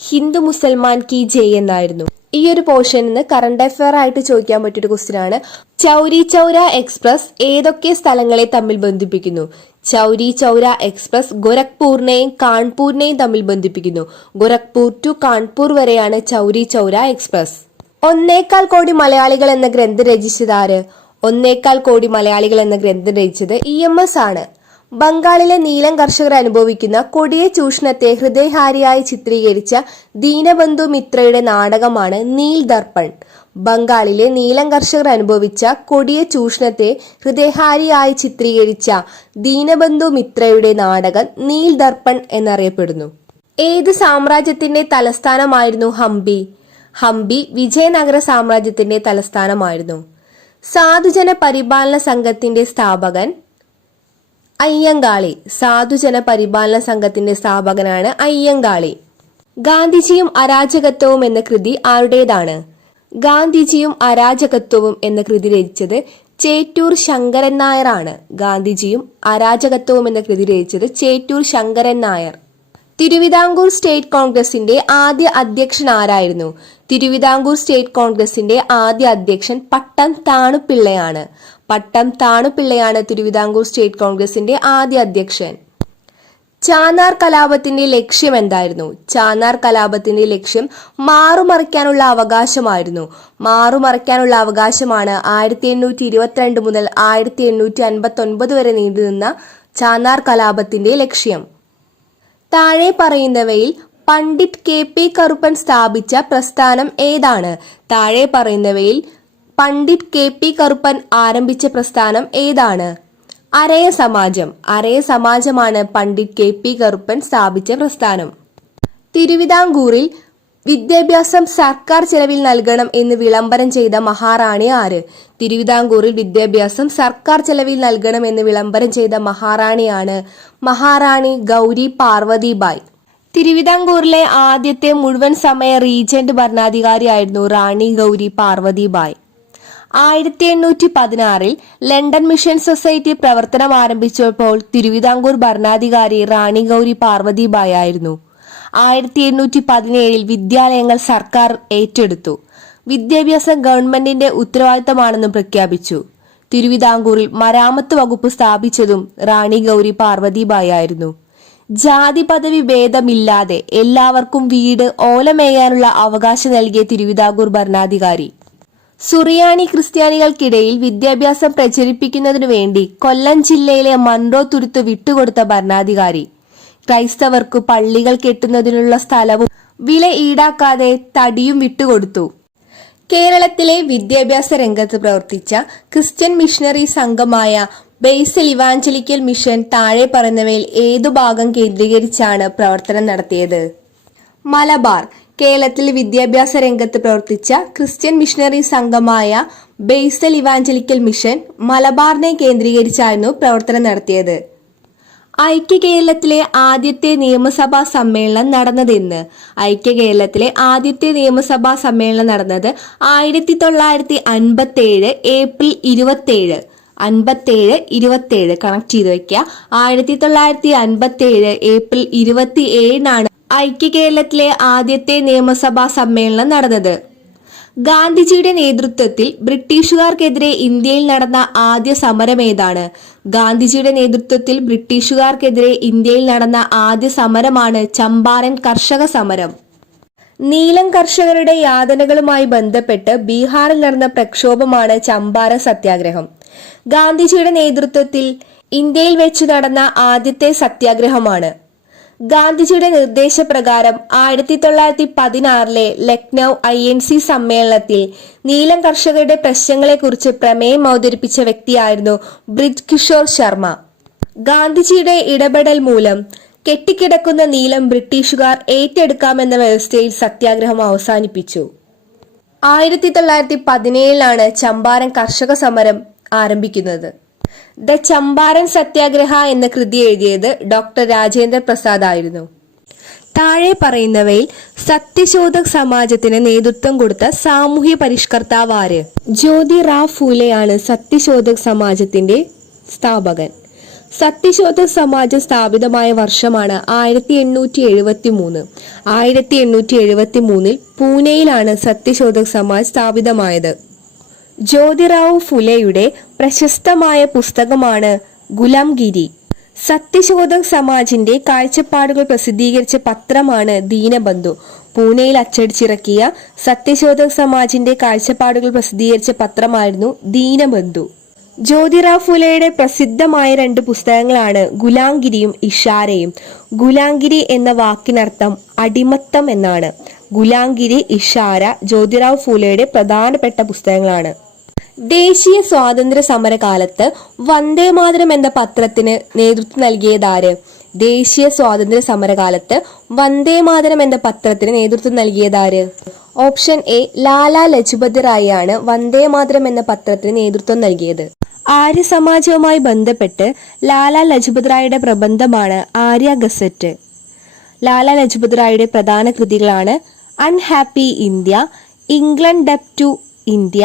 ഹിന്ദു മുസൽമാൻ കി ജയ് എന്നായിരുന്നു. ഈ ഒരു പോർഷനിൽ നിന്ന് കറണ്ട് അഫയർ ആയിട്ട് ചോദിക്കാൻ പറ്റിയൊരു ക്വസ്റ്റ്യൻ ആണ്. ചൗരി ചൗര എക്സ്പ്രസ് ഏതൊക്കെ സ്ഥലങ്ങളെ തമ്മിൽ ബന്ധിപ്പിക്കുന്നു? ചൗരി ചൗര എക്സ്പ്രസ് ഗോരഖ്പൂരിനെയും കാൺപൂരിനെയും തമ്മിൽ ബന്ധിപ്പിക്കുന്നു. ഗോരഖ്പൂർ ടു കാൺപൂർ വരെയാണ് ചൗരി ചൗര എക്സ്പ്രസ്. 1.25 കോടി മലയാളികൾ എന്ന ഗ്രന്ഥം രചിച്ചത് ആര്? 1.25 കോടി മലയാളികൾ എന്ന ഗ്രന്ഥം രചിച്ചത് EMS ആണ്. ബംഗാളിലെ നീലം കർഷകർ അനുഭവിക്കുന്ന കൊടിയ ചൂഷണത്തെ ഹൃദയഹാരിയായി ചിത്രീകരിച്ച ദീനബന്ധു മിത്രയുടെ നാടകമാണ് നീൽ ദർപ്പൺ. ബംഗാളിലെ നീലം കർഷകർ അനുഭവിച്ച കൊടിയ ചൂഷണത്തെ ഹൃദയഹാരിയായി ചിത്രീകരിച്ച ദീനബന്ധു മിത്രയുടെ നാടകം നീൽ ദർപ്പൺ എന്നറിയപ്പെടുന്നു. ഏത് സാമ്രാജ്യത്തിന്റെ തലസ്ഥാനമായിരുന്നു ഹംപി? ഹംപി വിജയനഗര സാമ്രാജ്യത്തിന്റെ തലസ്ഥാനമായിരുന്നു. സാധുജന പരിപാലന സംഘത്തിന്റെ സ്ഥാപകൻ അയ്യങ്കാളി. സാധുജന പരിപാലന സംഘത്തിന്റെ സ്ഥാപകനാണ് അയ്യങ്കാളി. ഗാന്ധിജിയും അരാജകത്വവും എന്ന കൃതി ആരുടേതാണ്? ഗാന്ധിജിയും അരാജകത്വവും എന്ന കൃതി രചിച്ചത് ചേറ്റൂർ ശങ്കരൻ നായർ ആണ്. ഗാന്ധിജിയും അരാജകത്വവും എന്ന കൃതി രചിച്ചത് ചേറ്റൂർ ശങ്കരൻ നായർ. തിരുവിതാംകൂർ സ്റ്റേറ്റ് കോൺഗ്രസിന്റെ ആദ്യ അധ്യക്ഷൻ ആരായിരുന്നു? തിരുവിതാംകൂർ സ്റ്റേറ്റ് കോൺഗ്രസിന്റെ ആദ്യ അധ്യക്ഷൻ പട്ടം താണുപിള്ളയാണ്. പട്ടം താണുപിള്ളയാണ് തിരുവിതാംകൂർ സ്റ്റേറ്റ് കോൺഗ്രസിന്റെ ആദ്യ അധ്യക്ഷൻ. ചാന്നാർ കലാപത്തിന്റെ ലക്ഷ്യം എന്തായിരുന്നു? ചാന്നാർ കലാപത്തിന്റെ ലക്ഷ്യം മാറുമറിക്കാനുള്ള അവകാശമായിരുന്നു. മാറുമറിക്കാനുള്ള അവകാശമാണ് 1822 മുതൽ 1859 വരെ നീണ്ടുനിന്ന ചാന്നാർ കലാപത്തിന്റെ ലക്ഷ്യം. താഴെ പറയുന്നവയിൽ പണ്ഡിറ്റ് KP കറുപ്പൻ സ്ഥാപിച്ച പ്രസ്ഥാനം ഏതാണ്? താഴെ പറയുന്നവയിൽ പണ്ഡിറ്റ് KP കറുപ്പൻ ആരംഭിച്ച പ്രസ്ഥാനം ഏതാണ്? അരയ സമാജം. അരയ സമാജമാണ് പണ്ഡിറ്റ് KP കറുപ്പൻ സ്ഥാപിച്ച പ്രസ്ഥാനം. തിരുവിതാംകൂറിൽ വിദ്യാഭ്യാസം സർക്കാർ ചെലവിൽ നൽകണം എന്ന് വിളംബരം ചെയ്ത മഹാറാണി ആര്? തിരുവിതാംകൂറിൽ വിദ്യാഭ്യാസം സർക്കാർ ചെലവിൽ നൽകണം എന്ന് വിളംബരം ചെയ്ത മഹാറാണിയാണ് മഹാറാണി ഗൗരി പാർവതിബായ്. തിരുവിതാംകൂറിലെ ആദ്യത്തെ മുഴുവൻ സമയ റീജന്റ് ഭരണാധികാരിയായിരുന്നു റാണി Gauri Parvathibai. 1816 London mission society പ്രവർത്തനം ആരംഭിച്ചപ്പോൾ തിരുവിതാംകൂർ ഭരണാധികാരി റാണി ഗൗരി പാർവതിബായ് ആയിരുന്നു. 1817 വിദ്യാലയങ്ങൾ സർക്കാർ ഏറ്റെടുത്തു. വിദ്യാഭ്യാസം ഗവൺമെന്റിന്റെ ഉത്തരവാദിത്തമാണെന്നും പ്രഖ്യാപിച്ചു. തിരുവിതാംകൂറിൽ മരാമത്ത് വകുപ്പ് സ്ഥാപിച്ചതും റാണി ഗൗരി പാർവതിബായ് ആയിരുന്നു. ജാതി പദവി ഭേദമില്ലാതെ എല്ലാവർക്കും വീട് ഓലമേയാനുള്ള അവകാശം നൽകിയ തിരുവിതാംകൂർ ഭരണാധികാരി. സുറിയാനി ക്രിസ്ത്യാനികൾക്കിടയിൽ വിദ്യാഭ്യാസം പ്രചരിപ്പിക്കുന്നതിനു വേണ്ടി കൊല്ലം ജില്ലയിലെ മൺറോ തുരുത്ത് വിട്ടുകൊടുത്ത ഭരണാധികാരി. ക്രൈസ്തവർക്ക് പള്ളികൾ കെട്ടുന്നതിനുള്ള സ്ഥലവും വില ഈടാക്കാതെ തടിയും വിട്ടുകൊടുത്തു. കേരളത്തിലെ വിദ്യാഭ്യാസ രംഗത്ത് പ്രവർത്തിച്ച ക്രിസ്ത്യൻ മിഷണറി സംഘമായ ബേസൽ ഇവാഞ്ചലിക്കൽ മിഷൻ താഴെ പറയുന്നവയിൽ ഏതു ഭാഗം കേന്ദ്രീകരിച്ചാണ് പ്രവർത്തനം നടത്തിയത്? മലബാർ. കേരളത്തിൽ വിദ്യാഭ്യാസ രംഗത്ത് പ്രവർത്തിച്ച ക്രിസ്ത്യൻ മിഷണറി സംഘമായ ബേസൽ ഇവാഞ്ചലിക്കൽ മിഷൻ മലബാറിനെ കേന്ദ്രീകരിച്ചായിരുന്നു പ്രവർത്തനം നടത്തിയത്. ഐക്യ കേരളത്തിലെ ആദ്യത്തെ നിയമസഭാ സമ്മേളനം നടന്നതെന്ന്? ഐക്യ കേരളത്തിലെ ആദ്യത്തെ നിയമസഭാ സമ്മേളനം നടന്നത് 1957 ഏപ്രിൽ 27. 57 കണക്ട് ചെയ്ത് വെക്കുക. 1957 ഏപ്രിൽ 27 ഐക്യ കേരളത്തിലെ ആദ്യത്തെ നിയമസഭാ സമ്മേളനം നടന്നത്. ഗാന്ധിജിയുടെ നേതൃത്വത്തിൽ ബ്രിട്ടീഷുകാർക്കെതിരെ ഇന്ത്യയിൽ നടന്ന ആദ്യ സമരം ഏതാണ്? ഗാന്ധിജിയുടെ നേതൃത്വത്തിൽ ബ്രിട്ടീഷുകാർക്കെതിരെ ഇന്ത്യയിൽ നടന്ന ആദ്യ സമരമാണ് ചമ്പാരൻ കർഷക സമരം. നീലം കർഷകരുടെ യാതനകളുമായി ബന്ധപ്പെട്ട് ബീഹാറിൽ നടന്ന പ്രക്ഷോഭമാണ് ചമ്പാരൻ സത്യാഗ്രഹം. ഗാന്ധിജിയുടെ നേതൃത്വത്തിൽ ഇന്ത്യയിൽ വെച്ച് നടന്ന ആദ്യത്തെ സത്യാഗ്രഹമാണ്. ഗാന്ധിജിയുടെ നിർദ്ദേശപ്രകാരം 1916 ലക്നൌ INC സമ്മേളനത്തിൽ നീലം കർഷകരുടെ പ്രശ്നങ്ങളെക്കുറിച്ച് പ്രമേയം അവതരിപ്പിച്ച വ്യക്തിയായിരുന്നു ബ്രിജ് കിഷോർ ശർമ്മ. ഗാന്ധിജിയുടെ ഇടപെടൽ മൂലം കെട്ടിക്കിടക്കുന്ന നീലം ബ്രിട്ടീഷുകാർ ഏറ്റെടുക്കാമെന്ന വ്യവസ്ഥയിൽ സത്യാഗ്രഹം അവസാനിപ്പിച്ചു. 1917 ചമ്പാരൻ കർഷക സമരം ആരംഭിക്കുന്നത്. ദ ചമ്പാരൻ സത്യാഗ്രഹ എന്ന കൃതി എഴുതിയത് ഡോക്ടർ രാജേന്ദ്ര പ്രസാദ് ആയിരുന്നു. താഴെ പറയുന്നവയിൽ സത്യശോധക് സമാജത്തിന് നേതൃത്വം കൊടുത്ത സാമൂഹ്യ പരിഷ്കർത്താവ് ആര്? ജ്യോതിറാവ് ഫൂലെയാണ് സത്യശോധക് സമാജത്തിന്റെ സ്ഥാപകൻ. സത്യശോധക് സമാജം സ്ഥാപിതമായ വർഷമാണ് 1873. 1873 പൂനെയിലാണ് സത്യശോധക് സമാജ് സ്ഥാപിതമായത്. ജ്യോതിറാവു ഫുലെയുടെ പ്രശസ്തമായ പുസ്തകമാണ് ഗുലാംഗിരി. സത്യശോധക് സമാജിന്റെ കാഴ്ചപ്പാടുകൾ പ്രസിദ്ധീകരിച്ച പത്രമാണ് ദീനബന്ധു. പൂനെയിൽ അച്ചടിച്ചിറക്കിയ സത്യശോധക് സമാജിന്റെ കാഴ്ചപ്പാടുകൾ പ്രസിദ്ധീകരിച്ച പത്രമായിരുന്നു ദീനബന്ധു. ജ്യോതിറാവ് ഫുലെയുടെ പ്രസിദ്ധമായ 2 പുസ്തകങ്ങളാണ് ഗുലാംഗിരിയും ഇഷാരയും. ഗുലാംഗിരി എന്ന വാക്കിനർത്ഥം അടിമത്തം എന്നാണ്. ഗുലാംഗിരി, ഇഷാര ജ്യോതിറാവ് ഫുലെയുടെ പ്രധാനപ്പെട്ട പുസ്തകങ്ങളാണ്. ദേശീയ സ്വാതന്ത്ര്യ സമരകാലത്ത് വന്ദേമാതരം എന്ന പത്രത്തിന് നേതൃത്വം നൽകിയതാര്? ദേശീയ സ്വാതന്ത്ര്യ സമരകാലത്ത് വന്ദേമാതരം എന്ന പത്രത്തിന് നേതൃത്വം നൽകിയതാര്? ഓപ്ഷൻ എ, ലാലാ ലജ്പത് റായ് ആണ് വന്ദേമാതരം എന്ന പത്രത്തിന് നേതൃത്വം നൽകിയത്. ആര്യ സമാജവുമായി ബന്ധപ്പെട്ട് ലാലാ ലജ്പത് റായിയുടെ പ്രബന്ധമാണ് ആര്യ ഗസറ്റ്. ലാലാ ലജ്പത് റായിയുടെ പ്രധാന കൃതികളാണ് അൺഹാപ്പി ഇന്ത്യ, ഇംഗ്ലണ്ട് ഡെപ്റ്റ് to India,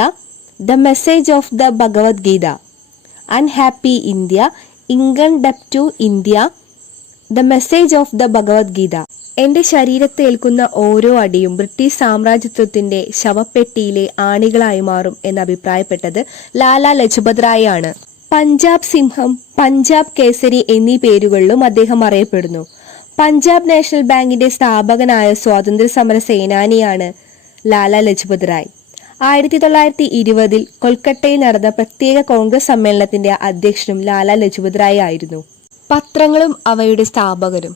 the message of the Bhagavad Gita. Unhappy India, England ഡെപ്റ്റ് to India, the message of the Bhagavad Gita. എന്റെ ശരീരത്തെ ഏൽക്കുന്ന ഓരോ അടിയും ബ്രിട്ടീഷ് സാമ്രാജ്യത്വത്തിന്റെ ശവപ്പെട്ടിയിലെ ആണികളായി മാറും എന്ന് അഭിപ്രായപ്പെട്ടത് ലാലാ ലജ്പത് റായ് ആണ്. പഞ്ചാബ് സിംഹം, പഞ്ചാബ് കേസരി എന്നീ പേരുകളിലും അദ്ദേഹം അറിയപ്പെടുന്നു. പഞ്ചാബ് നാഷണൽ ബാങ്കിന്റെ സ്ഥാപകനായ സ്വാതന്ത്ര്യ സമര സേനാനിയാണ് ലാലാ ലജ്പത് റായ്. 1920 കൊൽക്കത്തയിൽ നടന്ന പ്രത്യേക കോൺഗ്രസ് സമ്മേളനത്തിന്റെ അധ്യക്ഷനും ലാലാ ലജ്പത് റായ് ആയിരുന്നു. പത്രങ്ങളും അവയുടെ സ്ഥാപകരും: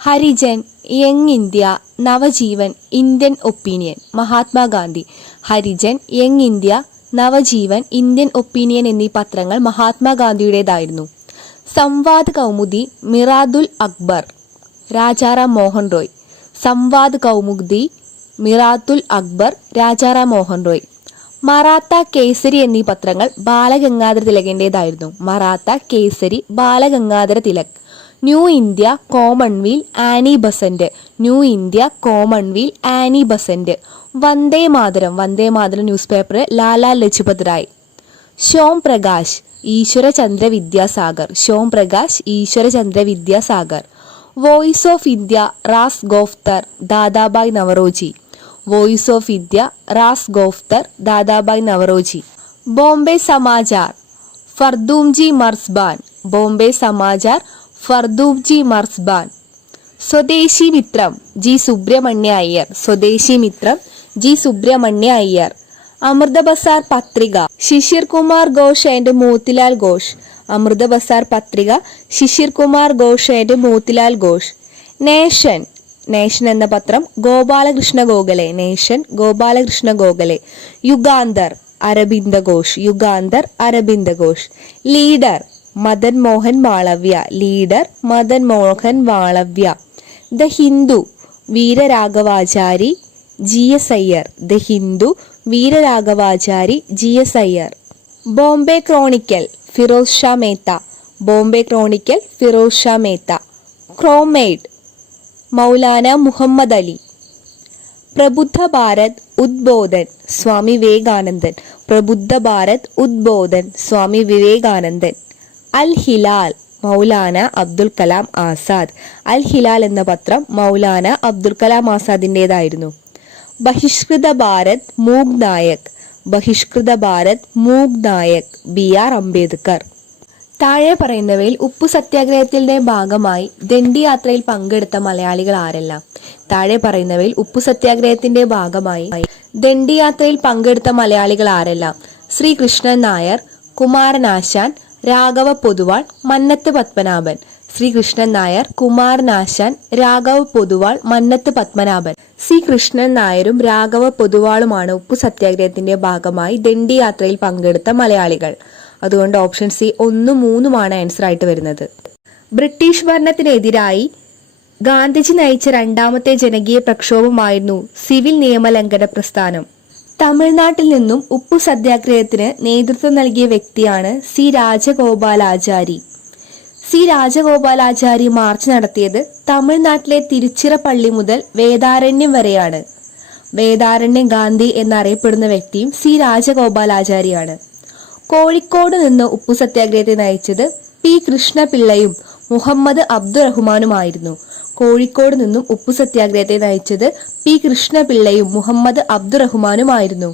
Harijan, young India, Navajivan, Indian opinion. Mahatma Gandhi. Harijan, young India, Navajivan, Indian opinion എന്നീ പത്രങ്ങൾ മഹാത്മാഗാന്ധിയുടേതായിരുന്നു. സംവാദ് കൗമുദി, മിറാദുൽ അക്ബർ, രാജാറാം മോഹൻ റോയ്. സംവാദ് കൗമുദി, മിറാദുൽ അക്ബർ, രാജാറാം മോഹൻ റോയ്. മറാത്ത കേസരി എന്നീ പത്രങ്ങൾ Balagangadhara തിലകിന്റേതായിരുന്നു. Maratha Kesari, Balagangadhara Tilak. New India, commonweal, Annie Besant. New India, commonweal, Annie Besant. Vande Mataram, Vande Mataram news paper Lala Lajpat Rai. Shome Prakash, Ishwar Chandra Vidyasagar. Shome Prakash, Ishwar Chandra Vidyasagar. Voice of India, Ras Goftar, Dadabhai Naoroji. Voice of India, Ras Goftar, Dadabhai Naoroji. Bombay Samachar, ഫർദൂംജി Marzban. Bombay Samachar, ഫർദൂംജി Marzban. സ്വദേശി മിത്രം, G Subrahmanya Iyer. സ്വദേശി മിത്രം, G Subrahmanya Iyer. Amrita Bazar Patrika, Sisir Kumar Ghosh and Motilal Ghosh. Amrita Bazar Patrika, Sisir Kumar Ghosh and Motilal Ghosh. Nation, nation എന്ന പത്രം Gopalakrishna Gokhale. Nation, Gopalakrishna Gokhale. Yugantar, Aurobindo Ghosh. Yugantar, Aurobindo Ghosh. Leader, Madan Mohan Malaviya. Leader, Madan Mohan Malaviya. The Hindu, Veeraraghavachari, G S Iyer. The Hindu, Veeraraghavachari, G S Iyer. Bombay chronicle, Pherozeshah Mehta. Bombay chronicle, Pherozeshah Mehta. Comrade, Maulana Mohammad Ali. Prabuddha Bharat Udbodhan, Swami Vivekanandan. പ്രബുദ്ധ ഭാരത് ഉദ്ബോധൻ, സ്വാമി വിവേകാനന്ദൻ. അൽ ഹിലാൽ, മൗലാന അബ്ദുൽ കലാം ആസാദ്. അൽ ഹിലാൽ എന്ന പത്രം മൗലാന അബ്ദുൽ കലാം ആസാദിൻ്റെതായിരുന്നു. Bahishkrit Bharat Mook Nayak. Bahishkrit Bharat Mook Nayak, B R Ambedkar. താഴെ പറയുന്നവയിൽ ഉപ്പു സത്യാഗ്രഹത്തിന്റെ ഭാഗമായി ദണ്ഡി യാത്രയിൽ പങ്കെടുത്ത മലയാളികൾ ആരെല്ലാം? താഴെ പറയുന്നവയിൽ ഉപ്പു സത്യാഗ്രഹത്തിന്റെ ഭാഗമായി ദണ്ഡി യാത്രയിൽ പങ്കെടുത്ത മലയാളികൾ ആരെല്ലാം? ശ്രീകൃഷ്ണൻ നായർ, കുമാരനാശാൻ, രാഘവ പൊതുവാൾ, മന്നത്ത് പത്മനാഭൻ. ശ്രീകൃഷ്ണൻ നായർ, കുമാരനാശാൻ, രാഘവ പൊതുവാൾ, മന്നത്ത് പത്മനാഭൻ. സി കൃഷ്ണൻ നായരും രാഘവ പൊതുവാളുമാണ് ഉപ്പു സത്യാഗ്രഹത്തിന്റെ ഭാഗമായി ദണ്ഡി യാത്രയിൽ പങ്കെടുത്ത മലയാളികൾ. അതുകൊണ്ട് ഓപ്ഷൻ സി 1, 3 ആൻസർ ആയിട്ട് വരുന്നത്. ബ്രിട്ടീഷ് ഭരണത്തിനെതിരായി ഗാന്ധിജി നയിച്ച രണ്ടാമത്തെ ജനകീയ പ്രക്ഷോഭമായിരുന്നു സിവിൽ നിയമലംഘന പ്രസ്ഥാനം. തമിഴ്നാട്ടിൽ നിന്നും ഉപ്പു സത്യാഗ്രഹത്തിന് നേതൃത്വം നൽകിയ വ്യക്തിയാണ് C Rajagopalachari. C Rajagopalachari March നടത്തിയത് തമിഴ്നാട്ടിലെ തിരുച്ചിറപ്പള്ളി മുതൽ വേദാരണ്യം വരെയാണ്. വേദാരണ്യം ഗാന്ധി എന്നറിയപ്പെടുന്ന വ്യക്തിയും സി രാജഗോപാലാചാരിയാണ്. കോഴിക്കോട് നിന്ന് ഉപ്പു സത്യാഗ്രഹത്തെ നയിച്ചത് പി കൃഷ്ണപിള്ളയും മുഹമ്മദ് അബ്ദുറഹ്മാനുമായിരുന്നു. കോഴിക്കോട് നിന്നും ഉപ്പു സത്യാഗ്രഹത്തെ നയിച്ചത് പി കൃഷ്ണപിള്ളയും മുഹമ്മദ് അബ്ദുറഹ്മാനുമായിരുന്നു.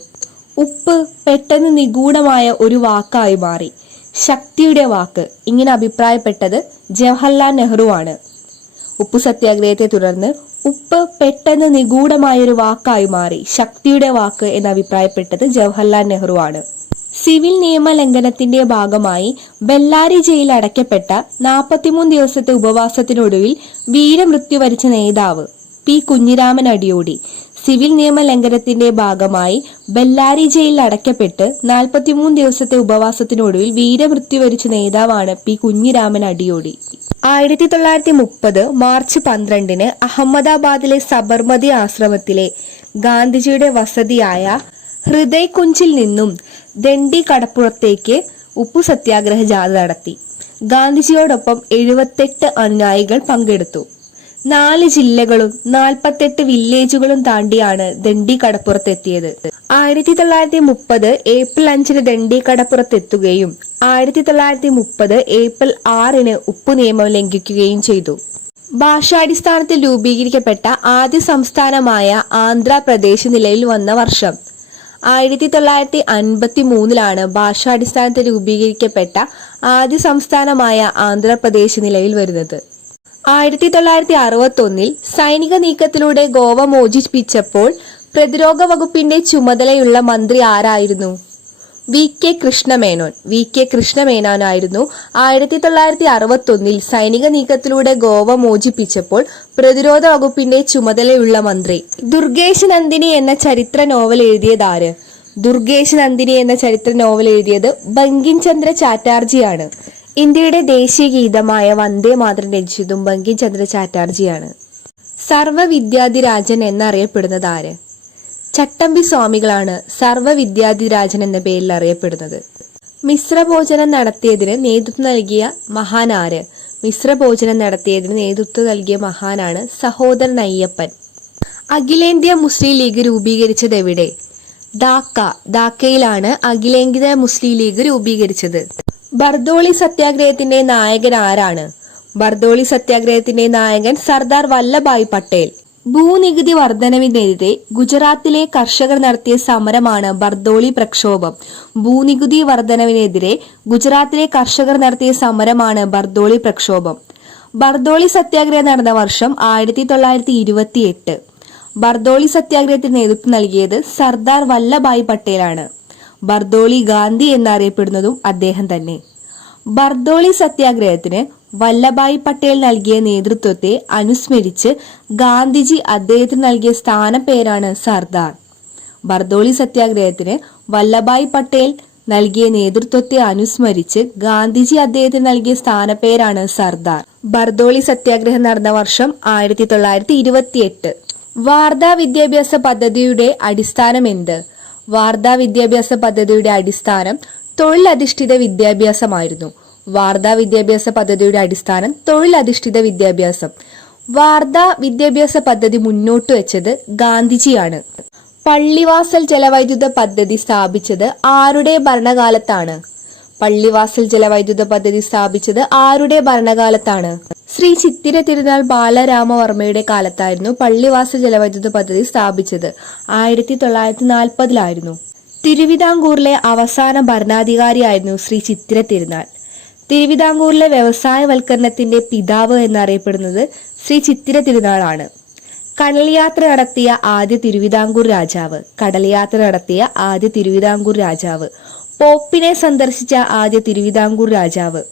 ഉപ്പ് പെട്ടെന്ന് നിഗൂഢമായ ഒരു വാക്കായി മാറി. ശക്തിയുടെ വാക്ക്, ഇങ്ങനെ അഭിപ്രായപ്പെട്ടത് ജവഹർലാൽ നെഹ്റുവാണ്. ഉപ്പു സത്യാഗ്രഹത്തെ തുടർന്ന് ഉപ്പ് പെട്ടെന്ന് നിഗൂഢമായൊരു വാക്കായി മാറി, ശക്തിയുടെ വാക്ക് എന്ന് അഭിപ്രായപ്പെട്ടത് ജവഹർലാൽ നെഹ്റുവാണ്. സിവിൽ നിയമ ലംഘനത്തിന്റെ ഭാഗമായി ബെല്ലാരി ജയിലിൽ അടയ്ക്കപ്പെട്ട 43 ദിവസത്തെ ഉപവാസത്തിനൊടുവിൽ വീരമൃത്യു വരിച്ച നേതാവ് പി കുഞ്ഞിരാമൻ അടിയോടി. സിവിൽ നിയമ ലംഘനത്തിന്റെ ഭാഗമായി ബെല്ലാരി ജയിലിൽ അടയ്ക്കപ്പെട്ട് 43 ദിവസത്തെ ഉപവാസത്തിനൊടുവിൽ വീരമൃത്യു വരിച്ച നേതാവാണ് പി കുഞ്ഞിരാമൻ അടിയോടി. 1930 മാർച്ച് 12 അഹമ്മദാബാദിലെ സബർമതി ആശ്രമത്തിലെ ഗാന്ധിജിയുടെ വസതിയായ ഹൃദയ് കുഞ്ചിൽ നിന്നും ദണ്ഡി കടപ്പുറത്തേക്ക് ഉപ്പു സത്യാഗ്രഹ ജാഥ നടത്തി. ഗാന്ധിജിയോടൊപ്പം 78 അനുയായികൾ പങ്കെടുത്തു. 4 ജില്ലകളും 48 വില്ലേജുകളും താണ്ടിയാണ് ദണ്ഡി കടപ്പുറത്തെത്തിയത്. 1930 ഏപ്രിൽ 5 ദണ്ഡി കടപ്പുറത്തെത്തുകയും 1930 ഏപ്രിൽ 6 ഉപ്പു നിയമം ലംഘിക്കുകയും ചെയ്തു. ഭാഷാടിസ്ഥാനത്തിൽ രൂപീകരിക്കപ്പെട്ട ആദ്യ സംസ്ഥാനമായ ആന്ധ്രാപ്രദേശ് നിലവിൽ വന്ന വർഷം 1953 ഭാഷാടിസ്ഥാനത്തിൽ രൂപീകരിക്കപ്പെട്ട ആദ്യ സംസ്ഥാനമായ ആന്ധ്രാപ്രദേശ് നിലവിൽ വരുന്നത്. 1961 സൈനിക നീക്കത്തിലൂടെ ഗോവ മോചിപ്പിച്ചപ്പോൾ പ്രതിരോധ വകുപ്പിന്റെ ചുമതലയുള്ള മന്ത്രി ആരായിരുന്നു? വി കെ കൃഷ്ണമേനോനായിരുന്നു 1961 സൈനിക നീക്കത്തിലൂടെ ഗോവ മോചിപ്പിച്ചപ്പോൾ പ്രതിരോധ വകുപ്പിന്റെ ചുമതലയുള്ള മന്ത്രി. ദുർഗേശ് നന്ദിനി എന്ന ചരിത്ര നോവൽ എഴുതിയതാര്? ദുർഗേശ് നന്ദിനി എന്ന ചരിത്ര നോവൽ എഴുതിയത് ബങ്കിം ചന്ദ്ര ചാറ്റർജിയാണ്. ഇന്ത്യയുടെ ദേശീയ ഗീതമായ വന്ദേ മാതരം രചിച്ചതും ബങ്കിം ചന്ദ്ര ചാറ്റർജിയാണ്. സർവ്വവിദ്യാധിരാജൻ എന്നറിയപ്പെടുന്നത് ആര്? ചട്ടമ്പി സ്വാമികളാണ് സർവ്വവിദ്യാധിരാജൻ എന്ന പേരിൽ അറിയപ്പെടുന്നത്. മിശ്രഭോജനം നടത്തിയതിന് നേതൃത്വം നൽകിയ മഹാൻ ആര്? മിശ്രഭോജനം നടത്തിയതിന് നേതൃത്വം നൽകിയ മഹാനാണ് സഹോദരൻ അയ്യപ്പൻ. അഖിലേന്ത്യാ മുസ്ലിം ലീഗ് രൂപീകരിച്ചത് എവിടെ? ധാക്കയിലാണ് അഖിലേന്ത്യാ മുസ്ലിം ലീഗ് രൂപീകരിച്ചത്. ബർദോളി സത്യാഗ്രഹത്തിന്റെ നായകൻ ആരാണ്? ബർദോളി സത്യാഗ്രഹത്തിന്റെ നായകൻ സർദാർ വല്ലഭായ് പട്ടേൽ. ഭൂനികുതി വർധനവിനെതിരെ ഗുജറാത്തിലെ കർഷകർ നടത്തിയ സമരമാണ് ബർദോളി പ്രക്ഷോഭം. ഭൂനികുതി വർധനവിനെതിരെ ഗുജറാത്തിലെ കർഷകർ നടത്തിയ സമരമാണ് ബർദോളി പ്രക്ഷോഭം. ബർദോളി സത്യാഗ്രഹം നടന്ന വർഷം 1928. ബർദോളി സത്യാഗ്രഹത്തിന് നേതൃത്വം നൽകിയത് സർദാർ വല്ലഭായ് പട്ടേലാണ്. ബർദോളി ഗാന്ധി എന്നറിയപ്പെടുന്നതും അദ്ദേഹം തന്നെ. ബർദോളി സത്യാഗ്രഹത്തിന് വല്ലഭായ് പട്ടേൽ നൽകിയ നേതൃത്വത്തെ അനുസ്മരിച്ച് ഗാന്ധിജി അദ്ദേഹത്തിന് നൽകിയ സ്ഥാനപ്പേരാണ് സർദാർ. ബർദോളി സത്യാഗ്രഹത്തിന് വല്ലഭായ് പട്ടേൽ നൽകിയ നേതൃത്വത്തെ അനുസ്മരിച്ച് ഗാന്ധിജി അദ്ദേഹത്തിന് നൽകിയ സ്ഥാനപ്പേരാണ് സർദാർ. ബർദോളി സത്യാഗ്രഹം നടന്ന വർഷം 1928. വാർധാ വിദ്യാഭ്യാസ പദ്ധതിയുടെ അടിസ്ഥാനം എന്ത്? വാർധാ വിദ്യാഭ്യാസ പദ്ധതിയുടെ അടിസ്ഥാനം തൊഴിലധിഷ്ഠിത വിദ്യാഭ്യാസമായിരുന്നു. വാർധാ വിദ്യാഭ്യാസ പദ്ധതിയുടെ അടിസ്ഥാനം തൊഴിലധിഷ്ഠിത വിദ്യാഭ്യാസം. വാർധാ വിദ്യാഭ്യാസ പദ്ധതി മുന്നോട്ട് വെച്ചത് ഗാന്ധിജിയാണ്. പള്ളിവാസൽ ജലവൈദ്യുത പദ്ധതി സ്ഥാപിച്ചത് ആരുടെ ഭരണകാലത്താണ്? പള്ളിവാസൽ ജലവൈദ്യുത പദ്ധതി സ്ഥാപിച്ചത് ആരുടെ ഭരണകാലത്താണ്? ശ്രീ ചിത്തിര തിരുനാൾ ബാലരാമവർമ്മയുടെ കാലത്തായിരുന്നു പള്ളിവാസൽ ജലവൈദ്യുത പദ്ധതി സ്ഥാപിച്ചത്. 1940 തിരുവിതാംകൂറിലെ അവസാന ഭരണാധികാരിയായിരുന്നു ശ്രീ ചിത്തിര തിരുനാൾ. തിരുവിതാംകൂറിലെ വ്യവസായവൽക്കരണത്തിന്റെ പിതാവ് എന്നറിയപ്പെടുന്നത് ശ്രീ ചിത്തിര തിരുനാളാണ്. കടൽയാത്ര നടത്തിയ ആദ്യ തിരുവിതാംകൂർ രാജാവ്. പോപ്പിനെ സന്ദർശിച്ച ആദ്യ തിരുവിതാംകൂർ രാജാവ്.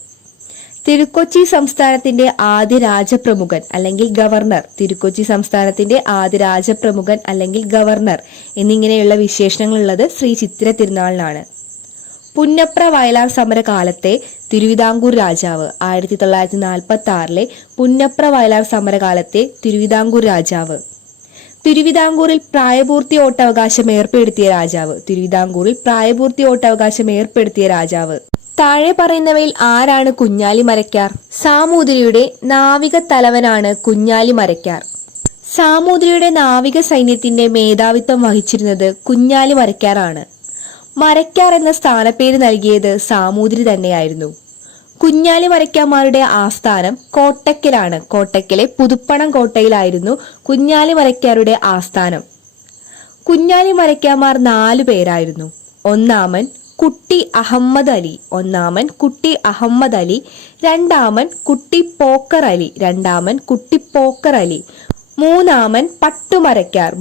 തിരുക്കൊച്ചി സംസ്ഥാനത്തിന്റെ ആദ്യ രാജപ്രമുഖൻ അല്ലെങ്കിൽ ഗവർണർ. തിരുക്കൊച്ചി സംസ്ഥാനത്തിന്റെ ആദ്യ രാജപ്രമുഖൻ അല്ലെങ്കിൽ ഗവർണർ എന്നിങ്ങനെയുള്ള വിശേഷണങ്ങളുള്ളത് ശ്രീ ചിത്തിര തിരുനാളിനാണ്. പുന്നപ്ര വയലാർ സമരകാലത്തെ തിരുവിതാംകൂർ രാജാവ്. 1946 പുന്നപ്ര വയലാർ സമരകാലത്തെ തിരുവിതാംകൂർ രാജാവ്. തിരുവിതാംകൂറിൽ പ്രായപൂർത്തി വോട്ടവകാശം ഏർപ്പെടുത്തിയ രാജാവ്. താഴെ പറയുന്നവയിൽ ആരാണ് കുഞ്ഞാലി മരയ്ക്കാർ? സാമൂതിരിയുടെ നാവിക തലവനാണ് കുഞ്ഞാലി മരയ്ക്കാർ. സാമൂതിരിയുടെ നാവിക സൈന്യത്തിന്റെ മേധാവിത്വം വഹിച്ചിരുന്നത് കുഞ്ഞാലി മരയ്ക്കാറാണ്. മരയ്ക്കാർ എന്ന സ്ഥാനപ്പേര് നൽകിയത് സാമൂതിരി തന്നെയായിരുന്നു. കുഞ്ഞാലി മരയ്ക്കാമാരുടെ ആസ്ഥാനം കോട്ടക്കലാണ്. കോട്ടക്കലെ പുതുപ്പണം കോട്ടയിലായിരുന്നു കുഞ്ഞാലി മരയ്ക്കാരുടെ ആസ്ഥാനം. കുഞ്ഞാലി മരയ്ക്കാമാർ 4 പേരായിരുന്നു. ഒന്നാമൻ കുട്ടി അഹമ്മദ് അലി, രണ്ടാമൻ കുട്ടി പോക്കർ അലി, മൂന്നാമൻ പട്ടുമരയ്ക്കാർ.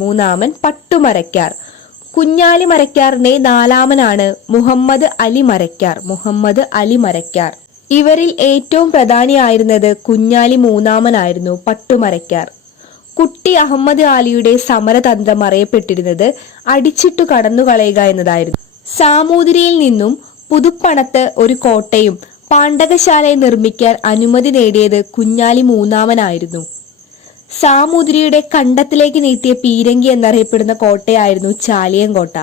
കുഞ്ഞാലി മരയ്ക്കാറിന്റെ 4ാമനാണ് മുഹമ്മദ് അലി മരയ്ക്കാർ. ഇവരിൽ ഏറ്റവും പ്രധാനിയായിരുന്നത് കുഞ്ഞാലി 3ാമനായിരുന്നു, പട്ടുമരയ്ക്കാർ. കുട്ടി അഹമ്മദ് അലിയുടെ സമരതന്ത്രം അറിയപ്പെട്ടിരുന്നത് അടിച്ചിട്ടു കടന്നുകളയുക എന്നതായിരുന്നു. സാമൂതിരിയിൽ നിന്നും പുതുപ്പണത്ത് ഒരു കോട്ടയും പാണ്ഡകശാലയും നിർമ്മിക്കാൻ അനുമതി നേടിയത് കുഞ്ഞാലി 3ാമനായിരുന്നു. സാമൂതിരിയുടെ കണ്ടത്തിലേക്ക് നീട്ടിയ പീരങ്കി എന്നറിയപ്പെടുന്ന കോട്ടയായിരുന്നു ചാലിയം കോട്ട.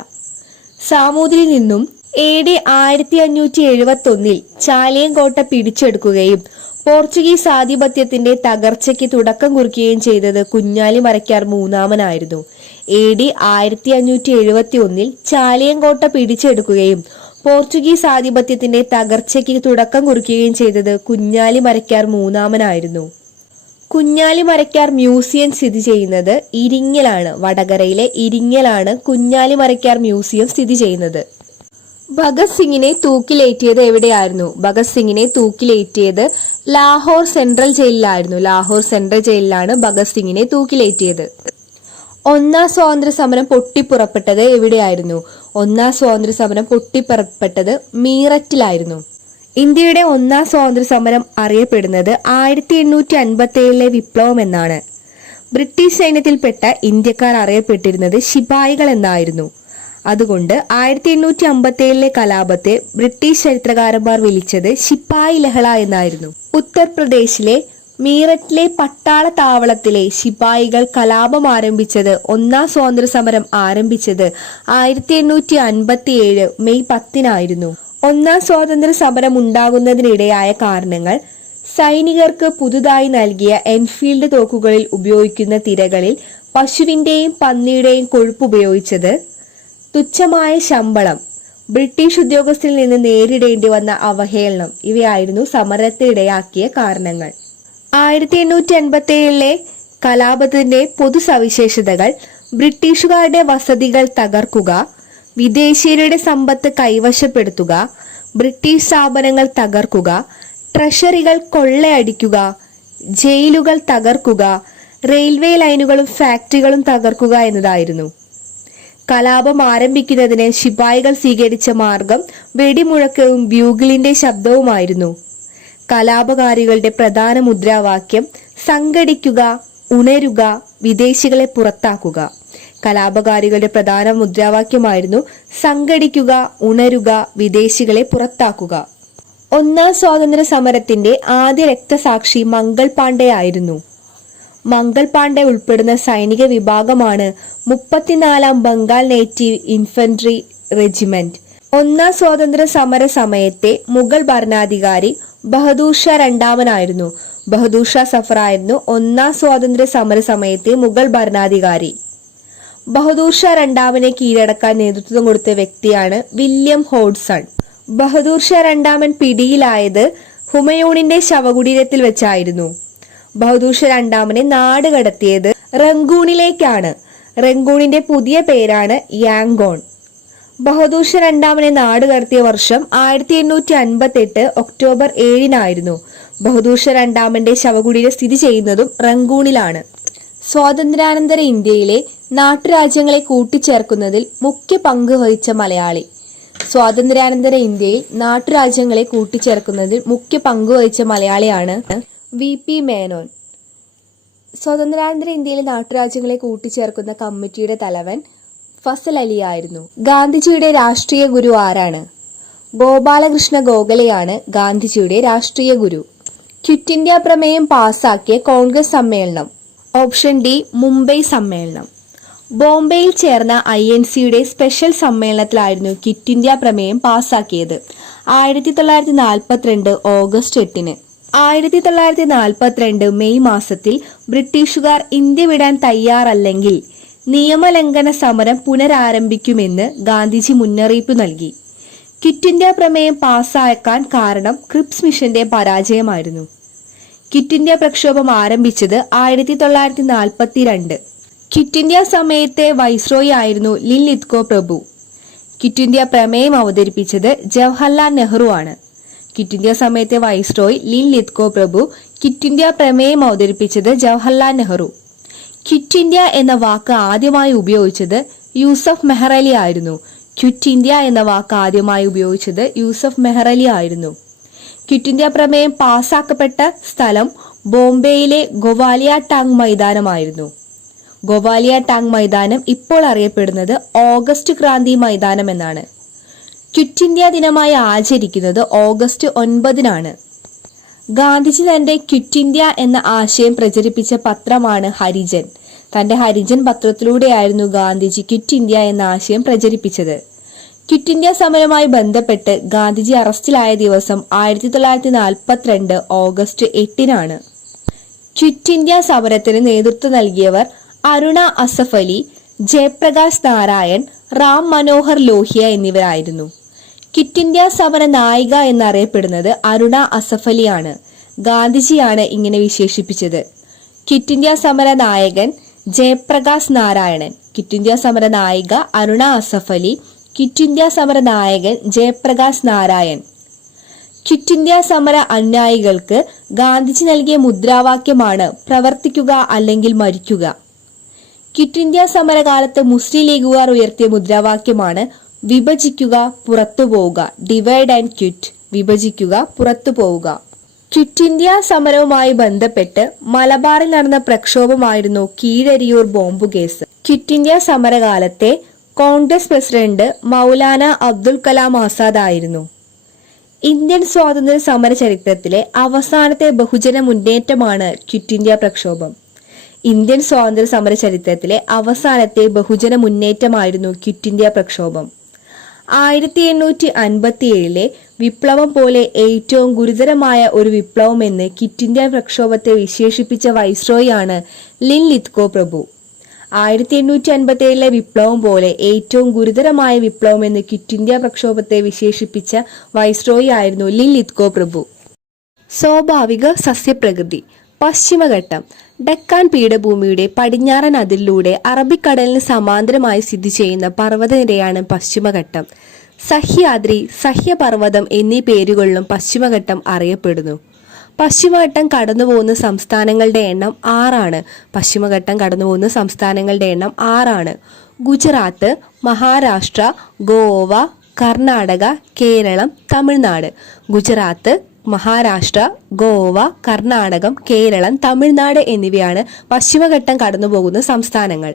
സാമൂതിരിയിൽ നിന്നും AD 1571 ചാലിയം കോട്ട പിടിച്ചെടുക്കുകയും പോർച്ചുഗീസ് ആധിപത്യത്തിന്റെ തകർച്ചയ്ക്ക് തുടക്കം കുറിക്കുകയും ചെയ്തത് കുഞ്ഞാലി മരയ്ക്കാർ 3ാമനായിരുന്നു. AD 1571 ചാലിയം കോട്ട പിടിച്ചെടുക്കുകയും പോർച്ചുഗീസ് ആധിപത്യത്തിന്റെ തകർച്ചയ്ക്ക് തുടക്കം കുറിക്കുകയും ചെയ്തത് കുഞ്ഞാലി മരയ്ക്കാർ 3ാമനായിരുന്നു. കുഞ്ഞാലി മരയ്ക്കാർ മ്യൂസിയം സ്ഥിതി ചെയ്യുന്നത് ഇരിങ്ങലാണ്. വടകരയിലെ ഇരിങ്ങലാണ് കുഞ്ഞാലി മരയ്ക്കാർ മ്യൂസിയം സ്ഥിതി ചെയ്യുന്നത്. ഭഗത് സിംഗിനെ തൂക്കിലേറ്റിയത് എവിടെയായിരുന്നു? ഭഗത് സിംഗിനെ തൂക്കിലേറ്റിയത് ലാഹോർ സെൻട്രൽ ജയിലിലാണ് ഭഗത് സിംഗിനെ തൂക്കിലേറ്റിയത്. ഒന്നാം സ്വാതന്ത്ര്യ സമരം പൊട്ടിപ്പുറപ്പെട്ടത് എവിടെയായിരുന്നു? ഒന്നാം സ്വാതന്ത്ര്യ സമരം പൊട്ടിപ്പുറപ്പെട്ടത് മീററ്റിലായിരുന്നു. ഇന്ത്യയുടെ ഒന്നാം സ്വാതന്ത്ര്യ സമരം അറിയപ്പെടുന്നത് 1857 വിപ്ലവം എന്നാണ്. ബ്രിട്ടീഷ് സൈന്യത്തിൽപ്പെട്ട ഇന്ത്യക്കാർ അറിയപ്പെട്ടിരുന്നത് ശിപായികൾ എന്നായിരുന്നു. അതുകൊണ്ട് 1857 കലാപത്തെ ബ്രിട്ടീഷ് ചരിത്രകാരന്മാർ വിളിച്ചത് ശിപ്പായി ലഹള എന്നായിരുന്നു. ഉത്തർപ്രദേശിലെ മീററ്റിലെ പട്ടാള താവളത്തിലെ ശിപായികൾ കലാപം ആരംഭിച്ചത് ഒന്നാം സ്വാതന്ത്ര്യ സമരം ആരംഭിച്ചത് 1857 മെയ് 10 ഒന്നാം സ്വാതന്ത്ര്യ സമരം ഉണ്ടാകുന്നതിനിടയായ കാരണങ്ങൾ സൈനികർക്ക് പുതുതായി നൽകിയ എൻഫീൽഡ് തോക്കുകളിൽ ഉപയോഗിക്കുന്ന തിരകളിൽ പശുവിന്റെയും പന്നിയുടെയും കൊഴുപ്പ് ഉപയോഗിച്ചത്, തുച്ഛമായ ശമ്പളം, ബ്രിട്ടീഷ് ഉദ്യോഗസ്ഥരിൽ നിന്ന് നേരിടേണ്ടി വന്ന അവഹേളനം ഇവയായിരുന്നു സമരത്തിനിടയാക്കിയ കാരണങ്ങൾ. 1857 കലാപത്തിന്റെ പൊതു സവിശേഷതകൾ: ബ്രിട്ടീഷുകാരുടെ വസതികൾ തകർക്കുക, വിദേശീയരുടെ സമ്പത്ത് കൈവശപ്പെടുത്തുക, ബ്രിട്ടീഷ് സ്ഥാപനങ്ങൾ തകർക്കുക, ട്രഷറികൾ കൊള്ളയടിക്കുക, ജയിലുകൾ തകർക്കുക, റെയിൽവേ ലൈനുകളും ഫാക്ടറികളും തകർക്കുക എന്നതായിരുന്നു. കലാപം ആരംഭിക്കുന്നതിന് ശിപായികൾ സ്വീകരിച്ച മാർഗം വെടിമുഴക്കവും ബ്യൂഗിളിന്റെ ശബ്ദവുമായിരുന്നു. കലാപകാരികളുടെ പ്രധാന മുദ്രാവാക്യം സംഘടിക്കുക, ഉണരുക, വിദേശികളെ പുറത്താക്കുക. കലാപകാരികളുടെ പ്രധാന മുദ്രാവാക്യമായിരുന്നു സംഘടിക്കുക, ഉണരുക, വിദേശികളെ പുറത്താക്കുക. ഒന്നാം സ്വാതന്ത്ര്യ സമരത്തിന്റെ ആദ്യ രക്തസാക്ഷി മംഗൾ പാണ്ഡെ ആയിരുന്നു. മംഗൾ പാണ്ഡെ ഉൾപ്പെടുന്ന സൈനിക വിഭാഗമാണ് 34ാം ബംഗാൾ നേറ്റീവ് ഇൻഫൻട്രി റെജിമെന്റ്. ഒന്നാം സ്വാതന്ത്ര്യ സമര സമയത്തെ മുഗൾ ഭരണാധികാരി ബഹദൂർ ഷാ രണ്ടാമനായിരുന്നു. ബഹദൂർ ഷാ സഫർ ആയിരുന്നു ഒന്നാം സ്വാതന്ത്ര്യ സമര സമയത്തെ മുഗൾ ഭരണാധികാരി. ബഹദൂർ ഷാ രണ്ടാമനെ കീഴടക്കാൻ നേതൃത്വം കൊടുത്ത വ്യക്തിയാണ് വില്യം ഹോഡ്സൺ. ബഹദൂർ ഷാ രണ്ടാമൻ പിടിയിലായത് ഹുമയൂണിന്റെ ശവകുടീരത്തിൽ വെച്ചായിരുന്നു. ബഹദൂർ ഷാ രണ്ടാമനെ നാട് കടത്തിയത് റങ്കൂണിലേക്കാണ്. റങ്കൂണിന്റെ പുതിയ പേരാണ് യാങ്കോൺ. ബഹദൂർ ഷാ രണ്ടാമനെ നാട് കടത്തിയ വർഷം 1858 ഒക്ടോബർ 7 ബഹദൂർ ഷാ രണ്ടാമന്റെ ശവകുടീരം സ്ഥിതി ചെയ്യുന്നതും റങ്കൂണിലാണ്. സ്വാതന്ത്ര്യാനന്തര ഇന്ത്യയിലെ നാട്ടുരാജ്യങ്ങളെ കൂട്ടിച്ചേർക്കുന്നതിൽ മുഖ്യ പങ്ക് വഹിച്ച മലയാളി. സ്വാതന്ത്ര്യാനന്തര ഇന്ത്യയിൽ നാട്ടുരാജ്യങ്ങളെ കൂട്ടിച്ചേർക്കുന്നതിൽ മുഖ്യ പങ്ക് വഹിച്ച മലയാളിയാണ് VP മേനോൻ. സ്വാതന്ത്ര്യാനന്തര ഇന്ത്യയിലെ നാട്ടുരാജ്യങ്ങളെ കൂട്ടിച്ചേർക്കുന്ന കമ്മിറ്റിയുടെ തലവൻ ഫസൽ അലി ആയിരുന്നു. ഗാന്ധിജിയുടെ രാഷ്ട്രീയ ഗുരു ആരാണ്? ഗോപാലകൃഷ്ണ ഗോഖലെയാണ് ഗാന്ധിജിയുടെ രാഷ്ട്രീയ ഗുരു. ക്വിറ്റ് ഇന്ത്യ പ്രമേയം പാസാക്കിയ കോൺഗ്രസ് സമ്മേളനം. ഓപ്ഷൻ ഡി, മുംബൈ സമ്മേളനം. ബോംബെയിൽ ചേർന്ന INCയുടെ സ്പെഷ്യൽ സമ്മേളനത്തിലായിരുന്നു ക്വിറ്റ് ഇന്ത്യ പ്രമേയം പാസാക്കിയത്. 1942 ഓഗസ്റ്റ് 8. 1942 മെയ് മാസത്തിൽ ബ്രിട്ടീഷുകാർ ഇന്ത്യ വിടാൻ തയ്യാറല്ലെങ്കിൽ നിയമലംഘന സമരം പുനരാരംഭിക്കുമെന്ന് ഗാന്ധിജി മുന്നറിയിപ്പ് നൽകി. ക്വിറ്റ് ഇന്ത്യ പ്രമേയം പാസ്സാക്കാൻ കാരണം ക്രിപ്സ് മിഷന്റെ പരാജയമായിരുന്നു. ക്വിറ്റ് ഇന്ത്യ പ്രക്ഷോഭം ആരംഭിച്ചത് 1942. ക്വിറ്റ് ഇന്ത്യ സമയത്തെ വൈസ്രോയി ആയിരുന്നു ലിൻലിത്കോ പ്രഭു. ക്വിറ്റ് ഇന്ത്യ പ്രമേയം അവതരിപ്പിച്ചത് ജവഹർലാൽ നെഹ്റു ആണ്. ക്വിറ്റ് ഇന്ത്യ സമയത്തെ വൈസ്രോയി ലിൻലിത്കോ പ്രഭു, ക്വിറ്റ് ഇന്ത്യ പ്രമേയം അവതരിപ്പിച്ചത് ജവഹർലാൽ നെഹ്റു. ക്വിറ്റ് ഇന്ത്യ എന്ന വാക്ക് ആദ്യമായി ഉപയോഗിച്ചത് യൂസഫ് മെഹ്റലി ആയിരുന്നു. ക്വിറ്റ് ഇന്ത്യ എന്ന വാക്ക് ആദ്യമായി ഉപയോഗിച്ചത് യൂസഫ് മെഹ്റലി ആയിരുന്നു. ക്വിറ്റ് ഇന്ത്യ പ്രമേയം പാസാക്കപ്പെട്ട സ്ഥലം ബോംബെയിലെ ഗോവാലിയ ടാങ് മൈതാനമായിരുന്നു. ഗോവാലിയ ടാങ് മൈതാനം ഇപ്പോൾ അറിയപ്പെടുന്നത് ഓഗസ്റ്റ് ക്രാന്തി മൈതാനം എന്നാണ്. ക്വിറ്റ് ഇന്ത്യ ദിനമായി ആചരിക്കുന്നത് ഓഗസ്റ്റ് 9 ഗാന്ധിജി തന്റെ ക്വിറ്റ് ഇന്ത്യ എന്ന ആശയം പ്രചരിപ്പിച്ച പത്രമാണ് ഹരിജൻ. തന്റെ ഹരിജൻ പത്രത്തിലൂടെയായിരുന്നു ഗാന്ധിജി ക്വിറ്റ് ഇന്ത്യ എന്ന ആശയം പ്രചരിപ്പിച്ചത്. ക്വിറ്റ് ഇന്ത്യ സമരവുമായി ബന്ധപ്പെട്ട് ഗാന്ധിജി അറസ്റ്റിലായ ദിവസം 1942 ഓഗസ്റ്റ് 8 ക്വിറ്റ് ഇന്ത്യ സമരത്തിന് നേതൃത്വം നൽകിയവർ അരുണ അസഫ് അലി, ജയപ്രകാശ് നാരായൺ, റാം മനോഹർ ലോഹിയ എന്നിവരായിരുന്നു. ക്വിറ്റ് ഇന്ത്യ സമര നായിക എന്നറിയപ്പെടുന്നത് അരുണ അസഫ് അലിയാണ്. ഗാന്ധിജിയാണ് ഇങ്ങനെ വിശേഷിപ്പിച്ചത്. ക്വിറ്റ് ഇന്ത്യ സമര നായകൻ ജയപ്രകാശ് നാരായണൻ, ക്വിറ്റ് ഇന്ത്യ സമര നായിക അരുണ അസഫ് അലി, ക്വിറ്റ് ഇന്ത്യ സമര നായകൻ ജയപ്രകാശ് നാരായൺ. ക്വിറ്റ് ഇന്ത്യ സമര അനുയായികൾക്ക് ഗാന്ധിജി നൽകിയ മുദ്രാവാക്യമാണ് പ്രവർത്തിക്കുക അല്ലെങ്കിൽ മരിക്കുക. ക്വിറ്റ് ഇന്ത്യ സമരകാലത്ത് മുസ്ലിം ലീഗുകാർ ഉയർത്തിയ മുദ്രാവാക്യമാണ് വിഭജിക്കുക, പുറത്തു പോവുക, ഡിവൈഡ് ആൻഡ് ക്വിറ്റ്, വിഭജിക്കുക, പുറത്തു പോവുക. ക്വിറ്റ് ഇന്ത്യ സമരവുമായി ബന്ധപ്പെട്ട് മലബാറിൽ നടന്ന പ്രക്ഷോഭമായിരുന്നു Keezhariyur bomb case. Quit India സമരകാലത്തെ കോൺഗ്രസ് പ്രസിഡന്റ് മൗലാന അബ്ദുൽ കലാം ആസാദ് ആയിരുന്നു. ഇന്ത്യൻ സ്വാതന്ത്ര്യ സമര ചരിത്രത്തിലെ അവസാനത്തെ ബഹുജന മുന്നേറ്റമാണ് ക്വിറ്റ് ഇന്ത്യ പ്രക്ഷോഭം. ഇന്ത്യൻ സ്വാതന്ത്ര്യ സമര ചരിത്രത്തിലെ അവസാനത്തെ ബഹുജന മുന്നേറ്റമായിരുന്നു ക്വിറ്റ് ഇന്ത്യ പ്രക്ഷോഭം. 1857 വിപ്ലവം പോലെ ഏറ്റവും ഗുരുതരമായ ഒരു വിപ്ലവം എന്ന് ക്വിറ്റ് ഇന്ത്യ പ്രക്ഷോഭത്തെ വിശേഷിപ്പിച്ച വൈസ്രോയിയാണ് ലിൻലിത്കോ പ്രഭു. 1857 വിപ്ലവം പോലെ ഏറ്റവും ഗുരുതരമായ വിപ്ലവം എന്ന് ക്വിറ്റ് ഇന്ത്യ പ്രക്ഷോഭത്തെ വിശേഷിപ്പിച്ച വൈസ്രോയി ആയിരുന്നു ലിൻലിത്കോ പ്രഭു. സ്വാഭാവിക സസ്യപ്രകൃതി. പശ്ചിമഘട്ടം. ഡെക്കാൻ പീഠഭൂമിയുടെ പടിഞ്ഞാറൻ അതിരിലൂടെ അറബിക്കടലിന് സമാന്തരമായി സ്ഥിതി ചെയ്യുന്ന പർവ്വതനിരയാണ് പശ്ചിമഘട്ടം. സഹ്യാദ്രി, സഹ്യപർവ്വതം എന്നീ പേരുകളിലും പശ്ചിമഘട്ടം അറിയപ്പെടുന്നു. പശ്ചിമഘട്ടം കടന്നുപോകുന്ന സംസ്ഥാനങ്ങളുടെ എണ്ണം 6. പശ്ചിമഘട്ടം കടന്നുപോകുന്ന സംസ്ഥാനങ്ങളുടെ എണ്ണം 6. ഗുജറാത്ത്, മഹാരാഷ്ട്ര, ഗോവ, കർണാടക, കേരളം, തമിഴ്നാട്. ഗുജറാത്ത്, മഹാരാഷ്ട്ര, ഗോവ, കർണാടകം, കേരളം, തമിഴ്നാട് എന്നിവയാണ് പശ്ചിമഘട്ടം കടന്നുപോകുന്ന സംസ്ഥാനങ്ങൾ.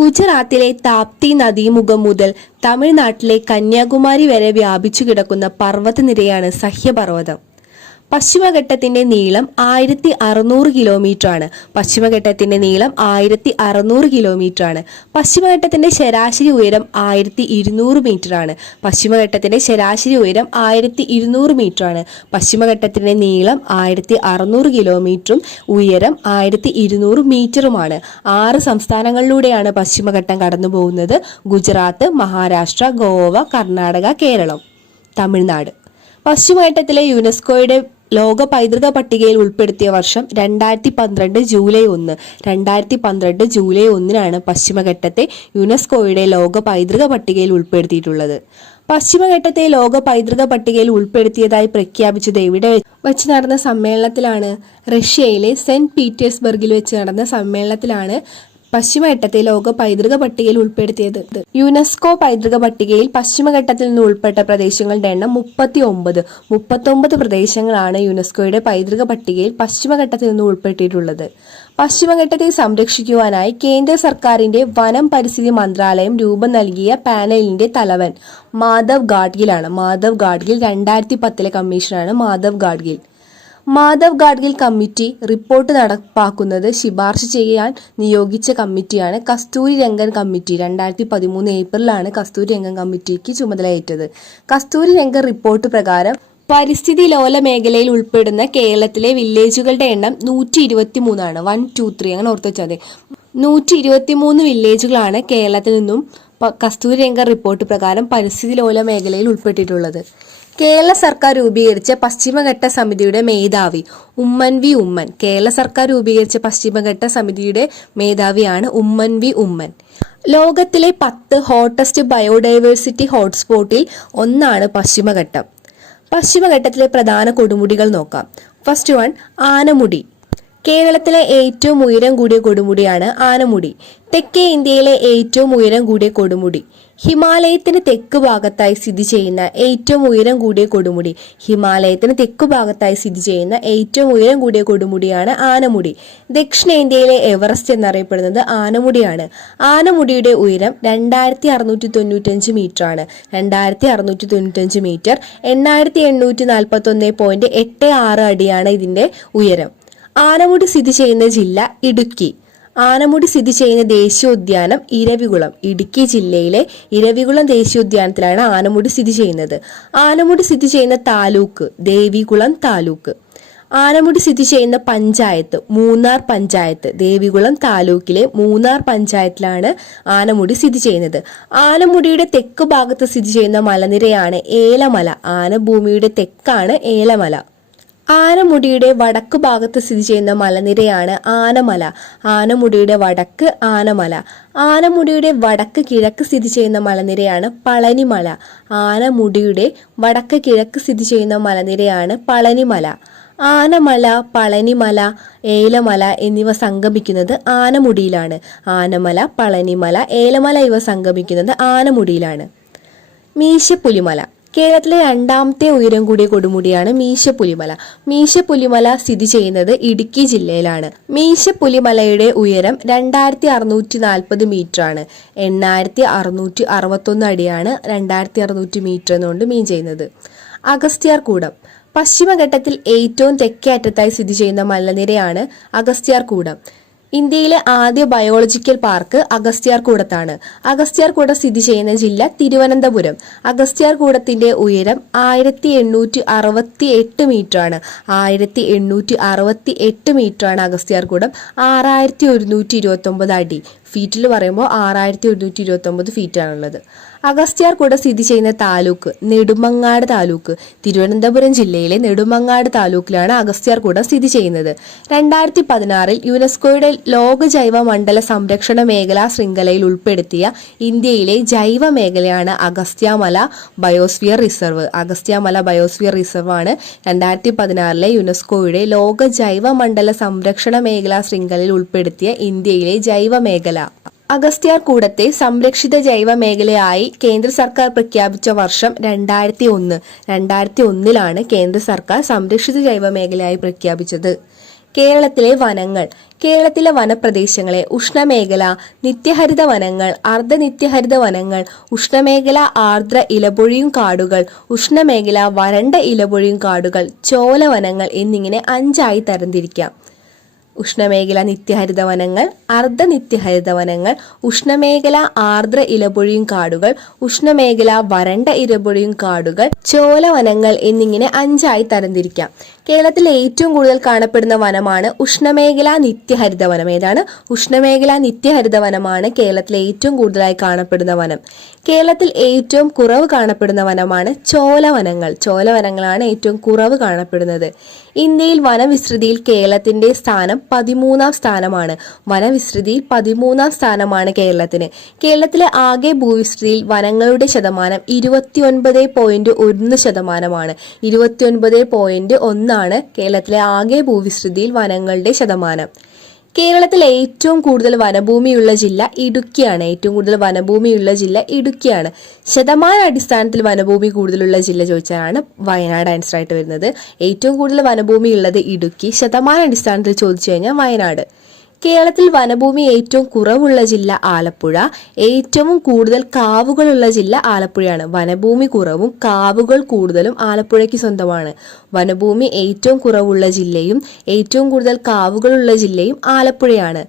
ഗുജറാത്തിലെ താപ്തി നദീമുഖം മുതൽ തമിഴ്നാട്ടിലെ കന്യാകുമാരി വരെ വ്യാപിച്ചു കിടക്കുന്ന പർവ്വതനിരയാണ് സഹ്യപർവ്വതം. പശ്ചിമഘട്ടത്തിന്റെ നീളം 1600 കിലോമീറ്റർ ആണ്. പശ്ചിമഘട്ടത്തിന്റെ നീളം 1600 കിലോമീറ്റർ ആണ്. പശ്ചിമഘട്ടത്തിന്റെ ശരാശരി ഉയരം 1200 മീറ്റർ ആണ്. പശ്ചിമഘട്ടത്തിന്റെ ശരാശരി ഉയരം 1200 മീറ്റർ ആണ്. പശ്ചിമഘട്ടത്തിന്റെ നീളം 1600 കിലോമീറ്ററും ഉയരം 1200 മീറ്ററുമാണ്. 6 സംസ്ഥാനങ്ങളിലൂടെയാണ് പശ്ചിമഘട്ടം കടന്നു പോകുന്നത്. ഗുജറാത്ത്, മഹാരാഷ്ട്ര, ഗോവ, കർണാടക, കേരളം, തമിഴ്നാട്. പശ്ചിമഘട്ടത്തിലെ യുനെസ്കോയുടെ ലോക പൈതൃക പട്ടികയിൽ ഉൾപ്പെടുത്തിയ വർഷം 2012 ജൂലൈ 1. 2012 ജൂലൈ 1 പശ്ചിമഘട്ടത്തെ യുനെസ്കോയുടെ ലോക പൈതൃക പട്ടികയിൽ ഉൾപ്പെടുത്തിയിട്ടുള്ളത്. പശ്ചിമഘട്ടത്തെ ലോക പൈതൃക പട്ടികയിൽ ഉൾപ്പെടുത്തിയതായി പ്രഖ്യാപിച്ചത് എവിടെ വെച്ച് നടന്ന സമ്മേളനത്തിലാണ്? റഷ്യയിലെ സെന്റ് പീറ്റേഴ്സ്ബർഗിൽ വെച്ച് നടന്ന സമ്മേളനത്തിലാണ് പശ്ചിമഘട്ടത്തെ ലോക പൈതൃക പട്ടികയിൽ ഉൾപ്പെടുത്തിയത്. യുനെസ്കോ പൈതൃക പട്ടികയിൽ പശ്ചിമഘട്ടത്തിൽ നിന്ന് ഉൾപ്പെട്ട പ്രദേശങ്ങളുടെ എണ്ണം 39 പ്രദേശങ്ങളാണ് യുനെസ്കോയുടെ പൈതൃക പട്ടികയിൽ പശ്ചിമഘട്ടത്തിൽ നിന്ന് ഉൾപ്പെട്ടിട്ടുള്ളത്. പശ്ചിമഘട്ടത്തെ സംരക്ഷിക്കുവാനായി കേന്ദ്ര സർക്കാരിന്റെ വനം പരിസ്ഥിതി മന്ത്രാലയം രൂപം നൽകിയ പാനലിന്റെ തലവൻ മാധവ് ഗാഡ്ഗിലാണ്. മാധവ് ഗാഡ്ഗിൽ 2010 കമ്മീഷനാണ് മാധവ് ഗാഡ്ഗിൽ. മാധവ് ഗാഡ്ഗിൽ കമ്മിറ്റി റിപ്പോർട്ട് നടപ്പാക്കുന്നത് ശുപാർശ ചെയ്യാൻ നിയോഗിച്ച കമ്മിറ്റിയാണ് കസ്തൂരി രംഗൻ കമ്മിറ്റി. 2013 ഏപ്രിലാണ് കസ്തൂരി രംഗൻ കമ്മിറ്റിക്ക് ചുമതലയേറ്റത്. കസ്തൂരി രംഗൻ റിപ്പോർട്ട് പ്രകാരം പരിസ്ഥിതി ലോല മേഖലയിൽ ഉൾപ്പെടുന്ന കേരളത്തിലെ വില്ലേജുകളുടെ എണ്ണം 123 ആണ്. 1, 2, 3 അങ്ങനെ ഓർത്ത് വെച്ചാൽ മതി. 123 വില്ലേജുകളാണ് കേരളത്തിൽ നിന്നും കസ്തൂരിരംഗൻ റിപ്പോർട്ട് പ്രകാരം പരിസ്ഥിതി ലോല മേഖലയിൽ ഉൾപ്പെട്ടിട്ടുള്ളത്? കേരള സർക്കാർ രൂപീകരിച്ച പശ്ചിമഘട്ട സമിതിയുടെ മേധാവി ഉമ്മൻ വി ഉമ്മൻ. കേരള സർക്കാർ രൂപീകരിച്ച പശ്ചിമഘട്ട സമിതിയുടെ മേധാവിയാണ് ഉമ്മൻ വി ഉമ്മൻ. ലോകത്തിലെ 10 ഹോട്ടസ്റ്റ് ബയോഡൈവേഴ്സിറ്റി ഹോട്ട്സ്പോട്ടിൽ ഒന്നാണ് പശ്ചിമഘട്ടം. പശ്ചിമഘട്ടത്തിലെ പ്രധാന കൊടുമുടികൾ നോക്കാം. First one, Anamudi. കേരളത്തിലെ ഏറ്റവും ഉയരം കൂടിയ കൊടുമുടിയാണ് ആനമുടി. തെക്കേ ഇന്ത്യയിലെ ഏറ്റവും ഉയരം കൂടിയ കൊടുമുടി. ഹിമാലയത്തിന് തെക്ക് ഭാഗത്തായി സ്ഥിതി ചെയ്യുന്ന ഏറ്റവും ഉയരം കൂടിയ കൊടുമുടി. ഹിമാലയത്തിന് തെക്ക് ഭാഗത്തായി സ്ഥിതി ചെയ്യുന്ന ഏറ്റവും ഉയരം കൂടിയ കൊടുമുടിയാണ് ആനമുടി. ദക്ഷിണേന്ത്യയിലെ എവറസ്റ്റ് എന്നറിയപ്പെടുന്നത് ആനമുടിയാണ്. ആനമുടിയുടെ ഉയരം 2695 മീറ്റർ ആണ്. 2695 മീറ്റർ, 8841.86 അടിയാണ് ഇതിന്റെ ഉയരം. ആനമുടി സ്ഥിതി ചെയ്യുന്ന ജില്ല ഇടുക്കി. ആനമുടി സ്ഥിതി ചെയ്യുന്ന ദേശീയോദ്യാനം ഇരവികുളം. ഇടുക്കി ജില്ലയിലെ ഇരവികുളം ദേശീയോദ്യാനത്തിലാണ് ആനമുടി സ്ഥിതി ചെയ്യുന്നത്. ആനമുടി സ്ഥിതി ചെയ്യുന്ന താലൂക്ക് ദേവികുളം താലൂക്ക്. ആനമുടി സ്ഥിതി ചെയ്യുന്ന പഞ്ചായത്ത് മൂന്നാർ പഞ്ചായത്ത്. ദേവികുളം താലൂക്കിലെ മൂന്നാർ പഞ്ചായത്തിലാണ് ആനമുടി സ്ഥിതി ചെയ്യുന്നത്. ആനമുടിയുടെ തെക്ക് ഭാഗത്ത് സ്ഥിതി ചെയ്യുന്ന മലനിരയാണ് ഏലമല. ആനഭൂമിയുടെ തെക്കാണ് ഏലമല. ആനമുടിയുടെ വടക്ക് ഭാഗത്ത് സ്ഥിതി ചെയ്യുന്ന മലനിരയാണ് ആനമല. ആനമുടിയുടെ വടക്ക് ആനമല. ആനമുടിയുടെ വടക്ക് കിഴക്ക് സ്ഥിതി ചെയ്യുന്ന മലനിരയാണ് പളനിമല. ആനമുടിയുടെ വടക്ക് കിഴക്ക് സ്ഥിതി ചെയ്യുന്ന മലനിരയാണ് പളനിമല. ആനമല, പളനിമല, ഏലമല എന്നിവ സംഗമിക്കുന്നത് ആനമുടിയിലാണ്. ആനമല, പളനിമല, ഏലമല ഇവ സംഗമിക്കുന്നത് ആനമുടിയിലാണ്. മീശപ്പുലിമല. കേരളത്തിലെ രണ്ടാമത്തെ ഉയരം കൂടിയ കൊടുമുടിയാണ് മീശപ്പുലിമല. മീശപ്പുലിമല സ്ഥിതി ചെയ്യുന്നത് ഇടുക്കി ജില്ലയിലാണ്. മീശപ്പുലിമലയുടെ ഉയരം 2640 മീറ്റർ ആണ്. 8661 അടിയാണ് 2600 മീറ്റർ എന്നുകൊണ്ട് മീൻ ചെയ്യുന്നത്. അഗസ്ത്യാർകൂടം. പശ്ചിമഘട്ടത്തിൽ ഏറ്റവും തെക്കേ അറ്റത്തായി സ്ഥിതി ചെയ്യുന്ന മലനിരയാണ് അഗസ്ത്യാർകൂടം. ഇന്ത്യയിലെ ആദ്യ ബയോളജിക്കൽ പാർക്ക് അഗസ്ത്യാർകൂടത്താണ്. അഗസ്ത്യാർകൂടം സ്ഥിതി ചെയ്യുന്ന ജില്ല തിരുവനന്തപുരം. അഗസ്ത്യാർകൂടത്തിന്റെ ഉയരം 1868 മീറ്റർ ആണ്. 1868 മീറ്റർ ആണ് അഗസ്ത്യാർകൂടം. 6129 അടി. ഫീറ്റിൽ പറയുമ്പോൾ 6129 ഫീറ്റ് ആണുള്ളത്. അഗസ്ത്യാർകൂടം സ്ഥിതി ചെയ്യുന്ന താലൂക്ക് നെടുമങ്ങാട് താലൂക്ക്. തിരുവനന്തപുരം ജില്ലയിലെ നെടുമങ്ങാട് താലൂക്കിലാണ് അഗസ്ത്യാർകൂടം സ്ഥിതി ചെയ്യുന്നത്. 2016 യുനെസ്കോയുടെ ലോക ജൈവ മണ്ഡല സംരക്ഷണ മേഖലാ ശൃംഖലയിൽ ഉൾപ്പെടുത്തിയ ഇന്ത്യയിലെ ജൈവ മേഖലയാണ് Agasthyamala biosphere reserve. Agasthyamala biosphere reserve ആണ് 2016 യുനെസ്കോയുടെ ലോക ജൈവ മണ്ഡല സംരക്ഷണ മേഖലാ ശൃംഖലയിൽ ഉൾപ്പെടുത്തിയ ഇന്ത്യയിലെ ജൈവ മേഖല. അഗസ്ത്യാർകൂടത്തെ സംരക്ഷിത ജൈവ മേഖലയായി കേന്ദ്ര സർക്കാർ പ്രഖ്യാപിച്ച വർഷം 2001. 2001 കേന്ദ്ര സർക്കാർ സംരക്ഷിത ജൈവ മേഖലയായി പ്രഖ്യാപിച്ചത്. കേരളത്തിലെ വനങ്ങൾ. കേരളത്തിലെ വനപ്രദേശങ്ങളെ ഉഷ്ണമേഖല, നിത്യഹരിത വനങ്ങൾ, അർദ്ധനിത്യഹരിത വനങ്ങൾ, ഉഷ്ണമേഖല ആർദ്ര ഇലപൊഴിയും കാടുകൾ, ഉഷ്ണമേഖല വരണ്ട ഇലപൊഴിയും കാടുകൾ, ചോലവനങ്ങൾ എന്നിങ്ങനെ 5ആയി തരംതിരിക്കാം. ഉഷ്ണമേഖല നിത്യഹരിത വനങ്ങൾ, അർദ്ധനിത്യഹരിത വനങ്ങൾ, ഉഷ്ണമേഖല ആർദ്ര ഇലപൊഴിയും കാടുകൾ, ഉഷ്ണമേഖല വരണ്ട ഇലപൊഴിയും കാടുകൾ, ചോലവനങ്ങൾ എന്നിങ്ങനെ 5ആയി തരംതിരിക്കാം. കേരളത്തിൽ ഏറ്റവും കൂടുതൽ കാണപ്പെടുന്ന വനമാണ് ഉഷ്ണമേഖല നിത്യഹരിത വനം. ഏതാണ്? ഉഷ്ണമേഖല നിത്യഹരിത വനമാണ് കേരളത്തിലെ ഏറ്റവും കൂടുതലായി കാണപ്പെടുന്ന വനം. കേരളത്തിൽ ഏറ്റവും കുറവ് കാണപ്പെടുന്ന വനമാണ് ചോലവനങ്ങൾ. ചോലവനങ്ങളാണ് ഏറ്റവും കുറവ് കാണപ്പെടുന്നത്. ഇന്ത്യയിൽ വനവിസ്തൃതിയിൽ കേരളത്തിന്റെ സ്ഥാനം 13ാം സ്ഥാനമാണ്. വനവിസ്തൃതിയിൽ 13ാം സ്ഥാനമാണ് കേരളത്തിന്. കേരളത്തിലെ ആകെ ഭൂവിസ്തൃതിയിൽ വനങ്ങളുടെ ശതമാനം 29.1%. 29.1 ആണ് കേരളത്തിലെ ആകെ ഭൂവിസ്തൃതിയിൽ വനങ്ങളുടെ ശതമാനം. കേരളത്തിൽ ഏറ്റവും കൂടുതൽ വനഭൂമിയുള്ള ജില്ല ഇടുക്കിയാണ്. ഏറ്റവും കൂടുതൽ വനഭൂമിയുള്ള ജില്ല ഇടുക്കിയാണ്. ശതമാന അടിസ്ഥാനത്തിൽ വനഭൂമി കൂടുതലുള്ള ജില്ല ചോദിച്ചാലാണ് വയനാട് ആൻസർ ആയിട്ട് വരുന്നത്. ഏറ്റവും കൂടുതൽ വനഭൂമി ഉള്ളത് ഇടുക്കി, ശതമാന അടിസ്ഥാനത്തിൽ ചോദിച്ചു കഴിഞ്ഞാൽ വയനാട്. കേരളത്തിൽ വനഭൂമി ഏറ്റവും കുറവുള്ള ജില്ല ആലപ്പുഴ. ഏറ്റവും കൂടുതൽ കാവുകളുള്ള ജില്ല ആലപ്പുഴയാണ്. വനഭൂമി കുറവും കാവുകൾ കൂടുതലും ആലപ്പുഴയ്ക്ക് സ്വന്തമാണ്. വനഭൂമി ഏറ്റവും കുറവുള്ള ജില്ലയും ഏറ്റവും കൂടുതൽ കാവുകളുള്ള ജില്ലയും ആലപ്പുഴയാണ്.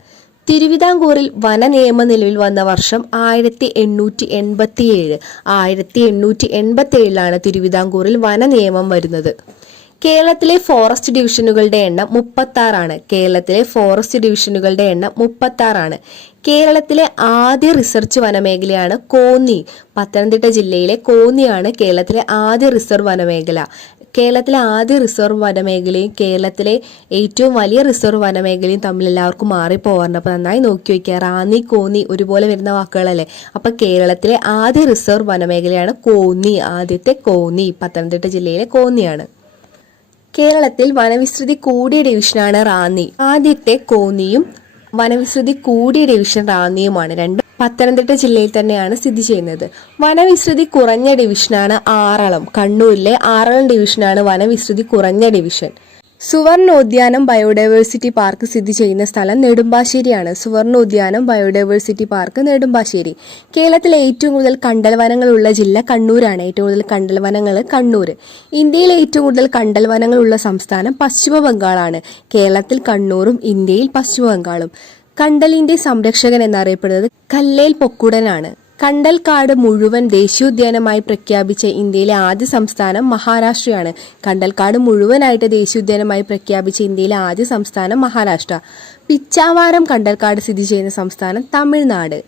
തിരുവിതാംകൂറിൽ വന നിയമം നിലവിൽ വന്ന വർഷം 1887. 1887 തിരുവിതാംകൂറിൽ വന നിയമം വരുന്നത്. കേരളത്തിലെ ഫോറസ്റ്റ് ഡിവിഷനുകളുടെ എണ്ണം 36 കേരളത്തിലെ ഫോറസ്റ്റ് ഡിവിഷനുകളുടെ എണ്ണം 36 കേരളത്തിലെ ആദ്യ റിസർച്ച് വനമേഖലയാണ് കോന്നി. പത്തനംതിട്ട ജില്ലയിലെ കോന്നിയാണ് കേരളത്തിലെ ആദ്യ റിസർവ് വനമേഖല. കേരളത്തിലെ ആദ്യ റിസർവ് വനമേഖലയും കേരളത്തിലെ ഏറ്റവും വലിയ റിസർവ് വനമേഖലയും തമ്മിൽ എല്ലാവർക്കും മാറിപ്പോവാറുണ്ട്. അപ്പൊ നന്നായി നോക്കി വയ്ക്കുക. റാന്നി, കോന്നി ഒരുപോലെ വരുന്ന വാക്കുകളല്ലേ. അപ്പൊ കേരളത്തിലെ ആദ്യ റിസർവ് വനമേഖലയാണ് കോന്നി. ആദ്യത്തെ കോന്നി പത്തനംതിട്ട ജില്ലയിലെ കോന്നിയാണ്. കേരളത്തിൽ വനവിസ്തൃതി കൂടിയ ഡിവിഷനാണ് റാന്നി. ആദ്യത്തെ കോന്നിയും വനവിസ്തൃതി കൂടിയ ഡിവിഷൻ റാന്നിയുമാണ്. രണ്ടും പത്തനംതിട്ട ജില്ലയിൽ തന്നെയാണ് സ്ഥിതി ചെയ്യുന്നത്. വനവിസ്തൃതി കുറഞ്ഞ ഡിവിഷനാണ് ആറളം. കണ്ണൂരിലെ ആറളം ഡിവിഷനാണ് വനവിസ്തൃതി കുറഞ്ഞ ഡിവിഷൻ. സുവർണോദ്യാനം ബയോഡൈവേഴ്സിറ്റി പാർക്ക് സ്ഥിതി ചെയ്യുന്ന സ്ഥലം നെടുമ്പാശ്ശേരിയാണ്. സുവർണോദ്യാനം ബയോഡൈവേഴ്സിറ്റി പാർക്ക് നെടുമ്പാശ്ശേരി. കേരളത്തിലെ ഏറ്റവും കൂടുതൽ കണ്ടൽ വനങ്ങളുള്ള ജില്ല കണ്ണൂരാണ്. ഏറ്റവും കൂടുതൽ കണ്ടൽ വനങ്ങൾ കണ്ണൂർ. ഇന്ത്യയിലെ ഏറ്റവും കൂടുതൽ കണ്ടൽ വനങ്ങളുള്ള സംസ്ഥാനം പശ്ചിമ ബംഗാളാണ്. കേരളത്തിൽ കണ്ണൂരും ഇന്ത്യയിൽ പശ്ചിമ ബംഗാളും. കണ്ടലിന്റെ സംരക്ഷകൻ എന്നറിയപ്പെടുന്നത് കല്ലേൽ പൊക്കുടനാണ്. കണ്ടൽക്കാട് മുഴുവൻ ദേശീയോദ്യാനമായി പ്രഖ്യാപിച്ച ഇന്ത്യയിലെ ആദ്യ സംസ്ഥാനം മഹാരാഷ്ട്രയാണ്. കണ്ടൽക്കാട് മുഴുവനായിട്ട് ദേശീയോദ്യാനമായി പ്രഖ്യാപിച്ച ഇന്ത്യയിലെ ആദ്യ സംസ്ഥാനം മഹാരാഷ്ട്ര. പിച്ചാവാരം കണ്ടൽക്കാട് സ്ഥിതി ചെയ്യുന്ന സംസ്ഥാനം തമിഴ്നാട്.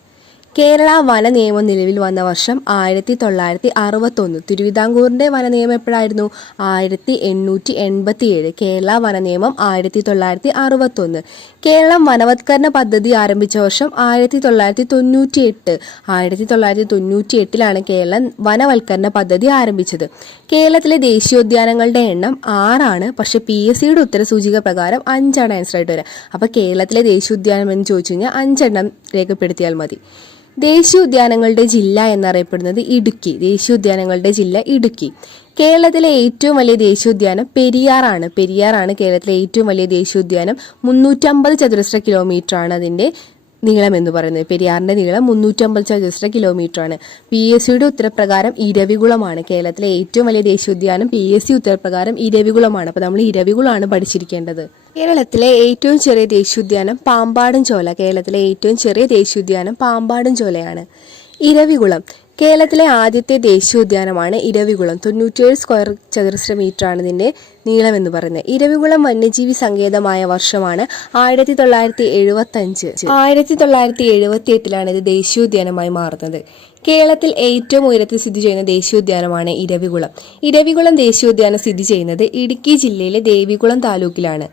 കേരള വന നിയമം നിലവിൽ വന്ന വർഷം 1961. തിരുവിതാംകൂറിന്റെ വന നിയമം എപ്പോഴായിരുന്നു? 1887. കേരള വന നിയമം 1961. കേരളം വനവത്കരണ പദ്ധതി ആരംഭിച്ച വർഷം 1998. 1998 കേരളം വനവൽക്കരണ പദ്ധതി ആരംഭിച്ചത്. കേരളത്തിലെ ദേശീയോദ്യാനങ്ങളുടെ എണ്ണം 6, പക്ഷെ PSCയുടെ ഉത്തരസൂചിക പ്രകാരം 5 ആൻസർ ആയിട്ട് വരാം. അപ്പൊ കേരളത്തിലെ ദേശീയോദ്യാനം എന്ന് ചോദിച്ചു കഴിഞ്ഞാൽ 5 രേഖപ്പെടുത്തിയാൽ മതി. ദേശീയോദ്യാനങ്ങളുടെ ജില്ല എന്നറിയപ്പെടുന്നത് ഇടുക്കി. ദേശീയോദ്യാനങ്ങളുടെ ജില്ല ഇടുക്കി. കേരളത്തിലെ ഏറ്റവും വലിയ ദേശീയോദ്യാനം പെരിയാറാണ്. പെരിയാറാണ് കേരളത്തിലെ ഏറ്റവും വലിയ ദേശീയോദ്യാനം. 350 ചതുരശ്ര കിലോമീറ്റർ ആണ് അതിന്റെ നീളം എന്ന് പറയുന്നത്. പെരിയാറിന്റെ നീളം 350 ചതുരശ്ര കിലോമീറ്റർ ആണ്. PSCയുടെ ഉത്തരപ്രകാരം ഇരവികുളമാണ് കേരളത്തിലെ ഏറ്റവും വലിയ ദേശീയോദ്യാനം. PSC ഉത്തരപ്രകാരം ഇരവികുളമാണ്. അപ്പൊ നമ്മൾ ഇരവികുളമാണ് പഠിച്ചിരിക്കേണ്ടത്. കേരളത്തിലെ ഏറ്റവും ചെറിയ ദേശീയോദ്യാനം പാമ്പാടും ചോല. കേരളത്തിലെ ഏറ്റവും ചെറിയ ദേശീയോദ്യാനം പാമ്പാടും ചോലയാണ്. ഇരവികുളം കേരളത്തിലെ ആദ്യത്തെ ദേശീയോദ്യാനമാണ് ഇരവികുളം. 97 സ്ക്വയർ ചതുരശ്ര മീറ്റർ ആണ് ഇതിന്റെ നീളം എന്ന് പറയുന്നത്. ഇരവികുളം വന്യജീവി സങ്കേതമായ വർഷമാണ് 1975. 1978 ഇത് ദേശീയോദ്യാനമായി മാറുന്നത്. കേരളത്തിൽ ഏറ്റവും ഉയരത്തിൽ സ്ഥിതി ചെയ്യുന്ന ദേശീയോദ്യാനമാണ് ഇരവികുളം. ഇരവികുളം ദേശീയോദ്യാനം സ്ഥിതി ചെയ്യുന്നത് ഇടുക്കി ജില്ലയിലെ ദേവികുളം താലൂക്കിലാണ്.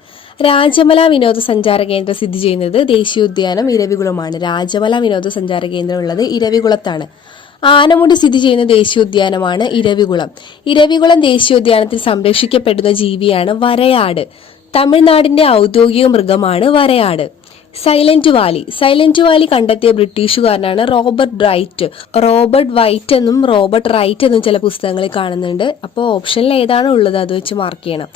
രാജമല വിനോദസഞ്ചാര കേന്ദ്രം സ്ഥിതി ചെയ്യുന്നത് ദേശീയോദ്യാനം ഇരവികുളമാണ്. രാജമല വിനോദസഞ്ചാര കേന്ദ്രം ഉള്ളത് ഇരവികുളത്താണ്. ആനമുടി സ്ഥിതി ചെയ്യുന്ന ദേശീയോദ്യാനമാണ് ഇരവികുളം. ഇരവികുളം ദേശീയോദ്യാനത്തിൽ സംരക്ഷിക്കപ്പെടുന്ന ജീവിയാണ് വരയാട്. തമിഴ്നാടിന്റെ ഔദ്യോഗിക മൃഗമാണ് വരയാട്. Silent valley. സൈലന്റ് വാലി കണ്ടെത്തിയ ബ്രിട്ടീഷുകാരനാണ് റോബർട്ട് റൈറ്റ്. റോബർട്ട് വൈറ്റ് എന്നും റോബർട്ട് റൈറ്റ് എന്നും ചില പുസ്തകങ്ങളിൽ കാണുന്നുണ്ട്. അപ്പോൾ ഓപ്ഷനിൽ ഏതാണോ ഉള്ളത് അത് വെച്ച് മാർക്ക് ചെയ്യണം.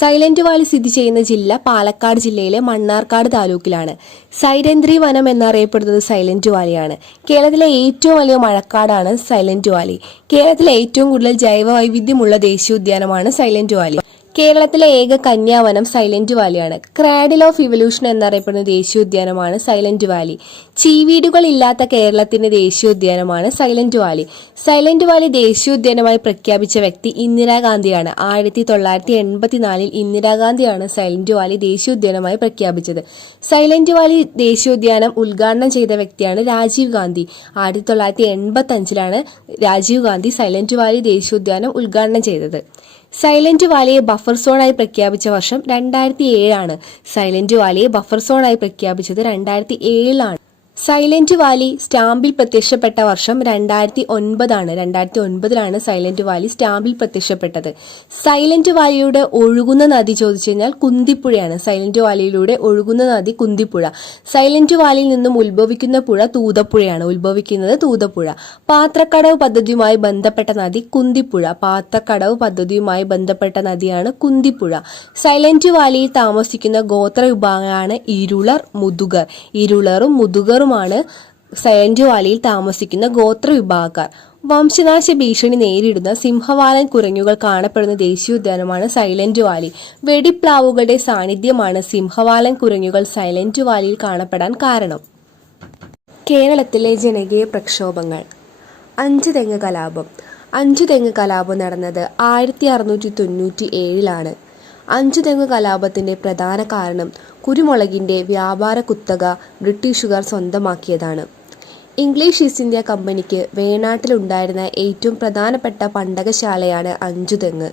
സൈലന്റ് വാലി സ്ഥിതി ചെയ്യുന്ന ജില്ല പാലക്കാട് ജില്ലയിലെ മണ്ണാർക്കാട് താലൂക്കിലാണ്. സൈരന്ധ്രി വനം എന്നറിയപ്പെടുന്നത് സൈലന്റ് വാലിയാണ്. കേരളത്തിലെ ഏറ്റവും വലിയ മഴക്കാടാണ് സൈലന്റ് വാലി. കേരളത്തിലെ ഏറ്റവും കൂടുതൽ ജൈവ വൈവിധ്യമുള്ള ദേശീയോദ്യാനമാണ് സൈലന്റ് വാലി. കേരളത്തിലെ ഏക കന്യാവനം സൈലന്റ് വാലിയാണ്. ക്രാഡിൽ ഓഫ് ഇവല്യൂഷൻ എന്നറിയപ്പെടുന്ന ദേശീയോദ്യാനമാണ് സൈലന്റ് വാലി. ചീവീടുകൾ ഇല്ലാത്ത കേരളത്തിന്റെ ദേശീയോദ്യാനമാണ് സൈലന്റ് വാലി. സൈലന്റ് വാലി ദേശീയോദ്യാനമായി പ്രഖ്യാപിച്ച വ്യക്തി ഇന്ദിരാഗാന്ധിയാണ്. 1984 ഇന്ദിരാഗാന്ധിയാണ് സൈലന്റ് വാലി ദേശീയോദ്യാനമായി പ്രഖ്യാപിച്ചത്. സൈലന്റ് വാലി ദേശീയോദ്യാനം ഉദ്ഘാടനം ചെയ്ത വ്യക്തിയാണ് രാജീവ് ഗാന്ധി. 1985 രാജീവ് ഗാന്ധി സൈലന്റ് വാലി ദേശീയോദ്യാനം ഉദ്ഘാടനം ചെയ്തത്. സൈലന്റ് വാലിയെ ബഫർ സോണായി പ്രഖ്യാപിച്ച വർഷം 2007. സൈലന്റ് വാലിയെ ബഫർ സോണായി പ്രഖ്യാപിച്ചത് 2007. സൈലന്റ് വാലി സ്റ്റാമ്പിൽ പ്രത്യക്ഷപ്പെട്ട വർഷം 2009. 2009 സൈലന്റ് വാലി സ്റ്റാമ്പിൽ പ്രത്യക്ഷപ്പെട്ടത്. സൈലന്റ് വാലിയുടെ ഒഴുകുന്ന നദി ചോദിച്ചു കഴിഞ്ഞാൽ കുന്തിപ്പുഴയാണ്. സൈലന്റ് വാലിയിലൂടെ ഒഴുകുന്ന നദി കുന്തിപ്പുഴ. സൈലന്റ് വാലിയിൽ നിന്നും ഉത്ഭവിക്കുന്ന പുഴ തൂതപ്പുഴയാണ്. ഉത്ഭവിക്കുന്നത് തൂതപ്പുഴ. പാത്രക്കടവ് പദ്ധതിയുമായി ബന്ധപ്പെട്ട നദി കുന്തിപ്പുഴ. പാത്രക്കടവ് പദ്ധതിയുമായി ബന്ധപ്പെട്ട നദിയാണ് കുന്തിപ്പുഴ. സൈലന്റ് വാലിയിൽ താമസിക്കുന്ന ഗോത്ര വിഭാഗമാണ് ഇരുളർ, മുതുകർ. ഇരുളറും മുതുകറും സൈലന്റ് വാലിയിൽ താമസിക്കുന്ന ഗോത്ര വിഭാഗക്കാർ. വംശനാശ ഭീഷണി നേരിടുന്ന സിംഹവാലൻ കുരങ്ങുകൾ കാണപ്പെടുന്ന ദേശീയോദ്യാനമാണ് സൈലന്റ് വാലി. വെടിപ്ലാവുകളുടെ സാന്നിധ്യമാണ് സിംഹവാലൻ കുരങ്ങുകൾ സൈലന്റ് വാലിയിൽ കാണപ്പെടാൻ കാരണം. കേരളത്തിലെ ജനകീയ പ്രക്ഷോഭങ്ങൾ. 5 തെങ്ങ് കലാപം. 5 തെങ്ങ് കലാപം നടന്നത് 1697. അഞ്ചുതെങ്ങ് കലാപത്തിന്റെ പ്രധാന കാരണം കുരുമുളകിന്റെ വ്യാപാര കുത്തക ബ്രിട്ടീഷുകാർ സ്വന്തമാക്കിയതാണ്. ഇംഗ്ലീഷ് ഈസ്റ്റ് ഇന്ത്യ കമ്പനിക്ക് വേണാട്ടിലുണ്ടായിരുന്ന ഏറ്റവും പ്രധാനപ്പെട്ട പണ്ടകശാലയാണ് അഞ്ചുതെങ്ങ്.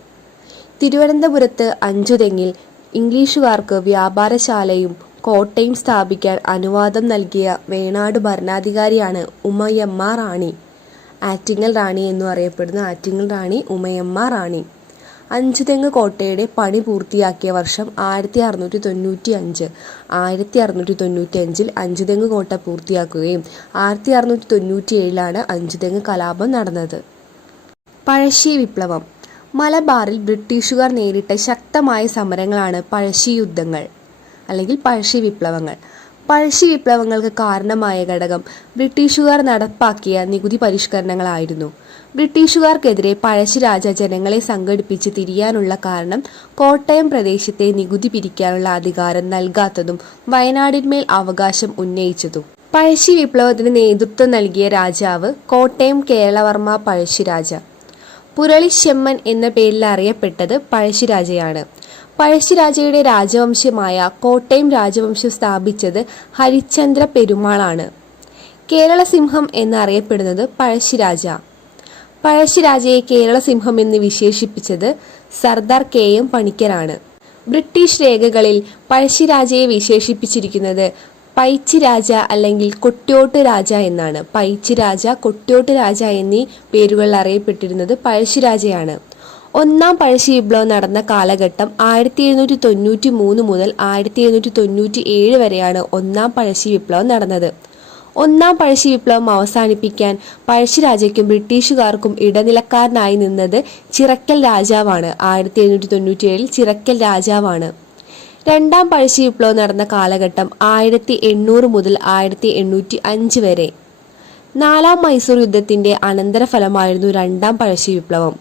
തിരുവനന്തപുരത്ത് അഞ്ചുതെങ്ങിൽ ഇംഗ്ലീഷുകാർക്ക് വ്യാപാരശാലയും കോട്ടയും സ്ഥാപിക്കാൻ അനുവാദം നൽകിയ വേണാട് ഭരണാധികാരിയാണ് ഉമയമ്മ റാണി. ആറ്റിങ്ങൽ റാണി എന്നും അറിയപ്പെടുന്ന ആറ്റിങ്ങൽ റാണി ഉമയമ്മ റാണി. അഞ്ചുതെങ്ങ് കോട്ടയുടെ പണി പൂർത്തിയാക്കിയ വർഷം 1695. 1695 അഞ്ചുതെങ്ങ് കോട്ട പൂർത്തിയാക്കുകയും 1697 അഞ്ചുതെങ്ങ് കലാപം നടന്നത്. പഴശ്ശി വിപ്ലവം. മലബാറിൽ ബ്രിട്ടീഷുകാർ നേരിട്ട ശക്തമായ സമരങ്ങളാണ് പഴശ്ശി യുദ്ധങ്ങൾ അല്ലെങ്കിൽ പഴശ്ശി വിപ്ലവങ്ങൾ. പഴശ്ശി വിപ്ലവങ്ങൾക്ക് കാരണമായ ഘടകം ബ്രിട്ടീഷുകാർ നടപ്പാക്കിയ നികുതി പരിഷ്കരണങ്ങളായിരുന്നു. ബ്രിട്ടീഷുകാർക്കെതിരെ പഴശ്ശിരാജ ജനങ്ങളെ സംഘടിപ്പിച്ച് തിരിയാനുള്ള കാരണം കോട്ടയം പ്രദേശത്തെ നികുതി പിരിക്കാനുള്ള അധികാരം നൽകാത്തതും വയനാടിന്മേൽ അവകാശം ഉന്നയിച്ചതും. പഴശ്ശി വിപ്ലവത്തിന് നേതൃത്വം നൽകിയ രാജാവ് കോട്ടയം കേരളവർമ്മ പഴശ്ശിരാജ. പുരളിശെമ്മൻ എന്ന പേരിൽ അറിയപ്പെട്ടത് പഴശ്ശിരാജയാണ്. പഴശ്ശിരാജയുടെ രാജവംശമായ കോട്ടയം രാജവംശം സ്ഥാപിച്ചത് ഹരിശ്ചന്ദ്ര പെരുമാളാണ്. കേരള സിംഹം എന്നറിയപ്പെടുന്നത് പഴശ്ശിരാജ. പഴശ്ശിരാജയെ കേരള സിംഹം എന്ന് വിശേഷിപ്പിച്ചത് സർദാർ KM പണിക്കരാണ്. ബ്രിട്ടീഷ് രേഖകളിൽ പഴശ്ശിരാജയെ വിശേഷിപ്പിച്ചിരിക്കുന്നത് പൈച്ചി രാജ അല്ലെങ്കിൽ കൊട്യോട്ട് രാജ എന്നാണ്. പൈച്ചി രാജ, കൊട്യോട്ട് രാജ എന്നീ പേരുകളിൽ അറിയപ്പെട്ടിരുന്നത് പഴശ്ശിരാജയാണ്. ഒന്നാം പഴശ്ശി വിപ്ലവം നടന്ന കാലഘട്ടം 1793 മുതൽ 1797 വരെയാണ് ഒന്നാം പഴശ്ശി വിപ്ലവം നടന്നത്. ഒന്നാം പഴശ്ശി വിപ്ലവം അവസാനിപ്പിക്കാൻ പഴശ്ശിരാജയ്ക്കും ബ്രിട്ടീഷുകാർക്കും ഇടനിലക്കാരനായി നിന്നത് ചിറക്കൽ രാജാവാണ്. 1797 ചിറക്കൽ രാജാവാണ്. രണ്ടാം പഴശ്ശി വിപ്ലവം നടന്ന കാലഘട്ടം 1800 മുതൽ 1805 വരെ. നാലാം മൈസൂർ യുദ്ധത്തിന്റെ അനന്തരഫലമായിരുന്നു രണ്ടാം പഴശ്ശി വിപ്ലവം.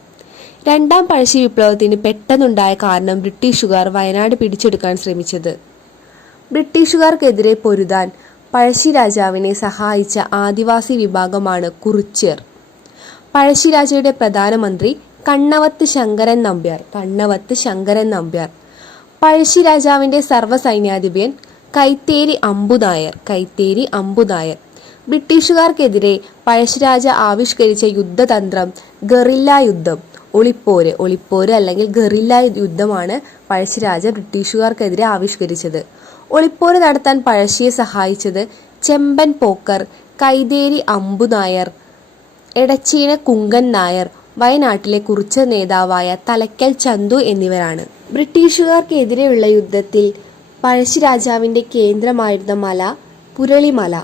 രണ്ടാം പഴശ്ശി വിപ്ലവത്തിന് പെട്ടെന്നുണ്ടായ കാരണം ബ്രിട്ടീഷുകാർ വയനാട് പിടിച്ചെടുക്കാൻ ശ്രമിച്ചത്. ബ്രിട്ടീഷുകാർക്കെതിരെ പൊരുതാൻ പഴശ്ശി രാജാവിനെ സഹായിച്ച ആദിവാസി വിഭാഗമാണ് കുറിച്യർ. പഴശ്ശിരാജയുടെ പ്രധാനമന്ത്രി കണ്ണവത്ത് ശങ്കരൻ നമ്പ്യാർ. കണ്ണവത്ത് ശങ്കരൻ നമ്പ്യാർ. പഴശ്ശി രാജാവിന്റെ സർവ്വസൈന്യാധിപൻ കൈത്തേരി അമ്പുനായർ. കൈത്തേരി അമ്പുനായർ. ബ്രിട്ടീഷുകാർക്കെതിരെ പഴശ്ശിരാജ ആവിഷ്കരിച്ച യുദ്ധതന്ത്രം ഗറില്ല യുദ്ധം, ഒളിപ്പോര്. ഒളിപ്പോര് അല്ലെങ്കിൽ ഗറില്ല യുദ്ധമാണ് പഴശ്ശിരാജ ബ്രിട്ടീഷുകാർക്കെതിരെ ആവിഷ്കരിച്ചത്. ഒളിപ്പോര് നടത്താൻ പഴശ്ശിയെ സഹായിച്ചത് ചെമ്പൻ പോക്കർ, കൈതേരി അമ്പുനായർ, എടച്ചീന കുങ്കൻ നായർ, വയനാട്ടിലെ കുറിച്യർ നേതാവായ തലക്കൽ ചന്തു എന്നിവരാണ്. ബ്രിട്ടീഷുകാർക്കെതിരെയുള്ള യുദ്ധത്തിൽ പഴശ്ശി രാജാവിന്റെ കേന്ദ്രമായിരുന്ന മല പുരളിമല.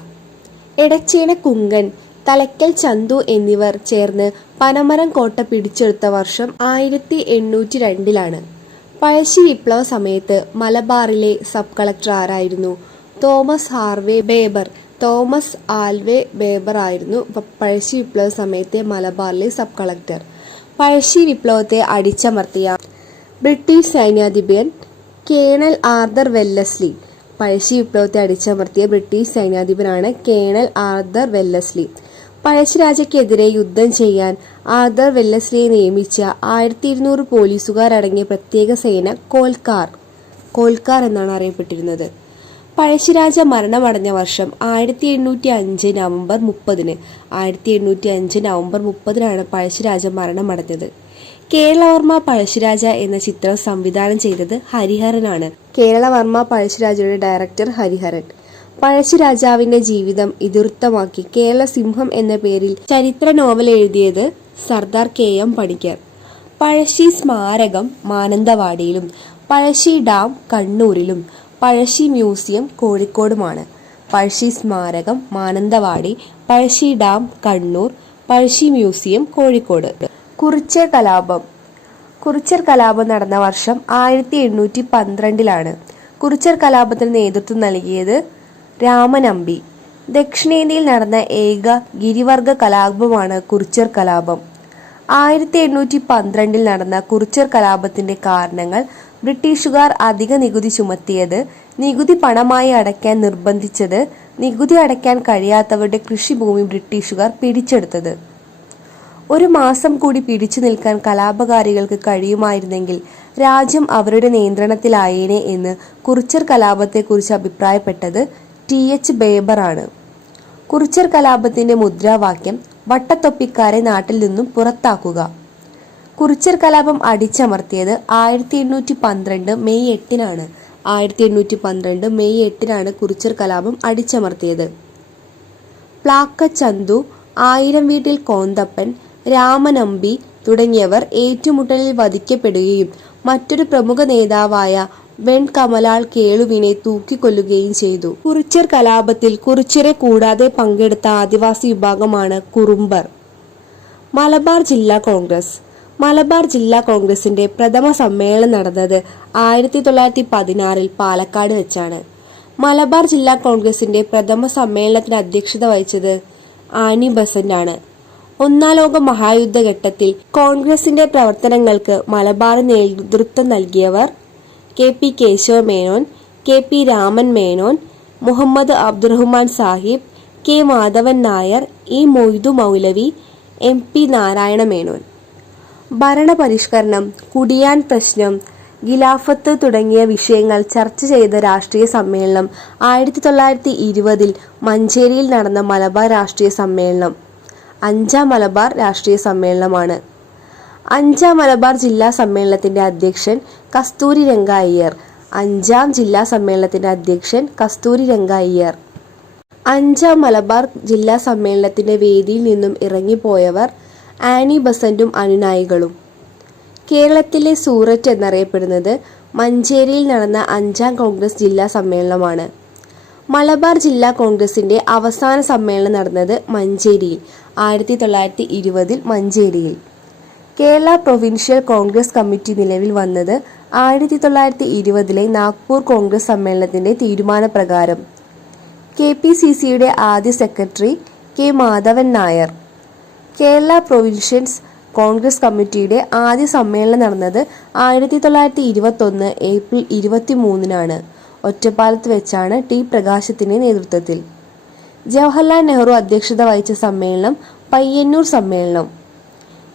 എടച്ചേന കുങ്കൻ, തലക്കൽ ചന്തു എന്നിവർ ചേർന്ന് പനമരം കോട്ട പിടിച്ചെടുത്ത വർഷം 1802 പഴശ്ശി വിപ്ലവ സമയത്ത് മലബാറിലെ സബ് കളക്ടർ ആരായിരുന്നു? Thomas Harvey Baber. Thomas Harvey Baber ആയിരുന്നു പഴശ്ശി വിപ്ലവ സമയത്തെ മലബാറിലെ സബ് കളക്ടർ. പഴശ്ശി വിപ്ലവത്തെ അടിച്ചമർത്തിയ ബ്രിട്ടീഷ് സൈന്യാധിപൻ കേണൽ ആർതർ വെല്ലസ്ലി. പഴശ്ശി വിപ്ലവത്തെ അടിച്ചമർത്തിയ ബ്രിട്ടീഷ് സൈന്യാധിപനാണ് കേണൽ ആർതർ വെല്ലസ്ലി. പഴശ്ശിരാജയ്ക്കെതിരെ യുദ്ധം ചെയ്യാൻ ആർതർ വെല്ലസ്ലിയെ നിയമിച്ച 1200 പോലീസുകാരടങ്ങിയ പ്രത്യേക സേന കോൽക്കാർ എന്നാണ് അറിയപ്പെട്ടിരുന്നത്. പഴശ്ശിരാജ മരണമടഞ്ഞ വർഷം 1805 നവംബർ 30. 1805 നവംബർ 30 പഴശ്ശിരാജ മരണമടഞ്ഞത്. കേരളവർമ്മ പഴശ്ശിരാജ എന്ന ചിത്രം സംവിധാനം ചെയ്തത് ഹരിഹരനാണ്. കേരളവർമ്മ പഴശ്ശിരാജയുടെ ഡയറക്ടർ ഹരിഹരൻ. പഴശ്ശിരാജാവിന്റെ ജീവിതം ഇതിവൃത്തമാക്കി കേരള സിംഹം എന്ന പേരിൽ ചരിത്ര നോവൽ എഴുതിയത് സർദാർ KM പണിക്കർ. പഴശ്ശി സ്മാരകം മാനന്തവാടിയിലും പഴശ്ശി ഡാം കണ്ണൂരിലും പഴശ്ശി മ്യൂസിയം കോഴിക്കോടുമാണ്. പഴശ്ശി സ്മാരകം മാനന്തവാടി, പഴശ്ശി ഡാം കണ്ണൂർ, പഴശ്ശി മ്യൂസിയം കോഴിക്കോട്. കുറിച്യർ കലാപം. കുറിച്യർ കലാപം നടന്ന വർഷം 1812 കുറിച്യർ കലാപത്തിന് നേതൃത്വം നൽകിയത് രാമനമ്പി. ദക്ഷിണേന്ത്യയിൽ നടന്ന ഏക ഗിരിവർഗ കലാപമാണ് കുറിച്യർ കലാപം. 1812 നടന്ന കുറിച്യർ കലാപത്തിന്റെ കാരണങ്ങൾ ബ്രിട്ടീഷുകാർ അധിക നികുതി ചുമത്തിയത്, നികുതി പണമായി അടയ്ക്കാൻ നിർബന്ധിച്ചത്, നികുതി അടയ്ക്കാൻ കഴിയാത്തവരുടെ കൃഷിഭൂമി ബ്രിട്ടീഷുകാർ പിടിച്ചെടുത്തത്. ഒരു മാസം കൂടി പിടിച്ചു നിൽക്കാൻ കലാപകാരികൾക്ക് കഴിയുമായിരുന്നെങ്കിൽ രാജ്യം അവരുടെ നിയന്ത്രണത്തിലായേനെ എന്ന് കുറിച്യർ കലാപത്തെക്കുറിച്ച് അഭിപ്രായപ്പെട്ടത് ടി.എച്ച്. ബേബറാണ്. കുറിച്യർ കലാപത്തിന്റെ മുദ്രാവാക്യം വട്ടത്തൊപ്പിക്കാരെ നാട്ടിൽ നിന്നും പുറത്താക്കുക. കുറിച്യർ കലാപം അടിച്ചമർത്തിയത് 1812 മെയ് 8-നാണ്. 1812 മെയ് 8-നാണ് കുറിച്യർ കലാപം അടിച്ചമർത്തിയത്. പ്ലാക്കച്ചന്തു, ആയിരം വീട്ടിൽ കോന്തപ്പൻ, രാമനമ്പി തുടങ്ങിയവർ ഏറ്റുമുട്ടലിൽ വധിക്കപ്പെടുകയും മറ്റൊരു പ്രമുഖ നേതാവായ വെൺകമലാൾ കേളുവിനെ തൂക്കിക്കൊല്ലുകയും ചെയ്തു. കുറിച്യർ കലാപത്തിൽ കുറിച്യരെ കൂടാതെ പങ്കെടുത്ത ആദിവാസി വിഭാഗമാണ് കുറുമ്പർ. മലബാർ ജില്ലാ കോൺഗ്രസ്. മലബാർ ജില്ലാ കോൺഗ്രസിന്റെ പ്രഥമ സമ്മേളനം നടന്നത് 1916 പാലക്കാട് വെച്ചാണ്. മലബാർ ജില്ലാ കോൺഗ്രസിന്റെ പ്രഥമ സമ്മേളനത്തിന് അധ്യക്ഷത വഹിച്ചത് ആനി ബസന്റ് ആണ്. ഒന്നാം ലോക മഹായുദ്ധഘട്ടത്തിൽ കോൺഗ്രസിന്റെ പ്രവർത്തനങ്ങൾക്ക് മലബാറിൽ നേതൃത്വം നൽകിയവർ K P. Kesava Menon, K P. Raman Menon, Muhammad Abdurahman Sahib, K. Madhavan Nair, E. Moidu മൗലവി, എം.പി. നാരായണ മേനോൻ. ഭരണപരിഷ്കരണം, കുടിയാൻ പ്രശ്നം, ഖിലാഫത്ത് തുടങ്ങിയ വിഷയങ്ങൾ ചർച്ച ചെയ്ത രാഷ്ട്രീയ സമ്മേളനം 1920 മഞ്ചേരിയിൽ നടന്ന മലബാർ രാഷ്ട്രീയ സമ്മേളനം 5ാം മലബാർ രാഷ്ട്രീയ സമ്മേളനമാണ്. 5ാം മലബാർ ജില്ലാ സമ്മേളനത്തിന്റെ അധ്യക്ഷൻ കസ്തൂരി രംഗ അയ്യർ. 5ാം ജില്ലാ സമ്മേളനത്തിന്റെ അധ്യക്ഷൻ കസ്തൂരി രംഗ അയ്യർ. 5ാം മലബാർ ജില്ലാ സമ്മേളനത്തിന്റെ വേദിയിൽ നിന്നും ഇറങ്ങിപ്പോയവർ ആനി ബസന്റും അനുനായികളും. കേരളത്തിലെ സൂററ്റ് എന്നറിയപ്പെടുന്നത് മഞ്ചേരിയിൽ നടന്ന 5ാം കോൺഗ്രസ് ജില്ലാ സമ്മേളനമാണ്. മലബാർ ജില്ലാ കോൺഗ്രസിന്റെ അവസാന സമ്മേളനം നടന്നത് മഞ്ചേരിയിൽ 1920 മഞ്ചേരിയിൽ. കേരള പ്രൊവിൻഷ്യൽ കോൺഗ്രസ് കമ്മിറ്റി നിലവിൽ വന്നത് 1920 നാഗ്പൂർ കോൺഗ്രസ് സമ്മേളനത്തിന്റെ തീരുമാനപ്രകാരം. കെ.പി.സി.സിയുടെ ആദ്യ secretary K. Madhavan Nair. Kerala provincial Congress കമ്മിറ്റിയുടെ ആദ്യ സമ്മേളനം നടന്നത് 1921 ഏപ്രിൽ 23-നാണ്. ഒറ്റപ്പാലത്ത് വെച്ചാണ് ടി. പ്രകാശത്തിന്റെ നേതൃത്വത്തിൽ. ജവഹർലാൽ നെഹ്റു അധ്യക്ഷത വഹിച്ച സമ്മേളനം പയ്യന്നൂർ സമ്മേളനം.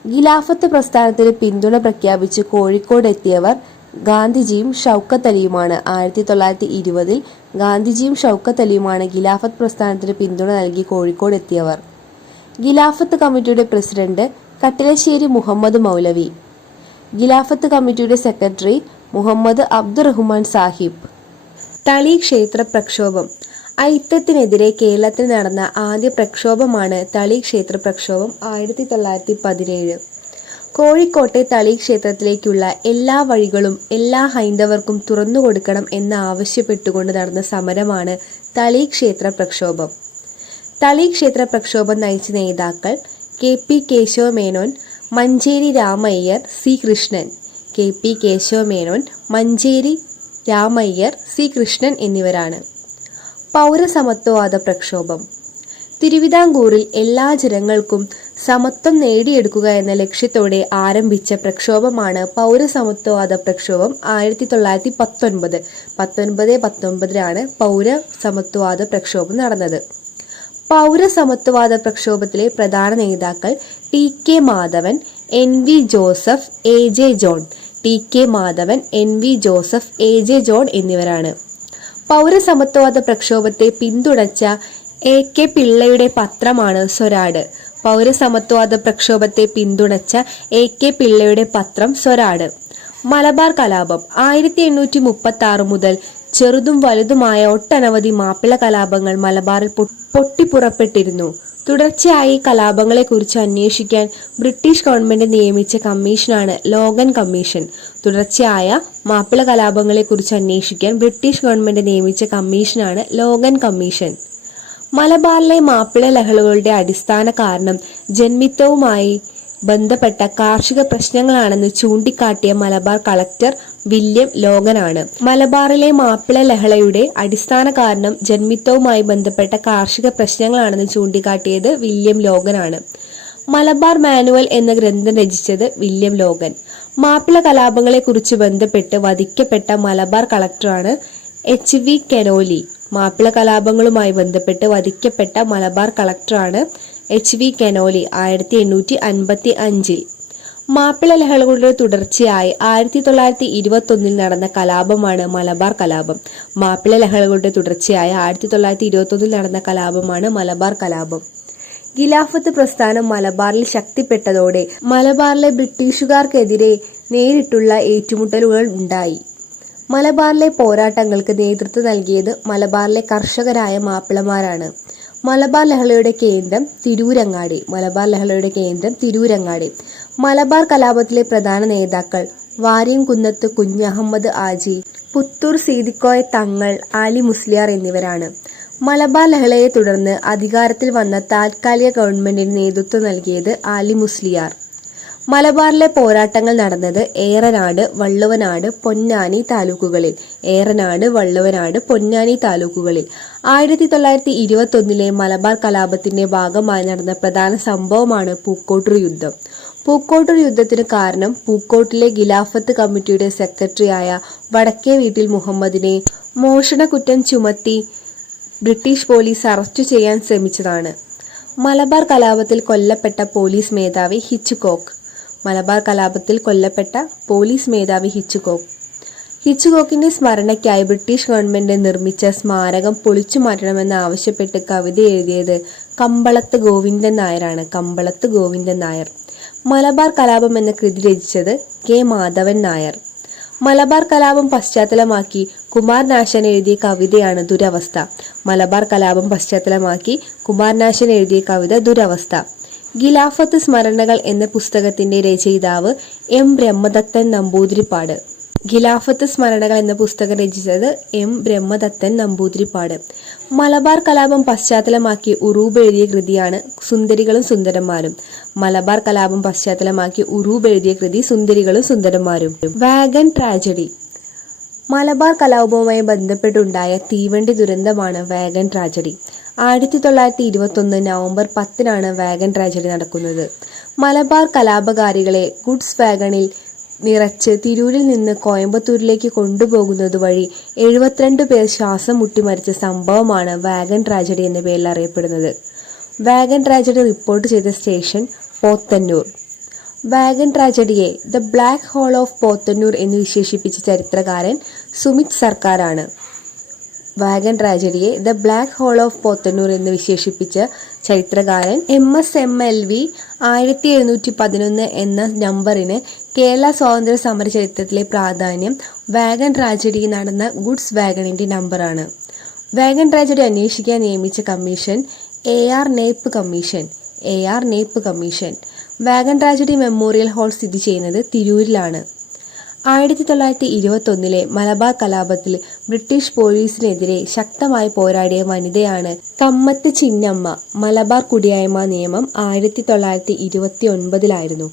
ഖിലാഫത്ത് പ്രസ്ഥാനത്തിന് പിന്തുണ പ്രഖ്യാപിച്ച് കോഴിക്കോട് എത്തിയവർ ഗാന്ധിജിയും ഷൗക്കത്ത് അലിയുമാണ്. 1920 ഗാന്ധിജിയും ഷൗക്കത്ത് അലിയുമാണ് ഖിലാഫത്ത് പ്രസ്ഥാനത്തിന് പിന്തുണ നൽകി കോഴിക്കോട് എത്തിയവർ. ഖിലാഫത്ത് കമ്മിറ്റിയുടെ പ്രസിഡന്റ് കട്ടിലശ്ശേരി മുഹമ്മദ് മൗലവി. ഖിലാഫത്ത് കമ്മിറ്റിയുടെ സെക്രട്ടറി മുഹമ്മദ് അബ്ദുറഹ്മാൻ സാഹിബ്. തളി ക്ഷേത്ര പ്രക്ഷോഭം. ഐത്തത്തിനെതിരെ കേരളത്തിൽ നടന്ന ആദ്യ പ്രക്ഷോഭമാണ് തളി ക്ഷേത്ര പ്രക്ഷോഭം 1917. കോഴിക്കോട്ടെ തളി ക്ഷേത്രത്തിലേക്കുള്ള എല്ലാ വഴികളും എല്ലാ ഹൈന്ദവർക്കും തുറന്നുകൊടുക്കണം എന്ന് ആവശ്യപ്പെട്ടുകൊണ്ട് നടന്ന സമരമാണ് തളി ക്ഷേത്ര പ്രക്ഷോഭം. തളി ക്ഷേത്ര പ്രക്ഷോഭം നയിച്ച നേതാക്കൾ K P. Kesava Menon, Manjeri Ramayyar, C. Krishnan. K P. Kesava Menon, Manjeri Ramayyar, C. Krishnan എന്നിവരാണ്. പൗരസമത്വവാദ പ്രക്ഷോഭം. തിരുവിതാംകൂറിൽ എല്ലാ ജനങ്ങൾക്കും സമത്വം നേടിയെടുക്കുക എന്ന ലക്ഷ്യത്തോടെ ആരംഭിച്ച പ്രക്ഷോഭമാണ് പൗരസമത്വവാദ പ്രക്ഷോഭം 1919. 1919 പൗരസമത്വവാദ പ്രക്ഷോഭം നടന്നത്. പൗരസമത്വവാദ പ്രക്ഷോഭത്തിലെ പ്രധാന നേതാക്കൾ T. K. Madhavan, N. V. Joseph, A. J. John. T. K. Madhavan, N. V. Joseph, A. J. John എന്നിവരാണ്. പൗരസമത്വവാദ പ്രക്ഷോഭത്തെ പിന്തുണച്ച എ. കെ. പിള്ളയുടെ പത്രമാണ് സ്വരാട്. പൗരസമത്വവാദ പ്രക്ഷോഭത്തെ പിന്തുണച്ച എ. കെ. പിള്ളയുടെ പത്രം സ്വരാട്. മലബാർ കലാപം. 1836 മുതൽ ചെറുതും വലുതുമായ ഒട്ടനവധി മാപ്പിള കലാപങ്ങൾ മലബാറിൽ പൊട്ടിപ്പുറപ്പെട്ടിരുന്നു. തുടർച്ചയായി കലാപങ്ങളെക്കുറിച്ച് അന്വേഷിക്കാൻ ബ്രിട്ടീഷ് ഗവൺമെന്റ് നിയമിച്ച കമ്മീഷനാണ് ലോഗൻ കമ്മീഷൻ. തുടർച്ചയായ മാപ്പിള കലാപങ്ങളെക്കുറിച്ച് അന്വേഷിക്കാൻ ബ്രിട്ടീഷ് ഗവൺമെന്റ് നിയമിച്ച കമ്മീഷനാണ് ലോഗൻ കമ്മീഷൻ. മലബാറിലെ മാപ്പിള ലഹളകളുടെ അടിസ്ഥാന കാരണം ജന്മിത്തവുമായി ബന്ധപ്പെട്ട കാർഷിക പ്രശ്നങ്ങളാണെന്ന് ചൂണ്ടിക്കാട്ടിയ മലബാർ കളക്ടർ വില്യം ലോഗനാണ്. മലബാറിലെ മാപ്പിള ലഹളയുടെ അടിസ്ഥാന കാരണം ജന്മിത്തവുമായി ബന്ധപ്പെട്ട കാർഷിക പ്രശ്നങ്ങളാണെന്ന് ചൂണ്ടിക്കാട്ടിയത് വില്യം ലോഗനാണ്. മലബാർ മാനുവൽ എന്ന ഗ്രന്ഥം രചിച്ചത് വില്യം ലോഗൻ. മാപ്പിള കലാപങ്ങളെക്കുറിച്ച് ബന്ധപ്പെട്ട് വധിക്കപ്പെട്ട മലബാർ കളക്ടറാണ് എച്ച്. വി. കെനോലി. മാപ്പിള കലാപങ്ങളുമായി ബന്ധപ്പെട്ട് വധിക്കപ്പെട്ട മലബാർ കളക്ടറാണ് HV കെനോലി 1855. മാപ്പിള ലഹളകളുടെ തുടർച്ചയായി 1921 നടന്ന കലാപമാണ് മലബാർ കലാപം. മാപ്പിള ലഹളകളുടെ തുടർച്ചയായി 1921 നടന്ന കലാപമാണ് മലബാർ കലാപം. ഖിലാഫത്ത് പ്രസ്ഥാനം മലബാറിൽ ശക്തിപ്പെട്ടതോടെ മലബാറിലെ ബ്രിട്ടീഷുകാർക്കെതിരെ നേരിട്ടുള്ള ഏറ്റുമുട്ടലുകൾ ഉണ്ടായി. മലബാറിലെ പോരാട്ടങ്ങൾക്ക് നേതൃത്വം നൽകിയത് മലബാറിലെ കർഷകരായ മാപ്പിളമാരാണ്. മലബാർ ലഹളയുടെ കേന്ദ്രം തിരൂരങ്ങാടി. മലബാർ കലാപത്തിലെ പ്രധാന നേതാക്കൾ വാര്യംകുന്നത്ത് കുഞ്ഞഹമ്മദ് ആജി, പുത്തൂർ സീതിക്കോയ തങ്ങൾ, ആലി മുസ്ലിയാർ എന്നിവരാണ്. മലബാർ ലഹളയെ തുടർന്ന് അധികാരത്തിൽ വന്ന താൽക്കാലിക ഗവൺമെന്റിന് നേതൃത്വം നൽകിയത് ആലി മുസ്ലിയാർ. മലബാറിലെ പോരാട്ടങ്ങൾ നടന്നത് ഏറനാട്, വള്ളുവനാട്, പൊന്നാനി താലൂക്കുകളിൽ. 1921 മലബാർ കലാപത്തിന്റെ ഭാഗമായി നടന്ന പ്രധാന സംഭവമാണ് പൂക്കോട്ടൂർ യുദ്ധം. പൂക്കോട്ടൂർ യുദ്ധത്തിന് കാരണം പൂക്കോട്ടിലെ ഖിലാഫത്ത് കമ്മിറ്റിയുടെ സെക്രട്ടറിയായ വടക്കേ വീട്ടിൽ മുഹമ്മദിനെ മോഷണക്കുറ്റം ചുമത്തി ബ്രിട്ടീഷ് പോലീസ് അറസ്റ്റ് ചെയ്യാൻ ശ്രമിച്ചതാണ്. മലബാർ കലാപത്തിൽ കൊല്ലപ്പെട്ട പോലീസ് മേധാവി ഹിച്ച്കോക്കിന്റെ സ്മരണയ്ക്കായി ബ്രിട്ടീഷ് ഗവൺമെന്റ് നിർമ്മിച്ച സ്മാരകം പൊളിച്ചു മാറ്റണമെന്ന് ആവശ്യപ്പെട്ട് കവിത എഴുതിയത് കമ്പളത്ത് ഗോവിന്ദൻ നായർ. മലബാർ കലാപം എന്ന കൃതി രചിച്ചത് കെ മാധവൻ നായർ. മലബാർ കലാപം പശ്ചാത്തലമാക്കി കുമാരനാശാൻ എഴുതിയ കവിതയാണ് ദുരവസ്ഥ. ഖിലാഫത്ത് സ്മരണകൾ എന്ന പുസ്തകത്തിന്റെ രചയിതാവ് എം ബ്രഹ്മദത്തൻ നമ്പൂതിരിപ്പാട്. മലബാർ കലാപം പശ്ചാത്തലമാക്കി ഉറൂബ് എഴുതിയ കൃതിയാണ് സുന്ദരികളും സുന്ദരന്മാരും. Wagon tragedy. മലബാർ കലാപവുമായി ബന്ധപ്പെട്ടുണ്ടായ തീവണ്ടി ദുരന്തമാണ് wagon tragedy. 1921 November 10 wagon tragedy നടക്കുന്നത്. മലബാർ കലാപകാരികളെ ഗുഡ്സ് വാഗണിൽ നിറച്ച് തിരൂരിൽ നിന്ന് കോയമ്പത്തൂരിലേക്ക് കൊണ്ടുപോകുന്നത് വഴി 72 പേർ ശ്വാസം മുട്ടി മരിച്ച സംഭവമാണ് വാഗൻ ട്രാജഡി എന്ന പേരിൽ അറിയപ്പെടുന്നത്. വാഗൻ ട്രാജഡി റിപ്പോർട്ട് ചെയ്ത സ്റ്റേഷൻ പോത്തന്നൂർ. വാഗൻ ട്രാജഡിയെ the black hole of Podanur എന്ന് വിശേഷിപ്പിച്ച ചരിത്രകാരൻ സുമിത് സർക്കാരാണ്. MSMLV 1711 എന്ന നമ്പറിന് കേരള സ്വാതന്ത്ര്യ സമര ചരിത്രത്തിലെ പ്രാധാന്യം വാഗൻ ട്രാജഡി നടന്ന ഗുഡ്സ് വാഗണിന്റെ നമ്പറാണ്. വാഗൻ ട്രാജഡി അന്വേഷിക്കാൻ നിയമിച്ച commission AR Knapp commission. Wagen tragedy memorial hall സ്ഥിതി ചെയ്യുന്നത് തിരൂരിലാണ്. 1921 മലബാർ കലാപത്തിൽ ബ്രിട്ടീഷ് പോലീസിനെതിരെ ശക്തമായി പോരാടിയ വനിതയാണ് കമ്മത്ത് ചിന്നമ്മ. മലബാർ കുടിയായ്മ നിയമം 1929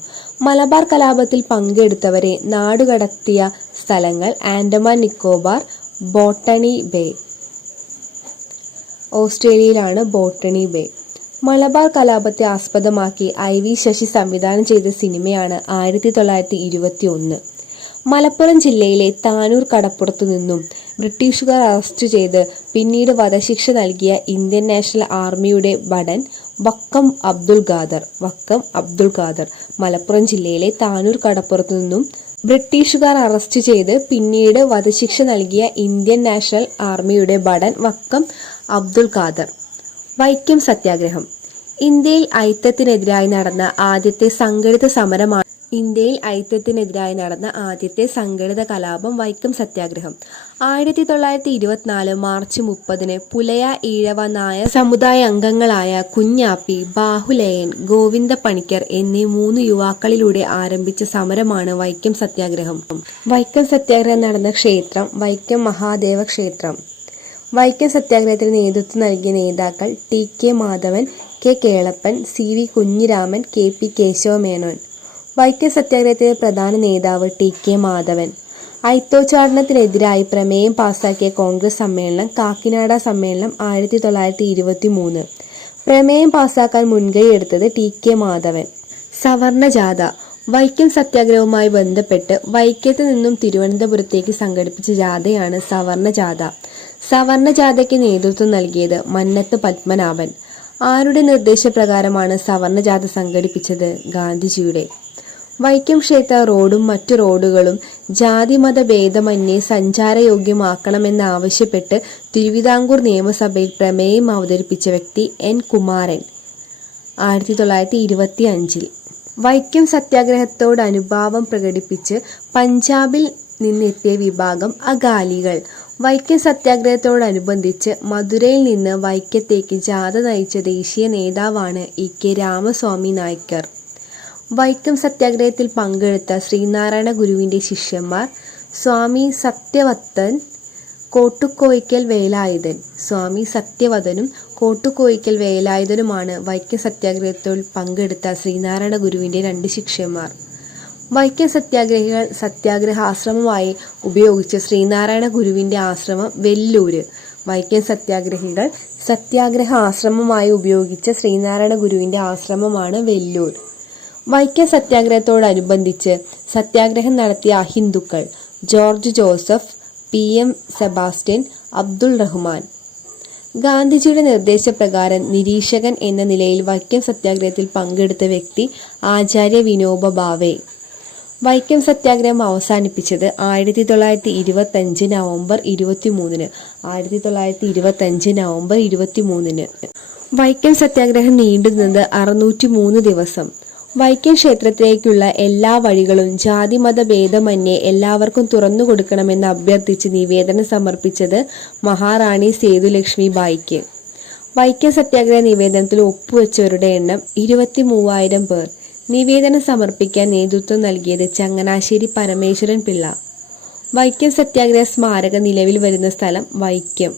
മലബാർ കലാപത്തിൽ പങ്കെടുത്തവരെ നാടുകടത്തിയ സ്ഥലങ്ങൾ ആൻഡമാൻ നിക്കോബാർ, ബോട്ടണി ബേ. ഓസ്ട്രേലിയയിലാണ് ബോട്ടണി ബേ. മലബാർ കലാപത്തെ ആസ്പദമാക്കി IV ശശി സംവിധാനം ചെയ്ത സിനിമയാണ് 1921. മലപ്പുറം ജില്ലയിലെ താനൂർ കടപ്പുറത്തു നിന്നും ബ്രിട്ടീഷുകാർ അറസ്റ്റ് ചെയ്ത് പിന്നീട് വധശിക്ഷ നൽകിയ ഇന്ത്യൻ നാഷണൽ ആർമിയുടെ ഭടൻ വക്കം അബ്ദുൽ ഖാദർ. മലപ്പുറം ജില്ലയിലെ താനൂർ കടപ്പുറത്തു നിന്നും ബ്രിട്ടീഷുകാർ അറസ്റ്റ് ചെയ്ത് പിന്നീട് വധശിക്ഷ നൽകിയ ഇന്ത്യൻ നാഷണൽ ആർമിയുടെ ഭടൻ വക്കം അബ്ദുൽ ഖാദർ. വൈക്കം സത്യാഗ്രഹം. ഇന്ത്യയിൽ ഐക്യത്തിനെതിരായി നടന്ന ആദ്യത്തെ സംഘടിത കലാപം വൈക്കം സത്യാഗ്രഹം. 1924 മാർച്ച് 30 പുലയ ഈഴവ നായർ സമുദായ അംഗങ്ങളായ കുഞ്ഞാപ്പി, ബാഹുലയൻ, ഗോവിന്ദ പണിക്കർ എന്നീ 3 യുവാക്കളിലൂടെ ആരംഭിച്ച സമരമാണ് വൈക്കം സത്യാഗ്രഹം. വൈക്കം സത്യാഗ്രഹം നടന്ന ക്ഷേത്രം വൈക്കം മഹാദേവ ക്ഷേത്രം. വൈക്കം സത്യാഗ്രഹത്തിന് നേതൃത്വം നൽകിയ നേതാക്കൾ TK Madhavan, K Kelappan, CV Kunhiraman, KP Kesava Menon. Vaikom സത്യാഗ്രഹത്തിലെ പ്രധാന നേതാവ് TK മാധവൻ. അയിത്തോച്ചാടനത്തിനെതിരായി പ്രമേയം പാസാക്കിയ കോൺഗ്രസ് സമ്മേളനം കാക്കിനാട സമ്മേളനം 1923. പ്രമേയം പാസാക്കാൻ മുൻകൈയെടുത്തത് TK മാധവൻ. സവർണ ജാഥ. വൈക്കം സത്യാഗ്രഹവുമായി ബന്ധപ്പെട്ട് വൈക്കത്ത് നിന്നും തിരുവനന്തപുരത്തേക്ക് സംഘടിപ്പിച്ച ജാഥയാണ് സവർണ ജാഥ. സവർണ ജാഥയ്ക്ക് നേതൃത്വം നൽകിയത് മന്നത്ത് പത്മനാഭൻ. ആരുടെ നിർദ്ദേശപ്രകാരമാണ് സവർണ ജാഥ സംഘടിപ്പിച്ചത്? ഗാന്ധിജിയുടെ. വൈക്കം ക്ഷേത്ര റോഡും മറ്റു റോഡുകളും ജാതിമത ഭേദമന്യേ സഞ്ചാരയോഗ്യമാക്കണമെന്നാവശ്യപ്പെട്ട് തിരുവിതാംകൂർ നിയമസഭയിൽ പ്രമേയം അവതരിപ്പിച്ച വ്യക്തി എൻ കുമാരൻ. 1925. വൈക്കം സത്യാഗ്രഹത്തോട് അനുഭാവം പ്രകടിപ്പിച്ച് പഞ്ചാബിൽ നിന്നെത്തിയ വിഭാഗം അകാലികൾ. വൈക്കം സത്യാഗ്രഹത്തോടനുബന്ധിച്ച് മധുരയിൽ നിന്ന് വൈക്കത്തേക്ക് ജാഥ നയിച്ച ദേശീയ നേതാവാണ് ഇ.കെ. രാമസ്വാമി നായ്ക്കർ. വൈക്കം സത്യാഗ്രഹത്തിൽ പങ്കെടുത്ത ശ്രീനാരായണ ഗുരുവിൻ്റെ ശിഷ്യന്മാർ സ്വാമി സത്യവത്തൻ, കോട്ടുകോയിക്കൽ വേലായുധൻ. സ്വാമി സത്യവതനും കോട്ടുകോയിക്കൽ വേലായുധനുമാണ് വൈക്കം സത്യാഗ്രഹത്തിൽ പങ്കെടുത്ത ശ്രീനാരായണ ഗുരുവിൻ്റെ 2 ശിഷ്യന്മാർ. വൈക്കം സത്യാഗ്രഹികൾ സത്യാഗ്രഹാശ്രമമായി ഉപയോഗിച്ച ശ്രീനാരായണ ഗുരുവിൻ്റെ ആശ്രമം വെല്ലൂര്. വൈക്കം സത്യാഗ്രഹികൾ സത്യാഗ്രഹ ആശ്രമമായി ഉപയോഗിച്ച ശ്രീനാരായണ ഗുരുവിൻ്റെ ആശ്രമമാണ് വെല്ലൂർ. വൈക്കം സത്യാഗ്രഹത്തോടനുബന്ധിച്ച് സത്യാഗ്രഹം നടത്തിയ അഹിന്ദുക്കൾ: ജോർജ് ജോസഫ്, പി.എം. സെബാസ്റ്റ്യൻ, അബ്ദുൾ റഹ്മാൻ. ഗാന്ധിജിയുടെ നിർദ്ദേശപ്രകാരം നിരീക്ഷകൻ എന്ന നിലയിൽ വൈക്കം സത്യാഗ്രഹത്തിൽ പങ്കെടുത്ത വ്യക്തി ആചാര്യ വിനോബ ഭാവെ. വൈക്കം സത്യാഗ്രഹം അവസാനിപ്പിച്ചത് 1925 നവംബർ 23-ന്. 1925 നവംബർ 23-ന്. വൈക്കം സത്യാഗ്രഹം നീണ്ടുനിന്നത് 603 ദിവസം. വൈക്കം ക്ഷേത്രത്തിലേക്കുള്ള എല്ലാ വഴികളും ജാതിമത ഭേദമന്യേ എല്ലാവർക്കും തുറന്നു കൊടുക്കണമെന്ന് അഭ്യർത്ഥിച്ച് നിവേദനം സമർപ്പിച്ചത് മഹാറാണി സേതുലക്ഷ്മി ബായിക്ക്. വൈക്കം സത്യാഗ്രഹ നിവേദനത്തിൽ ഒപ്പുവെച്ചവരുടെ എണ്ണം 23,000 പേർ. നിവേദനം സമർപ്പിക്കാൻ നേതൃത്വം നൽകിയത് ചങ്ങനാശ്ശേരി പരമേശ്വരൻ പിള്ള. വൈക്കം സത്യാഗ്രഹ സ്മാരകം നിലവിൽ വരുന്ന സ്ഥലം വൈക്കം.